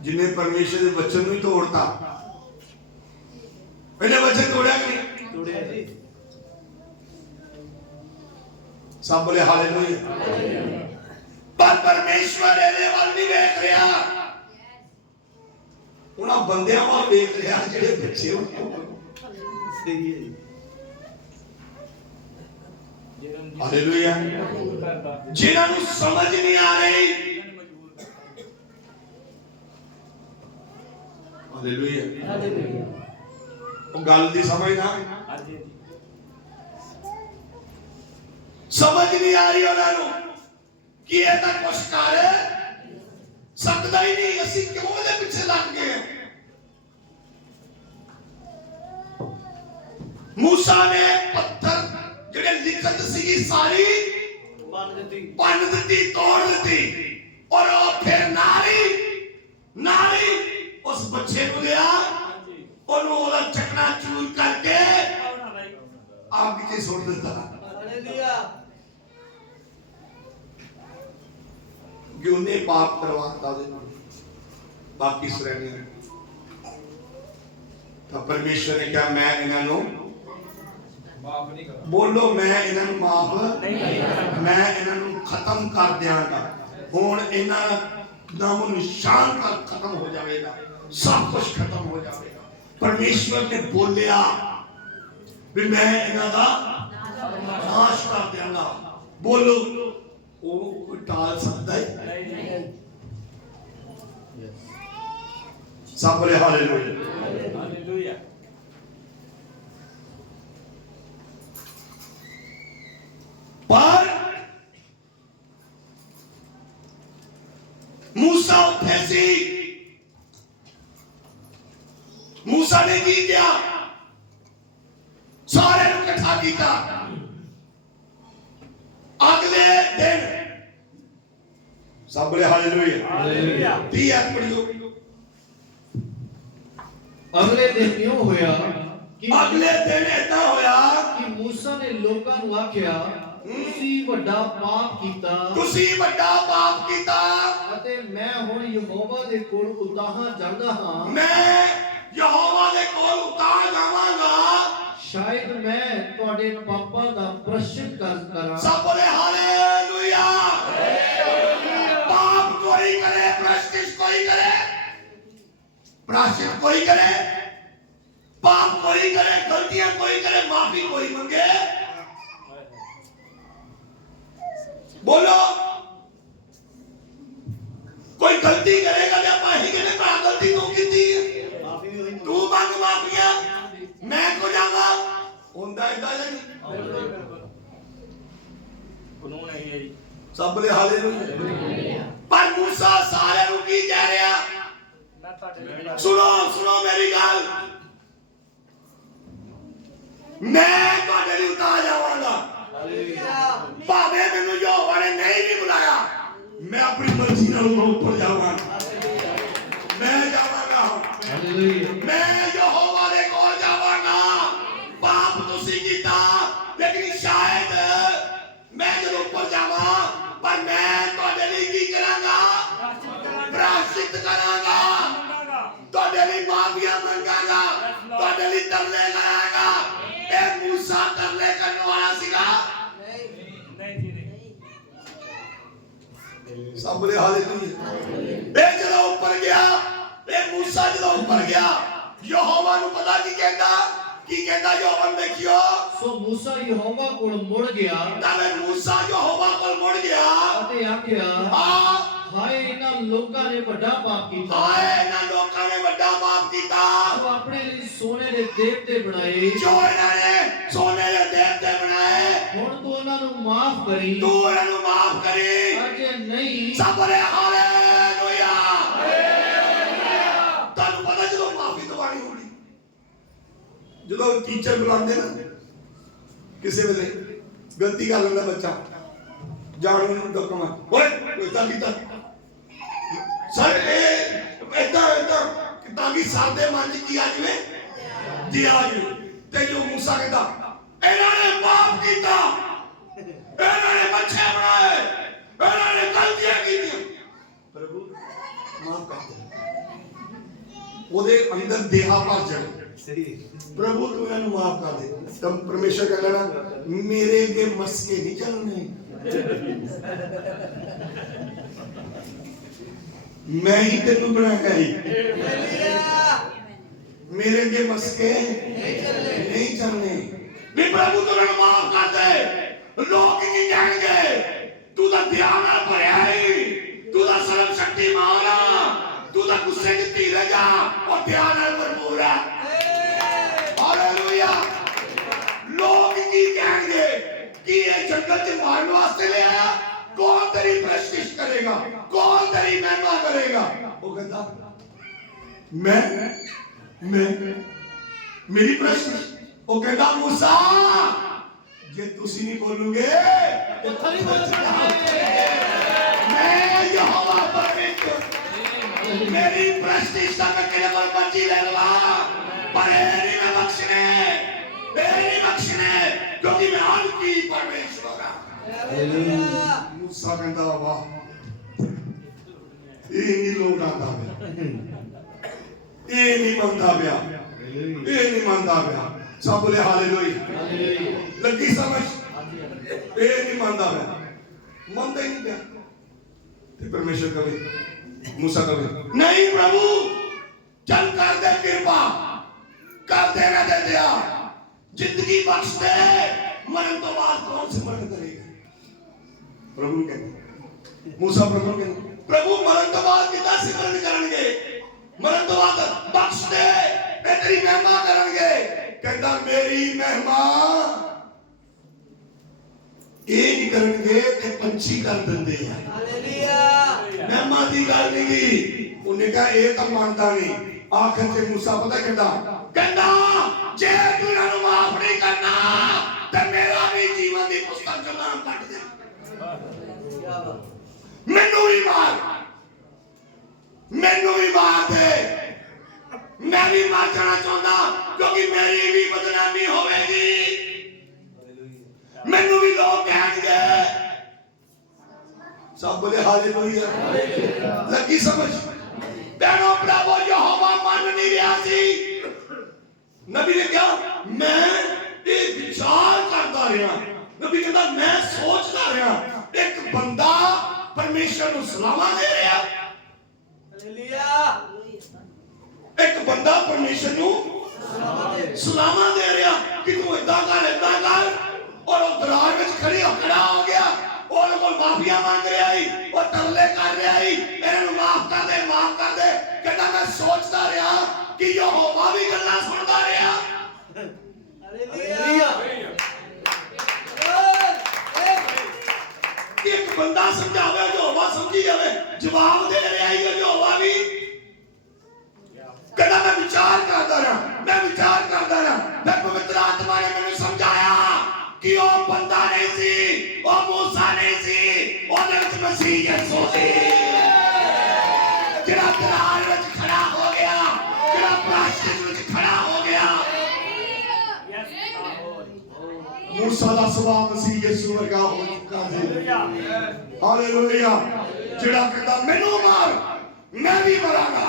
ਜਿਨੇ ਪਰਮੇਸ਼ਰ ਦੇ ਵਚਨ ਨੂੰ ਹੀ ਤੋੜਤਾ। ਇਹਨੇ ਵਚਨ ਤੋੜਿਆ ਕਿ ਨਹੀਂ? ਤੋੜਿਆ ਜੀ। ਸਭ ਬੋਲੇ ਹਾਲੇਲੂਇਆ। ਪਰ ਪਰਮੇਸ਼ਵਰ ਇਹਦੇ ਵੱਲ ਨਹੀਂ ਵੇਖ ਰਿਹਾ। ਉਹਨਾਂ ਬੰਦਿਆਂ ਵੱਲ ਵੇਖ ਰਿਹਾ ਜਿਹੜੇ ਬੱਚੇ ਸਹੀ ਹੈ ਜੀ। ਹਾਲੇਲੂਇਆ। ਜਿਨ੍ਹਾਂ ਨੂੰ ਸਮਝ ਨਹੀਂ ਆ ਰਹੀ। ਹਾਲੇਲੂਇਆ। ਉਹ ਗੱਲ ਦੀ ਸਮਝ ਨਾ ਸਮਝ ਨਹੀਂ ਆ ਰਹੀ ਉਹਨਾਂ ਨੂੰ ਕਿ ਇਹ ਤਾਂ ਕੁਛ ਕਰ ਸਕਦਾ ਹੀ ਨਹੀਂ। ਅਸੀਂ ਕਿਉਂ ਇਹਦੇ ਪਿੱਛੇ ਲੱਗ ਗਏ? ਮੂਸਾ ਨੇ ਪੱਥਰ ਜਿਹੜੇ ਲਿਖਤ ਸੀਗੀ ਸਾਰੀ ਭੰਨ ਦਿੱਤੀ ਤੋੜ ਦਿੱਤੀ ਔਰ ਉਹ ਫਿਰ ਨਾਰੀ ਉਸ ਬੱਚੇ ਨੂੰ ਲਿਆ ਉਹਨੂੰ ਉਹਦਾ ਚਕਨਾ ਚੂਰ ਕਰਕੇ ਅੱਗ 'ਚ ਸੁੱਟ ਦਿੱਤਾ। ਕਿ ਉਹਨੇ ਪਾਪ ਕਰਵਾਤਾ ਉਹਦੇ ਨਾਲ ਬਾਕੀ ਸ਼੍ਰੇਣੀਆਂ ਨੇ। ਤਾਂ ਪਰਮੇਸ਼ਵਰ ਨੇ ਕਿਹਾ ਮੈਂ ਇਹਨਾਂ ਨੂੰ ਮਾਫ ਨਹੀਂ ਕਰਾਂਗਾ। ਬੋਲੋ ਮੈਂ ਇਹਨਾਂ ਨੂੰ ਮਾਫ ਨਹੀਂ ਕਰਾਂਗਾ। ਮੈਂ ਇਹਨਾਂ ਨੂੰ ਖਤਮ ਕਰ ਦਿਆਂਗਾ। ਹੁਣ ਇਹਨਾਂ ਨਾਮੋ ਨਿਸ਼ਾਨ ਖਤਮ ਹੋ ਜਾਵੇਗਾ। ਸਭ ਕੁਝ ਖਤਮ ਹੋ ਜਾਵੇਗਾ। ਪਰਮੇਸ਼ਵਰ ਨੇ ਬੋਲਿਆ ਵੀ ਮੈਂ ਇਹਨਾਂ ਦਾ ਨਾਸ਼ ਕਰ ਦਿਆਂਗਾ। ਬੋਲੋ ਉਹ ਕੋਈ ਟਾਲ ਸਕਦਾ ਹੈ? ਸਭ ਬੋਲੇ ਹਾਲੇਲੂਇਆ। ਪਰ मूसा ਉੱਥੇ ਸੀ। मूसा ਨੇ ਕੀ ਕਿਹਾ? ਸਾਰੇ ਨੂੰ ਇਕੱਠਾ ਕੀਤਾ। ਅਗਲੇ ਦਿਨ ਸਭ ਬੋਲੇ ਹਾਲੇਲੂਇਆ। 30 ਐਤ ਪੜਿਓ। ਅਗਲੇ ਦਿਨ ਇਉਂ ਹੋਇਆ ਕਿ ਅਗਲੇ ਦਿਨ ਏਦਾਂ ਹੋਇਆ ਕਿ मूसा ਨੇ ਲੋਕਾਂ ਨੂੰ ਆਖਿਆ ਤੁਸੀਂ ਵੱਡਾ ਪਾਪ ਕੀਤਾ। ਤੁਸੀਂ ਵੱਡਾ ਪਾਪ ਕੀਤਾ ਅਤੇ ਮੈਂ ਹੁਣ ਯਹੋਵਾ ਦੇ ਕੋਲ ਉਤਾਹਾਂ ਜਾਂਦਾ ਹਾਂ। ਮੈਂ ਯਹੋਵਾ ਦੇ ਕੋਲ ਉਤਾਰ ਜਾਵਾਂਗਾ। ਸ਼ਾਇਦ ਮੈਂ ਤੁਹਾਡੇ ਪਾਪਾਂ ਦਾ ਪ੍ਰਾਸ਼ਚਿਤ ਕਰਾਂ। ਸਭ ਬੋਲੇ ਹਾਲੇਲੂਇਆ। ਪਾਪ ਕੋਈ करे प्रायश्चित कोई करे, प्रायश्चित कोई करे, पाप कोई करे, गलतियां कोई करे, माफी कोई मांगे। बोलो कोई गलती करेगा तो आप ही कहने पर गलती तू की थी तू मांग माफिया मैं को जावा होंदा इदा नहीं ਕਾਨੂੰਨ ਹੈ ਜੀ। सब बोले हालेलुया। पर मूसा सारे ਨੂੰ ਕੀ ਕਹਿ ਰਿਹਾ? ਮੈਂ ਤੁਹਾਡੇ सुनो मेरी गल, मैं ਤੁਹਾਡੇ ਲਈ ਉਤਾਰ ਜਾਵਾਂਗਾ। ਭਾਵੇਂ ਮੈਨੂੰ ਯਹੋਵਾ ਨੇ ਨਹੀਂ ਵੀ ਜਦੋਂ ਉੱਪਰ ਜਾਵਾਂਗਾ, ਮੈਂ ਜਾਵਾਂਗਾ, ਹਾਲੇਲੂਇਆ। ਮੈਂ ਯਹੋਵਾ ਦੇ ਕੋਲ ਜਾਵਾਂਗਾ। ਪਾਪ ਤੁਸੀਂ ਕੀਤਾ, ਲੇਕਿਨ ਸ਼ਾਇਦ ਮੈਂ ਜਦੋਂ ਉੱਪਰ ਜਾਵਾਂ, ਪਰ ਮੈਂ ਤੁਹਾਡੇ ਲਈ ਕੀ ਕਰਾਂਗਾ? ਪ੍ਰਾਸ਼ਚਿਤ ਕਰਾਂਗਾ, ਤੁਹਾਡੇ ਲਈ ਮਾਫੀਆ ਮੰਗਾਂਗਾ, ਤੁਹਾਡੇ ਲਈ ਤਰਲੇ ਕਰਾਂਗਾ। ਇਹ ਮੂਸਾ ਤਰਲੇ ਕਰਨ ਵਾਲਾ ਸੀਗਾ? ਨਹੀਂ ਜੀ ਨਹੀਂ। ਸਭ ਨੇ ਹਾਲੇਲੂਇਆ। ਇਹ ਜਦੋਂ ਉੱਪਰ ਗਿਆ, ਇਹ ਮੂਸਾ ਜਦੋਂ ਉੱਪਰ ਗਿਆ, ਯਹੋਵਾ ਨੂੰ ਪਤਾ ਕੀ ਕਹਿੰਦਾ? ਕੀ ਕਹਿੰਦਾ ਯਹੋਵਾ ਨੇ? ਦੇਖਿਓ, ਸੋ ਮੂਸਾ ਯਹੋਵਾ ਕੋਲ ਮੁੜ ਗਿਆ ਤਾਂ ਮੈਂ ਮੂਸਾ ਯਹੋਵਾ ਕੋਲ ਮੁੜ ਗਿਆ ਅਤੇ ਆਖਿਆ, ਹਾਂ, ਹਾਏ ਇਹਨਾਂ ਲੋਕਾਂ ਨੇ ਵੱਡਾ ਪਾਪ ਕੀਤਾ। ਹਾਏ ਇਹਨਾਂ ਲੋਕਾਂ ਨੇ ਵੱਡਾ ਪਾਪ ਕੀਤਾ, ਜੋ ਆਪਣੇ ਲਈ ਸੋਨੇ ਦੇ ਦੇਵਤੇ ਬਣਾਏ, ਜੋ ਇਹਨਾਂ ਨੇ ਸੋਨੇ ਦੇ ਦੇਵਤੇ ਬਣਾਏ। ਹੁਣ ਤੂੰ ਉਹਨਾਂ ਨੂੰ ਮਾਫ ਕਰੀ, ਤੂੰ ਇਹਨਾਂ ਨੂੰ ਮਾਫ ਕਰੀ। ਅਜੇ ਨਹੀਂ। ਸਭ ਨੇ ਹਾਲੇਲੂਇਆ। ਤੁਹਾਨੂੰ ਪਤਾ ਜਦੋਂ ਮਾਫੀ ਦਵਾਣੀ ਹੋਣੀ, ਜਦੋਂ ਟੀਚਰ ਬੁਲਾਉਂਦੇ ਨਾ, ਕਿਸੇ ਵੇਲੇ ਗਲਤੀ ਕਰ ਲੈਂਦਾ ਬੱਚਾ, ਜਾਣ ਨੂੰ ਡੋਕਮਾ, ਓਏ ਕੋਈ ਕੀਤਾ ਸਰ, ਇਹ ਏਦਾਂ ਤਾਂ ਕਿ ਸਾਡੇ ਮਨ ਚ ਕੀ ਆ ਜਵੇ? ਜੀ ਆ ਜਵੇ। ਤੇ ਜੋ ਮੂਸਾ ਕਹਿੰਦਾ, ਇਹਨਾਂ ਨੇ ਪਾਪ ਕੀਤਾ, ਇਹਨਾਂ ਨੇ ਬੱਚੇ ਬਣਾਏ, ਇਹਨਾਂ ਨੇ ਗਲਤੀਆਂ ਕੀਤੀਆਂ, ਪ੍ਰਭੂ ਮਾਫ ਕਰ ਦੇ। ਉਹਦੇ ਅੰਦਰ ਦੇਹਾ ਭਰ ਜਾਵੇ, ਪ੍ਰਭੂ ਤੂੰ ਇਹਨਾਂ ਨੂੰ ਮਾਫ ਕਰ ਦੇ। ਤਾਂ ਪਰਮੇਸ਼ਰ ਕਹਿੰਦਾ, ਮੇਰੇ ਅੱਗੇ ਮਸਕੇ ਨਹੀਂ ਚੱਲਣੇ, ਮੈਂ ਹੀ ਤੈਨੂੰ ਬਣਾਇਆ ਹੀ, ਮੇਰੇ ਅੱਗੇ ਮਸਕੇ ਨਹੀਂ ਚੱਲਣੇ। ਵੀ ਪ੍ਰਭੂ ਤੂੰ ਇਹਨਾਂ ਨੂੰ ਮਾਫ ਕਰ ਦੇ। ਲੋਕ ਕੀ ਕਹਿਣਗੇ? ਤੂੰ ਤਾਂ ਧਿਆਨ ਨਾਲ ਭਰਿਆ ਹੈ, ਤੂੰ ਤਾਂ ਸਰਵ ਸ਼ਕਤੀਮਾਨ ਆ, ਤੂੰ ਤਾਂ ਗੁੱਸੇ ਦੀ ਧੀਰਜ ਆ, ਔਰ ਧਿਆਨ ਨਾਲ ਭਰਪੂਰ ਆ। ਹਾਲੇਲੂਇਆ। ਲੋਕ ਕੀ ਕਹਿਣਗੇ ਕਿ ਇਹ ਜੰਗਲ ਚ ਮਾਰਨ ਵਾਸਤੇ ਲਿਆ? ਕੌਣ ਤੇਰੀ ਪ੍ਰਸ਼ੰਸਾ ਕਰੇਗਾ? ਕੌਣ ਤੇਰੀ ਮਹਿਮਾ ਕਰੇਗਾ? ਉਹ ਕਹਿੰਦਾ ਮੈਂ ਮੇਰੀ ਪ੍ਰਸ਼ੰਸਾ। ਉਹ ਕਹਿੰਦਾ ਮੂਸਾ, ਜੇ ਤੁਸੀਂ ਨਹੀਂ ਬੋਲੋਗੇ ਉੱਥੇ ਨਹੀਂ ਬੋਲਣਾ। ਮੈਂ ਯਹੋਵਾ ਪਰਮੇਸ਼ਰ, ਮੇਰੀ ਪ੍ਰਸ਼ੰਸਾ ਮੈਂ ਕਿਹਦੇ ਕੋਲ ਮਰਜ਼ੀ ਲੈ ਲਵਾਂ, ਪਰ ਇਹ ਨਹੀਂ ਮੈਂ ਬਖਸ਼ਣੇ, ਇਹ ਨਹੀਂ ਬਖਸ਼ਣੇ, ਕਿਉਂਕਿ ਮੈਂ ਅਨਕੀ ਪਰਮੇਸ਼ਰ ਹਾਂ। ਮੂਸਾ ਕਹਿੰਦਾ, ਵਾਹ, ਇਹ ਨਹੀਂ ਲੋਕ ਆਂਦਾ ਪਿਆ, ਇਹ ਨਹੀਂ ਮੰਨਦਾ ਪਿਆ, ਇਹ ਨਹੀਂ ਮੰਨਦਾ ਪਿਆ। ਸਭ ਬੋਲੇ ਹਾਲੇਲੂਇਆ। ਲੱਗੀ ਸਮਝ? ਇਹ ਨਹੀਂ ਮੰਨਦਾ ਪਿਆ, ਮੰਨਦਾ ਹੀ ਨਹੀਂ ਪਿਆ। ਤੇ ਪਰਮੇਸ਼ਰ ਕਹੇ, ਮੂਸਾ ਕਹੇ, ਨਹੀਂ ਪ੍ਰਭੂ, ਚੱਲ ਕਰ ਦੇ ਕਿਰਪਾ, ਕਰ ਦੇ ਨਾ ਦੇ ਦਿਆ, ਜ਼ਿੰਦਗੀ ਬਖਸ਼ ਦੇ, ਮਰਨ ਤੋਂ ਬਾਅਦ ਕੌਣ ਸਿਮਰਨ ਕਰੇਗਾ? ਪ੍ਰਭੂ ਕਹਿੰਦੇ, ਮੂਸਾ ਪ੍ਰਭੂ ਕਹਿੰਦੇ, ਪ੍ਰਭੂ ਮਰਨ ਤੋਂ ਬਾਅਦ ਕਿੱਦਾਂ ਸਿਮਰਨ ਕਰਨਗੇ? ਮਰਨ ਤੋਂ ਬਾਅਦ ਬਖਸ਼ ਦੇ, ਇਹ ਤੇਰੀ ਮਹਿਮਾ ਕਰਨਗੇ। ਕਹਿੰਦਾ ਮੇਰੀ ਮਹਿਮਾ ਇਹ ਨਹੀਂ ਕਰਨਗੇ ਤੇ ਪੰਛੀ ਕਰ ਦਿੰਦੇ ਆ। ਹਾਲੇਲੂਇਆ। ਮਹਿਮਾ ਦੀ ਗੱਲ ਨਹੀਂ ਗਈ। ਉਹਨੇ ਕਿਹਾ ਇਹ ਤਾਂ ਮੰਨਦਾ ਨਹੀਂ। ਆਖਰ ਤੇ ਮੂਸਾ ਪਤਾ ਕਹਿੰਦਾ ਜੇ ਤੂੰ ਇਹਨਾਂ ਨੂੰ ਮਾਫ ਨਹੀਂ ਕਰਨਾ ਤੇ ਮੇਰਾ ਵੀ ਜੀਵਨ ਦੀ ਪੁਸਤਕ ਚੋਂ ਨਾਮ ਕੱਟ ਦੇ, ਮੈਨੂੰ ਵੀ ਮਾਰ, ਮੈਨੂੰ ਵੀ ਮਾਰ ਦੇ, ਮੈਂ ਵੀ ਮਰ ਜਾਣਾ ਚਾਹੁੰਦਾ, ਕਿਉਂਕਿ ਮੇਰੀ ਵੀ ਬਦਨਾਮੀ ਹੋਵੇਗੀ, ਮੈਨੂੰ ਵੀ ਲੋਕ ਕਹਿਣਗੇ। ਸਭ ਬੋਲੇ ਹਾਲੇਲੂਇਆ। ਲੱਗੀ ਸਮਝ? ਭੈਣੋ ਭਰਾਵੋ, ਯਹੋਵਾ ਮੰਨ ਨਹੀਂ ਰਿਹਾ ਸੀ। ਨਬੀ ਨੇ ਕਿਹਾ ਮੈਂ ਇਹ ਵਿਚਾਰ ਕਰਦਾ ਰਿਹਾ। ਨਬੀ ਕਹਿੰਦਾ ਮੈਂ ਸੋਚਦਾ ਰਿਹਾ, ਇੱਕ ਬੰਦਾ ਪਰਮੇਸ਼ਰ ਨੂੰ ਸਲਾਮਾਂ ਦੇ ਰਿਹਾ, ਹਾਲੇਲੂਇਆ, ਇੱਕ ਬੰਦਾ ਪਰਮੇਸ਼ਰ ਨੂੰ ਸਲਾਮਾਂ ਦੇ ਰਿਹਾ ਕਿ ਤੂੰ ਏਦਾਂ ਕਰ, ਔਰ ਉਹ ਦਰਾਜ ਵਿੱਚ ਖੜਾ ਹੋ ਗਿਆ, ਉਹਦੇ ਕੋਲ ਮਾਫੀਆ ਮੰਗ ਰਿਹਾ ਸੀ, ਉਹ ਤਰਲੇ ਕਰ ਰਿਹਾ ਸੀ, ਇਹਨਾਂ ਨੂੰ ਮਾਫ ਕਰ ਦੇ, ਮਾਫ ਕਰ ਦੇ। ਕਹਿੰਦਾ ਮੈਂ ਸੋਚਦਾ ਰਿਹਾ ਕਿ ਯਹੋਵਾ ਵੀ ਗੱਲਾਂ ਸੁਣਦਾ ਰਿਹਾ। ਹਾਲੇਲੂਇਆ। ਇੱਕ ਬੰਦਾ ਸਮਝਾਵੇ, ਯਹੋਵਾ ਸਮਝੀ ਜਾਵੇ, ਜਵਾਬ ਦੇ ਰਿਹਾ ਹੈ ਯਹੋਵਾ ਵੀ। ਕਹਿੰਦਾ ਮੈਂ ਵਿਚਾਰ ਕਰਦਾ ਰਿਹਾ, ਮੈਂ ਵਿਚਾਰ ਕਰਦਾ ਰਿਹਾ, ਫਿਰ ਪਵਿੱਤਰ ਆਤਮਾ ਨੇ ਮੈਨੂੰ ਸਮਝਾਇਆ ਕਿ ਉਹ ਬੰਦਾ ਨਹੀਂ ਸੀ, ਉਹ ਮੂਸਾ ਨਹੀਂ ਸੀ, ਉਹਦੇ ਵਿੱਚ ਮਸੀਹ ਯਿਸੂ ਸੀ। मूसा दा सुभाव मसीह यीशु वर्गा हो चुका है। हालेलुया। जेड़ा कहता मैनू मार मैं भी मरांगा,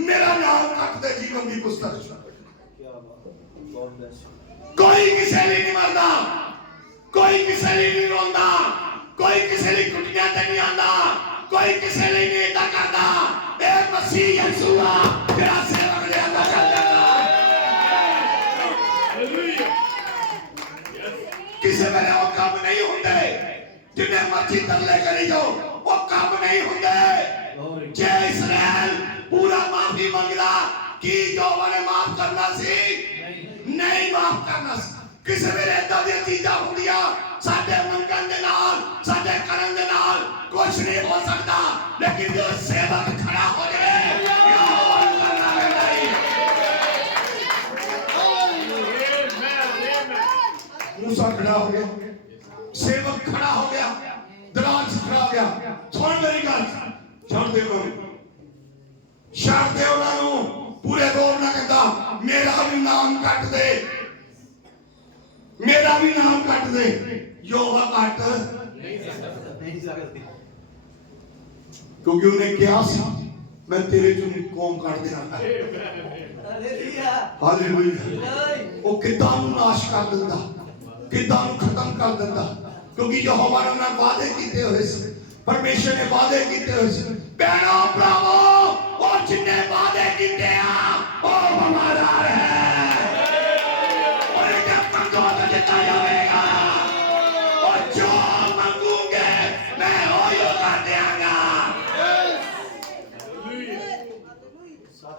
मेरा नाम कट दे जीवन की पुस्तक च। कोई किसी लिए नहीं मरदा, कोई किसी लिए नहीं रोंदा, कोई किसी लिए कुटियां ते नहीं आंदा, कोई किसी लिए नहीं इदा करदा। ए मसीह यीशु आ जेड़ा सेवक दे अंदर करदा। हालेलुया। किसी वेले वो काम नहीं हुंदे जिन्ने मर्जी तरले करी जाओ, वो काम नहीं हुंदे। जे इस्राएल पूरा माफी मंगदा कि यहोवा ने माफ करना सी, नहीं माफ करना सी। किसी वेले इदां दी चीज़ां हुंदियां साडे मंगण दे नाल, साडे करन दे नाल कुछ नहीं हो सकता, लेकिन जो सेवक खड़ा हो जाए यहोवा करना नहीं। मूसा खड़ा हो गया, सेवक खड़ा हो गया, दराज खड़ा हो गया। सुन मेरी गल, छड़ दे शर्त दे उन्होंने पूरे दौर ना कहता मेरा भी नाम कट दे, मेरा भी नाम कट दे। यहोवा कट नहीं सकती, क्योंकि उन्हें क्या सी मैं तेरे चों कौम काट देना। हालेलुया। वो किदां नूं नाश कर दिंदा, किदां नूं खत्म कर दिंदा, क्योंकि यहोवा ने उन्हें वादे कीते हुए सी, परमेश्वर ने वादे कीते हुए सी। भैणों भरावो और जिन्ने वादे कीते आ वो वफादार है, और इनके मंगो तो दिता जाएगा, और जो मंगूंगे मैं ओयो कर देंगा।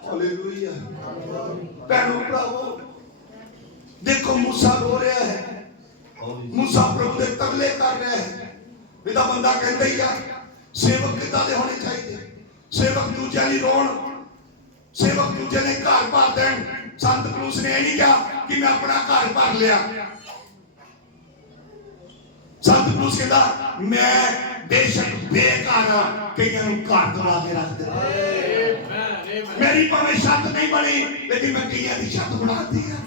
हालेलुया। भैणों भरावो देखो मूसा रो रहा है, मूसा प्रभु दे तरले कर रहा है। इदा बंदा कहता ही आ सेवक किदां दे होने चाहिए, सेवक दूजे नहीं रोण, सेवक दूजे ने घर भर देन। संत पलूस ने नहीं कहा कि मैं अपना घर भर लिया। संत पलूस कहता मैं बेशक बेकार कईयां नूं घर दवा के रख दिता, मेरी भावें छत नहीं बनी लेकिन मैं कईयां दी छत बना दी है।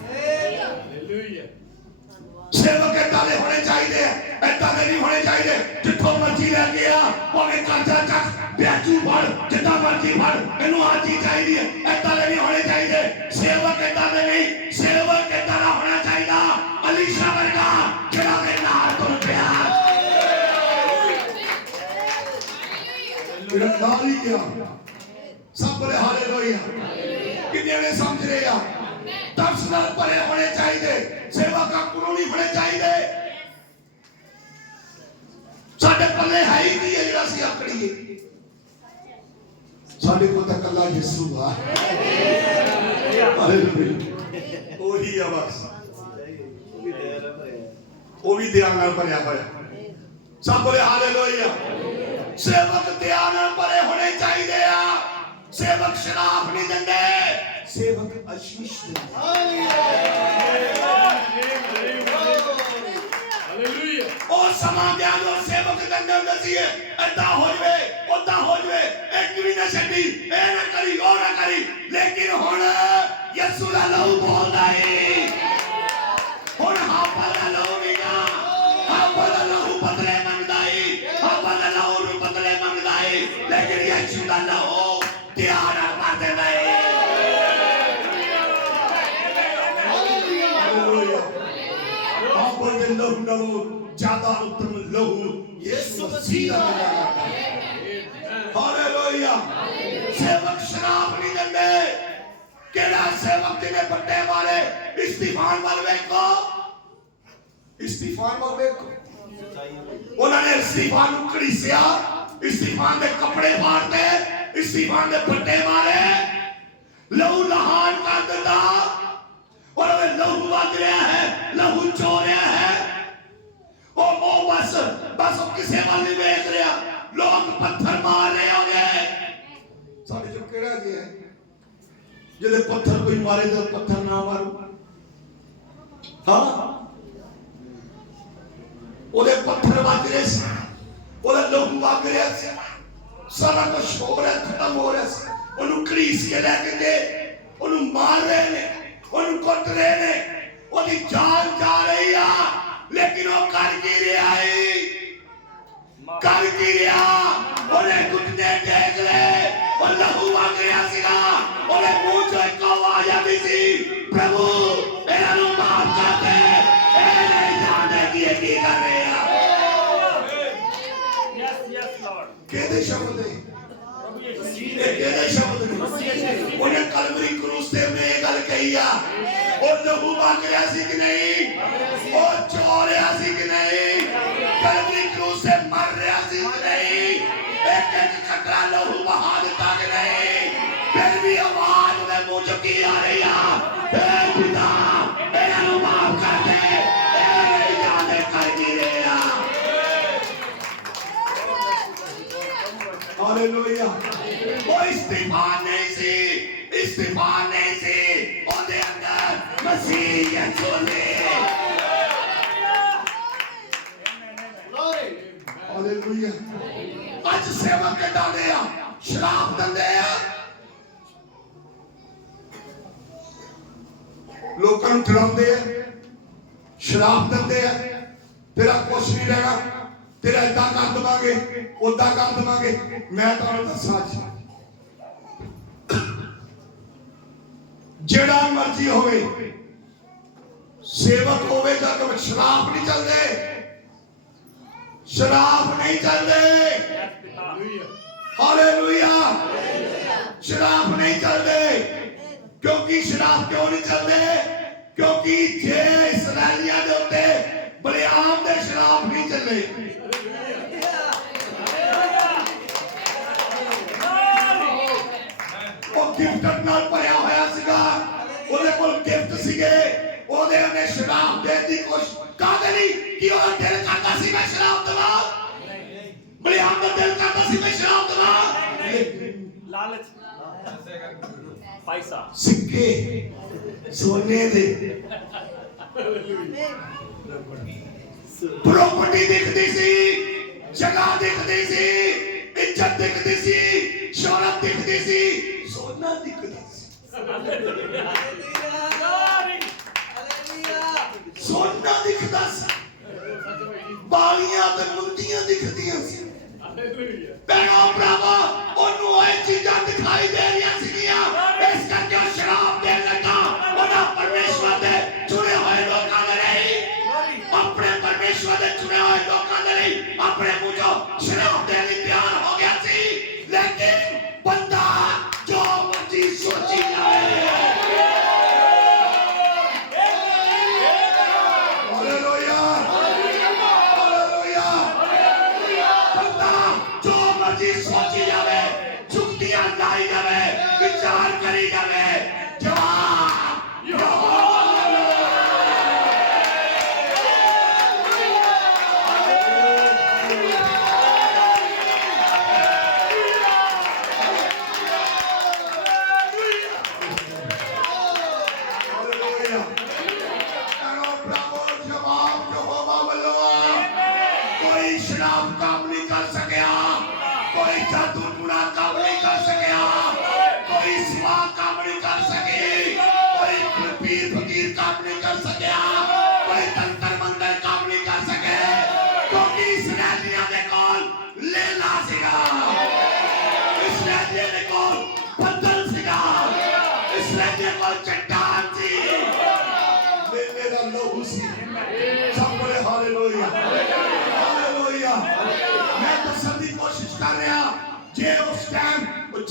सेवक इदां दे होने चाहिए, इदां दे नहीं होने चाहिए जिथों मर्जी ले गया भावें कर्जा चक ब्याजू फड़ जिद्दां मर्जी फड़, इनू आ चीज चाहिए। इदां दे नहीं होने चाहिए सेवक, इदां दे नहीं। सेवक इदां दा होना चाहिए अलीशा वर्गा जेड़ा दे नाल तुर पिया, जेड़ा नाल ही गया। सब बोले हालेलुया। कितने ने समझ रहे आ? तरस नाल भरे होने चाहिए सेवक, कानूनी होने चाहिए। साडे पल्ले है ही नहीं है जेड़ा सी आकड़ीए, साडे कोल तां कल्ला यीशु आ। हालेलुया। ओही आ बस, वो भी दया नाल भरिया होया। सब बोले हालेलुया। सेवक दया नाल भरे होने चाहिए आ। सेवक शराब नहीं देंदे, सेवक आशीष देंदे। हालेलुया। और समा गया जो सेवक देंदे हुंदे सी ऐदा हो जवे ओदा हो जवे, एक भी ना छड्डी, ए ना करी ओ ना करी, लेकिन हुण यीशु दा लहू बोलदा है। हुण हापा दा लहू नहीं गा, हापा दा लहू बदले मंगदा है, हापा दा लहू नूं बदले मंगदा है, लेकिन यीशु दा लहू त्यार कर देंदा है। हालेलुया। हापा दे लहू नालों ज्यादा उत्तम लहू यीशु मसीह दा मिला करदा है। हालेलुया। सेवक शराब नहीं देंदे। केड़ा सेवक जिने बट्टे मारे इस्तीफान वाल वेखो, इस्तीफान वाल वेखो। उन्होंने इस्तीफान नूं घड़ीसिया, इस्तीफान दे कपड़े मारते, इस्तीफान दे बट्टे मारे, लहू लहान कर दिता, और लहू वग रहा है, लहू चो रहा है। ओ बस बस किसी वाल नहीं वेख रहा, लोग पत्थर मार रहे हो गए। साडे चो केड़ा जी है जिहदे पत्थर कोई मारे तो पत्थर ना मारो? हाँ, ओदे पत्थर वज रहे सी, ओदा लहू वग रहा सी, सारा कुछ हो रहा, खत्म हो रहा सी। ओनू घड़ीस के लैके गए, ओनू मार रहे ने, ओनू कुट रहे ने, ओदी जान जा रही आ, लेकिन वो कर की रहा है, कर की रहा उन्हें घुटने टेक ले और लहू आ गया सीगा उन्हें मुंह चो एक आवाज आती सी प्रभु इन्हां नूं माफ कर दे ये नहीं जानदे कि ये की कर रहे हैं। Yes, Lord. कहते शब्द है प्रभु यीशु ये कहते शब्द है उन्हें कलवरी क्रूस से में ये गल कही आ और लहू बग रहा सी कि नहीं और चो रहा सी कि नहीं कलवरी क्रूस से मर रहा सी कि नहीं एक एक खतरा लहू बहा देता कि नहीं फिर भी आवाज में मुंह चुकी आ रही है हे पिता इन्हां नूं माफ कर दे ये नहीं जानदे कर की रहे हैं। हालेलुया। वो इस्तीफान से ओदे अंदर मसीह यीशु ने हालेलुया आज सेवक डाले आ शराब दंदे आ लोकां नूं डराउंदे आ शराब दंदे आ तेरा कुछ नहीं रहना तेरा इदा कर देवांगे उदा कर देवांगे। मैं तुहानूं दस्सां जेड़ा मर्जी होवे सेवक होवे जाके शराब नहीं चलदे शराब नहीं चलदे हालेलुया शराब नहीं चलदे क्योंकि शराब क्यों नहीं चलदे क्योंकि जे इस्राएलियां दे उत्ते बलिआम दे शराब नहीं चले गिफ्ट नाल भरिया होया सीगा ओदे कोल गिफ्ट सीगे ओदे ने शराब देण दी कोशिश कादे नहीं कि ओदा दिल करदा सी मैं शराब देवां बलिआम दा दिल करदा सी मैं शराब देवां लालच पैसा सिक्के सोने दे प्रॉपर्टी दिखदी सी जगह दिखदी सी इज्जत दिखदी सी शोहरत दिखदी सी सोना दिखदा सी सोना दिखदा सी बालियां ते मुंदियां दिखदियां सी भैणों भरावा ओनू ये चीजां दिखाई दे रही सीगियां इस करके शराब देन लगा ओना परमेश्वर दे चुने हुए लोकां दे नहीं अपने परमेश्वर दे चुने हुए लोकां दे नहीं अपने मुंह चों शराब देने लई तैयार हो गया सी लेकिन बंदा जो मर्जी सोची जाए हालेलुया हालेलुया बंदा जो मर्जी सोची जावे जुक्तियां लाई जावे विचार करी जावे जवाब यहोवा शराब काम नहीं कर सकिया कोई जादू टूना काम नहीं कर सकिया कोई सिवा काम नहीं कर सके कोई पीर फकीर काम नहीं कर सकिया कोई तंत्र मंत्र काम नहीं कर सके क्योंकि इस्राएलियां दे कोल लेला सीगा इस्राएलियां दे कोल बदल सीगा इस्राएलियां कोल चट्टान सी लेले दा लहू सी सब बोले हालेलुया मैं दसन की कोशिश कर रहा जे उस टाइम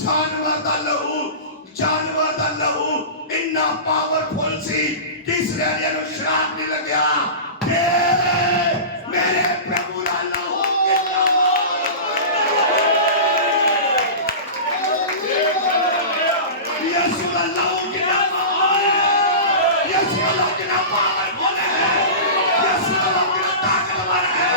जानवर दा लहू इन्ना पावरफुल सी कि इस्राएलियां नूं शराब नहीं लग्या मेरे प्रभु दा लहू कितना यीशु दा लहू कितना यीशु दा लहू कितना पावरफुल है यीशु दा लहू कितना ताकतवर है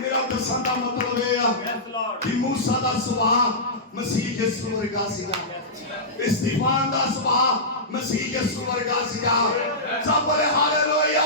मेरा दसन का मतलब यह कि मूसा का सुभाव मसीह यीशु वर्गा सीगा इस्तीफान का सुभाव मसीह यीशु वर्गा सीगा सब बोले हालेलुया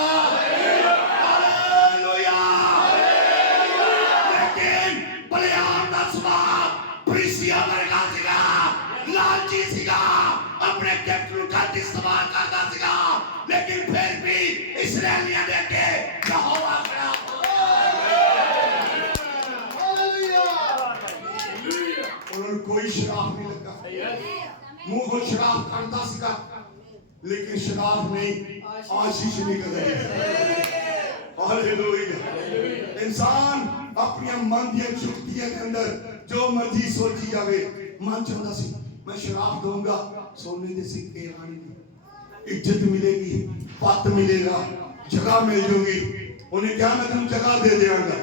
ਸ਼ਰਾਬ ਨਹੀਂ ਲੱਗਾ, ਮੂੰਹੋਂ ਸ਼ਰਾਬ ਕਰਦਾ ਸੀਗਾ, ਲੇਕਿਨ ਸ਼ਰਾਬ ਨਹੀਂ ਆਸ਼ੀਸ਼ ਨਿਕਲ ਰਹੀ। ਹਾਲੇਲੂਇਆ। इंसान अपने मन दी चुक्तियां के अंदर जो मर्जी सोची जावे, मन चाहता सी मैं शराब दूंगा, सोने दे सिक्के रानी दी इज्जत मिलेगी, पत मिलेगा, जगह मिल जाएगी। उन्हें क्या मैं तुम जगह दे देंगा।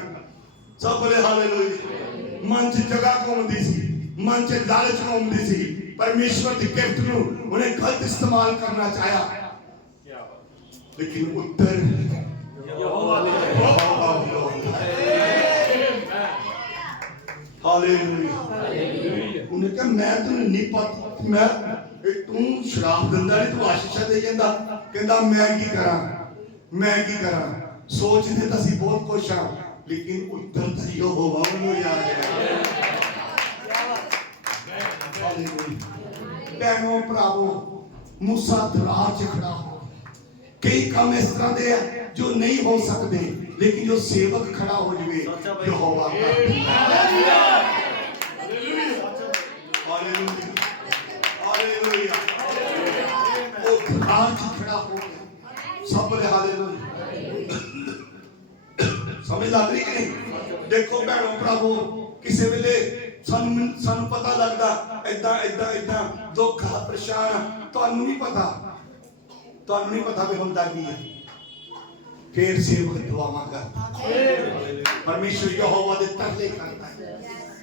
सब बोले हालेलुया। मन च जगह घूमती सी, मन च लालच घूमती सी, परमेश्वर की गिफ्ट नूं उन्हें गलत इस्तेमाल करना चाहा, लेकिन उत्तर हालेलुया। उन्हें कहा मैं तुझे नहीं पता, मैं तू शराब दिंदा नहीं, तू आशीषा दे जांदा, कहंदा मैं की करा, मैं की करा। सोचते तो असीं बहुत कुछ हां, लेकिन उत्तर तो यहोवा नूं याद है। हालेलुया। भैणों भरावो, मूसा दरार च खड़ा हो, कई काम इस तरह दे हैं जो नहीं हो सकते, लेकिन जो सेवक खड़ा हो जाए यहोवा का। Hallelujah, hallelujah. वो दरार च खड़ा हो गया। सब बोले हालेलुया। समझ लग रही कि नहीं? देखो भैणों भरावो, किसी वेले सानू पता लगता इदां इदां इदां दुख परेशान, तुहानू नहीं पता, तुहानू नहीं पता भी हुंदा की है। फिर सेवक दुआवां करता, परमेश्वर यहोवा दे तरले करता है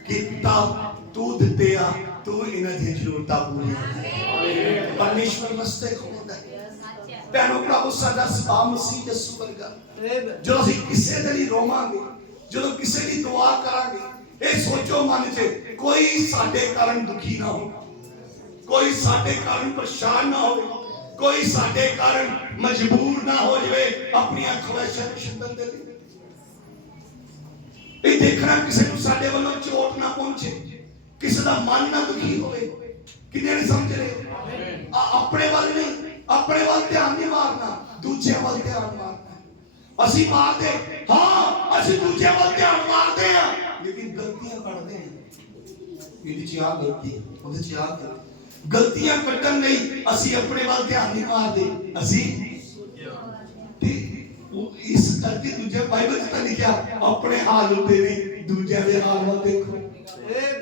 कि पिता तू दिते आ, तू इन्हां दी जरूरतां पूरीआं कर। परमेश्वर वास्ते खोलदा है। भैणों भरावो, साडा सुभाव मसीह यसू वर्गा, जो असीं किसे दे लई रोवांगे, जो किसे लई दुआ करांगे, ये सोचो मन च कोई साडे कारण दुखी ना हो, कोई साडे कारण परेशान ना हो, कोई साडे कारण मजबूर ना हो जाए अपनी ख्वाहिशां छड्डण दे लई। ये देखना किसी को साडे वालों चोट ना पहुंचे, किसी का मन ना दुखी होवे। किन्ने नहीं समझ रहे? अपने वाल नहीं, अपने वाल ध्यान नहीं मारना, दूजे वाल ध्यान मारना। असी मारते हाँ, असी दूजे वाल ध्यान मारते हैं, लेकिन गलतियां करते हैं। ਇਹਦੀ ਚ ਆ ਗਲਤੀ, ਉਹਦੇ ਚ ਆ ਗਲਤੀਆਂ ਕੱਢਣ ਲਈ ਅਸੀਂ ਆਪਣੇ ਵੱਲ ਧਿਆਨ ਨਹੀਂ ਮਾਰਦੇ। ਅਸੀਂ ਤੇ ਇਸ ਕਰਕੇ ਦੂਜੇ ਬਾਈਬਲ ਚ ਤਾਂ ਲਿਖਿਆ ਆਪਣੇ ਹਾਲ ਉੱਤੇ ਨਹੀਂ, ਦੂਜਿਆਂ ਦੇ ਹਾਲ ਵੱਲ ਦੇਖੋ।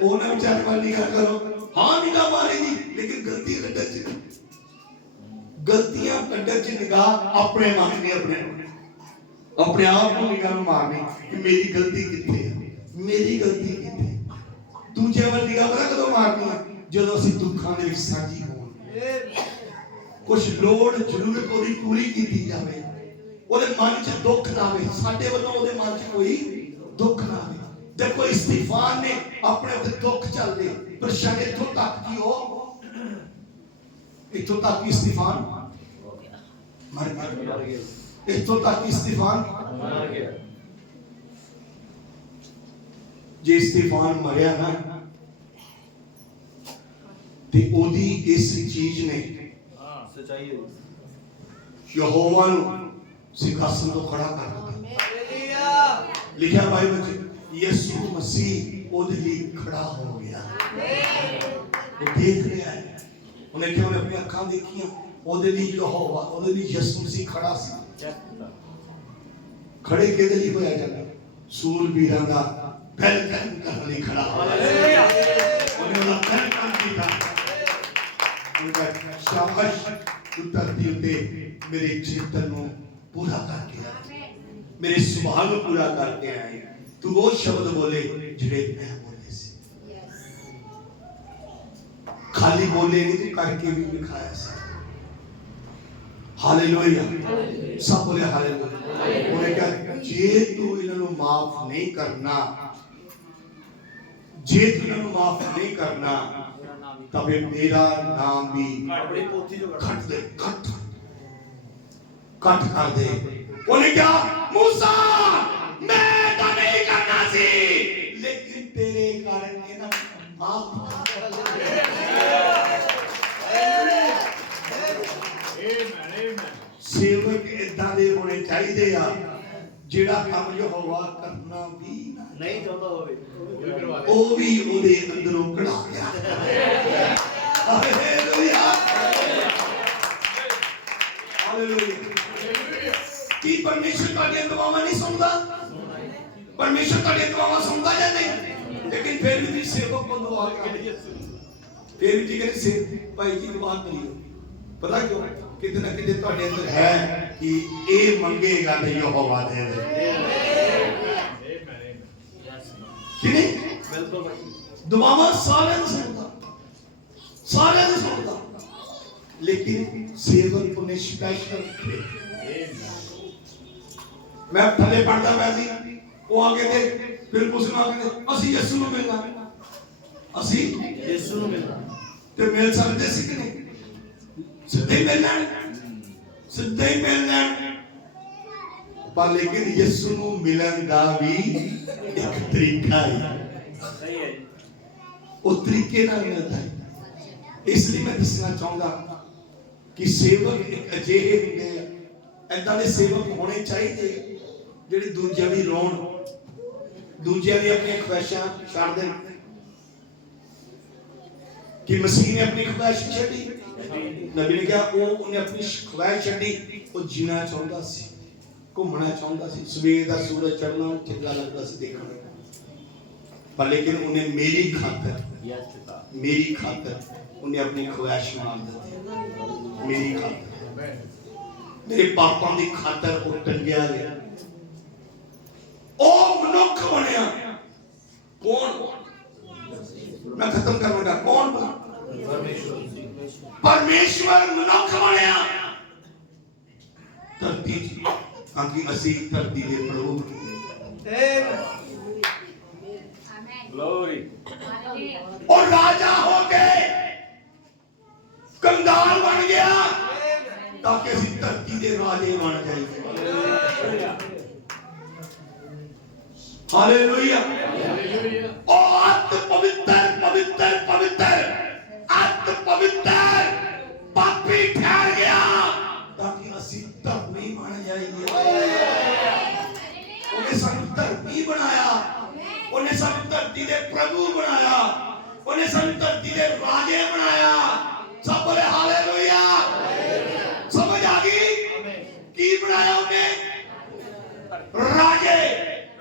ਉਹਨਾਂ ਵਿਚਾਰੇ ਵੱਲ ਨਿਗਾਹ ਕਰੋ, ਹਾਂ ਨਿਗਾਹ ਮਾਰੇਗੀ, ਲੇਕਿਨ ਗਲਤੀ ਕੱਢਣ ਚ, ਗਲਤੀਆਂ ਕੱਢਣ ਚ ਨਿਗਾਹ ਆਪਣੇ ਮਾਰਨੀ, ਆਪਣੇ ਆਪ ਨੂੰ ਨਿਗਾਹ ਮਾਰਨੀ ਕਿ ਮੇਰੀ ਗਲਤੀ ਕਿੱਥੇ ਹੈ, ਮੇਰੀ ਗਲਤੀ ਕਿੱਥੇ। दूजे वाल निगाह पता कदों मारनी है? जदों असीं दुखां दे विच साझी होवांगे, कुछ लोड़ जरूरत ओदी पूरी कीती जावे, ओदे मन च दुख ना आवे, साडे वल्लों ओदे मन च कोई दुख ना आवे। देखो इस्तीफान ने अपने उत्ते दुख चलदे परेशानी इत्थों तक कि ओ इत्थों तक इस्तीफान मर गया, इत्थों तक इस्तीफान मर गया। जे इस्तीफान मरिया ना ते ओदी इस चीज ने सच्चाई है, यहोवा नू सिंहासन तो खड़ा कर दिया। लिखा बाइबल में यीशु मसीह ओदे लिए खड़ा हो गया। वो देख रहा है, उन्हें क्या उन्हें अपनी अखां देखियां, ओदे लिए यहोवा, ओदे लिए यीशु मसीह खड़ा सी। खड़े किहदे लिए होया जांदा? सूरबीरां दा वेलकम करने लिए खड़ा हो। उन्हें वेलकम किया, उनका शाबाश तू धरती उते मेरे चिंतन को पूरा करके आए, मेरे सुभाव को पूरा करके आए। तू वो शब्द बोले जिहड़े मैं बोले सी, खाली बोले नहीं, तू करके भी दिखाया सी। हालेलुया, सब बोले हालेलुया। उन्हें कहा जे तू इन्हों माफ नहीं करना, जे तू इन्हों माफ नहीं करना, तब मेरा नाम भी कट दे, कट कर दे। उन्हें क्या मूसा मैं तो नहीं करना सी, लेकिन तेरे कारण इन्हों माफ कर दे। सेवक इदां दे होने चाहिए आ जिहड़ा काम यहोवा करना भी ना ਨਹੀਂ ਚਾਹੁੰਦਾ ਹੋਵੇ ਉਹ ਵੀ ਉਹਦੇ ਅੰਦਰੋਂ ਕਢਾ ਗਿਆ। Hallelujah hallelujah. ਕੀ ਪਰਮੇਸ਼ਰ ਤੁਹਾਡੀਆਂ ਦੁਆਵਾਂ ਨਹੀਂ ਸੁਣਦਾ? ਪਰਮੇਸ਼ਰ ਤੁਹਾਡੀਆਂ ਦੁਆਵਾਂ ਸੁਣਦਾ ਜਾਂ ਨਹੀਂ? ਲੇਕਿਨ ਫਿਰ ਵੀ ਤੁਸੀਂ ਸੇਵਕ ਨੂੰ ਦੁਆ ਕਰਦੇ, ਫਿਰ ਵੀ ਕਹਿੰਦੇ ਸੇ ਭਾਈ ਜੀ ਦੁਆ ਕਰਿਓ। ਪਤਾ ਕਿਉਂ? ਕਿਤੇ ਨਾ ਕਿਤੇ ਤੁਹਾਡੇ ਅੰਦਰ ਹੈ ਕਿ ਇਹ ਮੰਗੇਗਾ ਤੇ ਯਹੋਵਾ ਦੇ ਦੇ। ਕਿ ਨਹੀਂ? ਬਿਲਕੁਲ ਭਾਈ। ਦੁਆਵਾਂ ਸਾਰਿਆਂ ਨੂੰ ਸੁਣਦਾ, ਸਾਰਿਆਂ ਨੂੰ ਸੁਣਦਾ, ਲੇਕਿਨ ਸੇਵਕ ਨੂੰ ਸਪੈਸ਼ਲ। ਮੈਂ ਥੱਲੇ ਪੜਦਾ ਪਿਆ ਸੀ, ਉਹ ਆ ਕੇ ਤੇ ਫਿਰ ਪੁੱਛਣਾ ਕਿ ਅਸੀਂ ਯਿਸੂ ਨੂੰ ਮਿਲਣਾ, ਅਸੀਂ ਯਿਸੂ ਨੂੰ ਮਿਲਣਾ ਤੇ ਮਿਲ ਸਕਦੇ ਸੀ ਕਿ ਨਹੀਂ? ਸਿੱਧੇ ਮਿਲਣਾ, ਸਿੱਧੇ ਹੀ ਮਿਲਣਾ। ਪਰ ਲੇਕਿਨ ਯਿਸੂ ਨੂੰ ਮਿਲਣ ਦਾ ਵੀ ਇੱਕ ਤਰੀਕਾ ਹੈ, ਸਹੀ ਹੈ ਜੀ। ਉਹ ਤਰੀਕੇ ਨਾਲ ਮਿਲਦਾ ਹੈ। ਇਸ ਲਈ ਮੈਂ ਦੱਸਣਾ ਚਾਹੁੰਦਾ ਕਿ ਸੇਵਕ ਇੱਕ ਅਜਿਹੇ ਹੁੰਦੇ ਆ, ਏਦਾਂ ਦੇ ਸੇਵਕ ਹੋਣੇ ਚਾਹੀਦੇ ਜਿਹੜੇ ਦੂਜਿਆਂ ਦੀ ਰੋਣ, ਦੂਜਿਆਂ ਦੀ ਆਪਣੀਆਂ ਖੁਆਇਸ਼ਾਂ ਛੱਡ ਦੇਣ। ਕਿ ਮਸੀਹ ਨੇ ਆਪਣੀ ਖੁਆਇਸ਼ ਛੱਡੀ, ਨਬੀ ਨੇ ਕਿਹਾ ਉਹਨੇ ਆਪਣੀ ਖੁਆਇਸ਼ ਛੱਡੀ। ਉਹ ਜੀਣਾ ਚਾਹੁੰਦਾ ਸੀ, ਘੁੰਮਣਾ ਚਾਹੁੰਦਾ ਸੀ, ਸਵੇਰ ਦਾ ਸੂਰਜ ਚੜ੍ਹਨਾ ਚੰਗਾ ਲੱਗਦਾ ਸੀ ਦੇਖਣ ਨੂੰ, ਪਰ ਲੇਕਿਨ ਉਹਨੇ ਮੇਰੀ ਖਾਤਰ ਉਹਨੇ ਆਪਣੀ ਖੁਆਇਸ਼ ਮਾਰ ਦਿੱਤੀ। ਮੇਰੀ ਖਾਤਰ, ਮੇਰੇ ਪਾਪਾਂ ਦੀ ਖਾਤਰ ਉਹ ਟੰਗਿਆ ਗਿਆ। ਉਹ ਮਨੁੱਖ ਬਣਿਆ। ਕੌਣ? ਮੈਂ ਖਤਮ ਕਰਨ ਲੱਗਾ। ਕੌਣ ਬਣਾ? ਪਰਮੇਸ਼ਵਰ ਮਨੁੱਖ ਬਣਿਆ ਧਰਤੀ 'ਚ, ਤਾਂ ਕਿ ਅਸੀਂ ਧਰਤੀ ਦੇ ਪ੍ਰਭੂ ਗਲੋਰੀ। और राजा हो गए, कंगाल बन गया ताकि ਅਸੀਂ ਧਰਤੀ ਦੇ ਰਾਜੇ ਬਣ ਜਾਈਏ। हालेलुया। और अत पवित्र पवित्र पवित्र, अत पवित्र पापी ठहर गया ताकि ਅਸੀਂ ਧਰਮੀ ਬਣ ਜਾਈਏ। ਉਹਨੇ ਸਾਨੂੰ ਧਰਮੀ ਬਣਾਇਆ, ਉਹਨੇ ਸਾਨੂੰ ਧਰਤੀ ਦੇ ਪ੍ਰਭੂ ਬਣਾਇਆ, ਉਹਨੇ ਸਾਨੂੰ ਧਰਤੀ ਦੇ ਰਾਜੇ ਬਣਾਇਆ। ਸਭ ਬੋਲੇ ਹਾਲੇਲੂਇਆ। ਸਮਝ ਆ ਗਈ? ਕੀ ਬਣਾਇਆ ਉਹਨੇ? ਰਾਜੇ।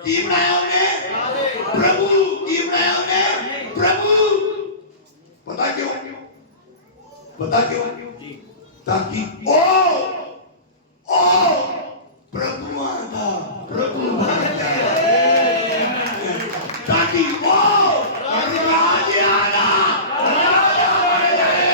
ਕੀ ਬਣਾਇਆ ਉਹਨੇ? ਪ੍ਰਭੂ। ਕੀ ਬਣਾਇਆ ਉਹਨੇ? ਪ੍ਰਭੂ। ਪਤਾ ਕਿਉਂ? ਪਤਾ ਕਿਉਂ? ਤਾਂ ਕਿ ਉਹ ਪ੍ਰਭੂਆਂ ਦਾ ਪ੍ਰਭੂ ਬਣ ਜਾਏ, ਤਾਂ ਕਿ ਉਹ ਰਾਜਿਆਂ ਦਾ ਰਾਜਾ ਬਣ ਜਾਏ।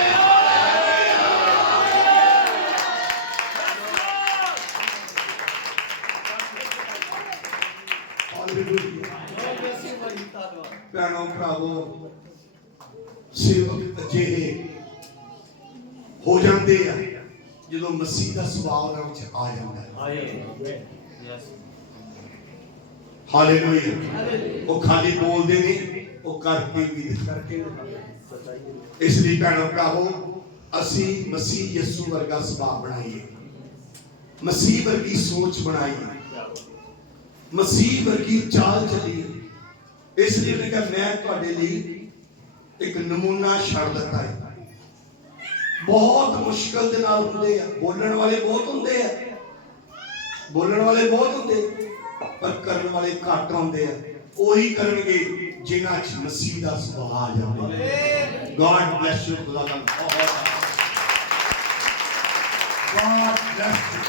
ਭੈਣੋ ਭਰਾਵੋ, ਸੇਵਕ ਅਜਿਹੇ ਹੋ ਜਾਂਦੇ ਆ ਜਦੋਂ ਮਸੀਹ ਦਾ ਸੁਭਾਅ ਉਹਨਾਂ ਵਿੱਚ ਆ ਜਾਂਦਾ ਹੈ। ਹਾਲੇਲੂਇਆ। ਉਹ ਖਾਲੀ ਬੋਲਦੇ ਨਹੀਂ, ਉਹ ਕਰਕੇ ਵੀ ਦਿਖਾਉਂਦੇ। ਇਸ ਲਈ ਭੈਣੋ ਭਰਾਵੋ, ਅਸੀਂ ਮਸੀਹ ਯਿਸੂ ਵਰਗਾ ਸੁਭਾਅ ਬਣਾਈਏ, ਮਸੀਹ ਵਰਗੀ ਸੋਚ ਬਣਾਈਏ, ਮਸੀਹ ਵਰਗੀ ਚਾਲ ਚੱਲੀਏ। ਇਸ ਲਈ ਉਹਨੇ ਕਿਹਾ ਮੈਂ ਤੁਹਾਡੇ ਲਈ ਇੱਕ ਨਮੂਨਾ ਛੱਡ ਦਿੱਤਾ ਹੈ। ਬਹੁਤ ਮੁਸ਼ਕਲ ਦੇ ਨਾਲ ਹੁੰਦੇ ਆ, ਬੋਲਣ ਵਾਲੇ ਬਹੁਤ ਹੁੰਦੇ ਆ, ਬੋਲਣ ਵਾਲੇ ਬਹੁਤ ਹੁੰਦੇ, ਪਰ ਕਰਨ ਵਾਲੇ ਘੱਟ ਹੁੰਦੇ ਆ। ਉਹੀ ਕਰਨਗੇ ਜਿਨ੍ਹਾਂ 'ਚ ਮਸੀਹ ਦਾ ਸੁਭਾਅ ਆ ਜਾਵੇ। God bless you. ਖੁਦਾ ਦਾ ਬਹੁਤ। God bless you.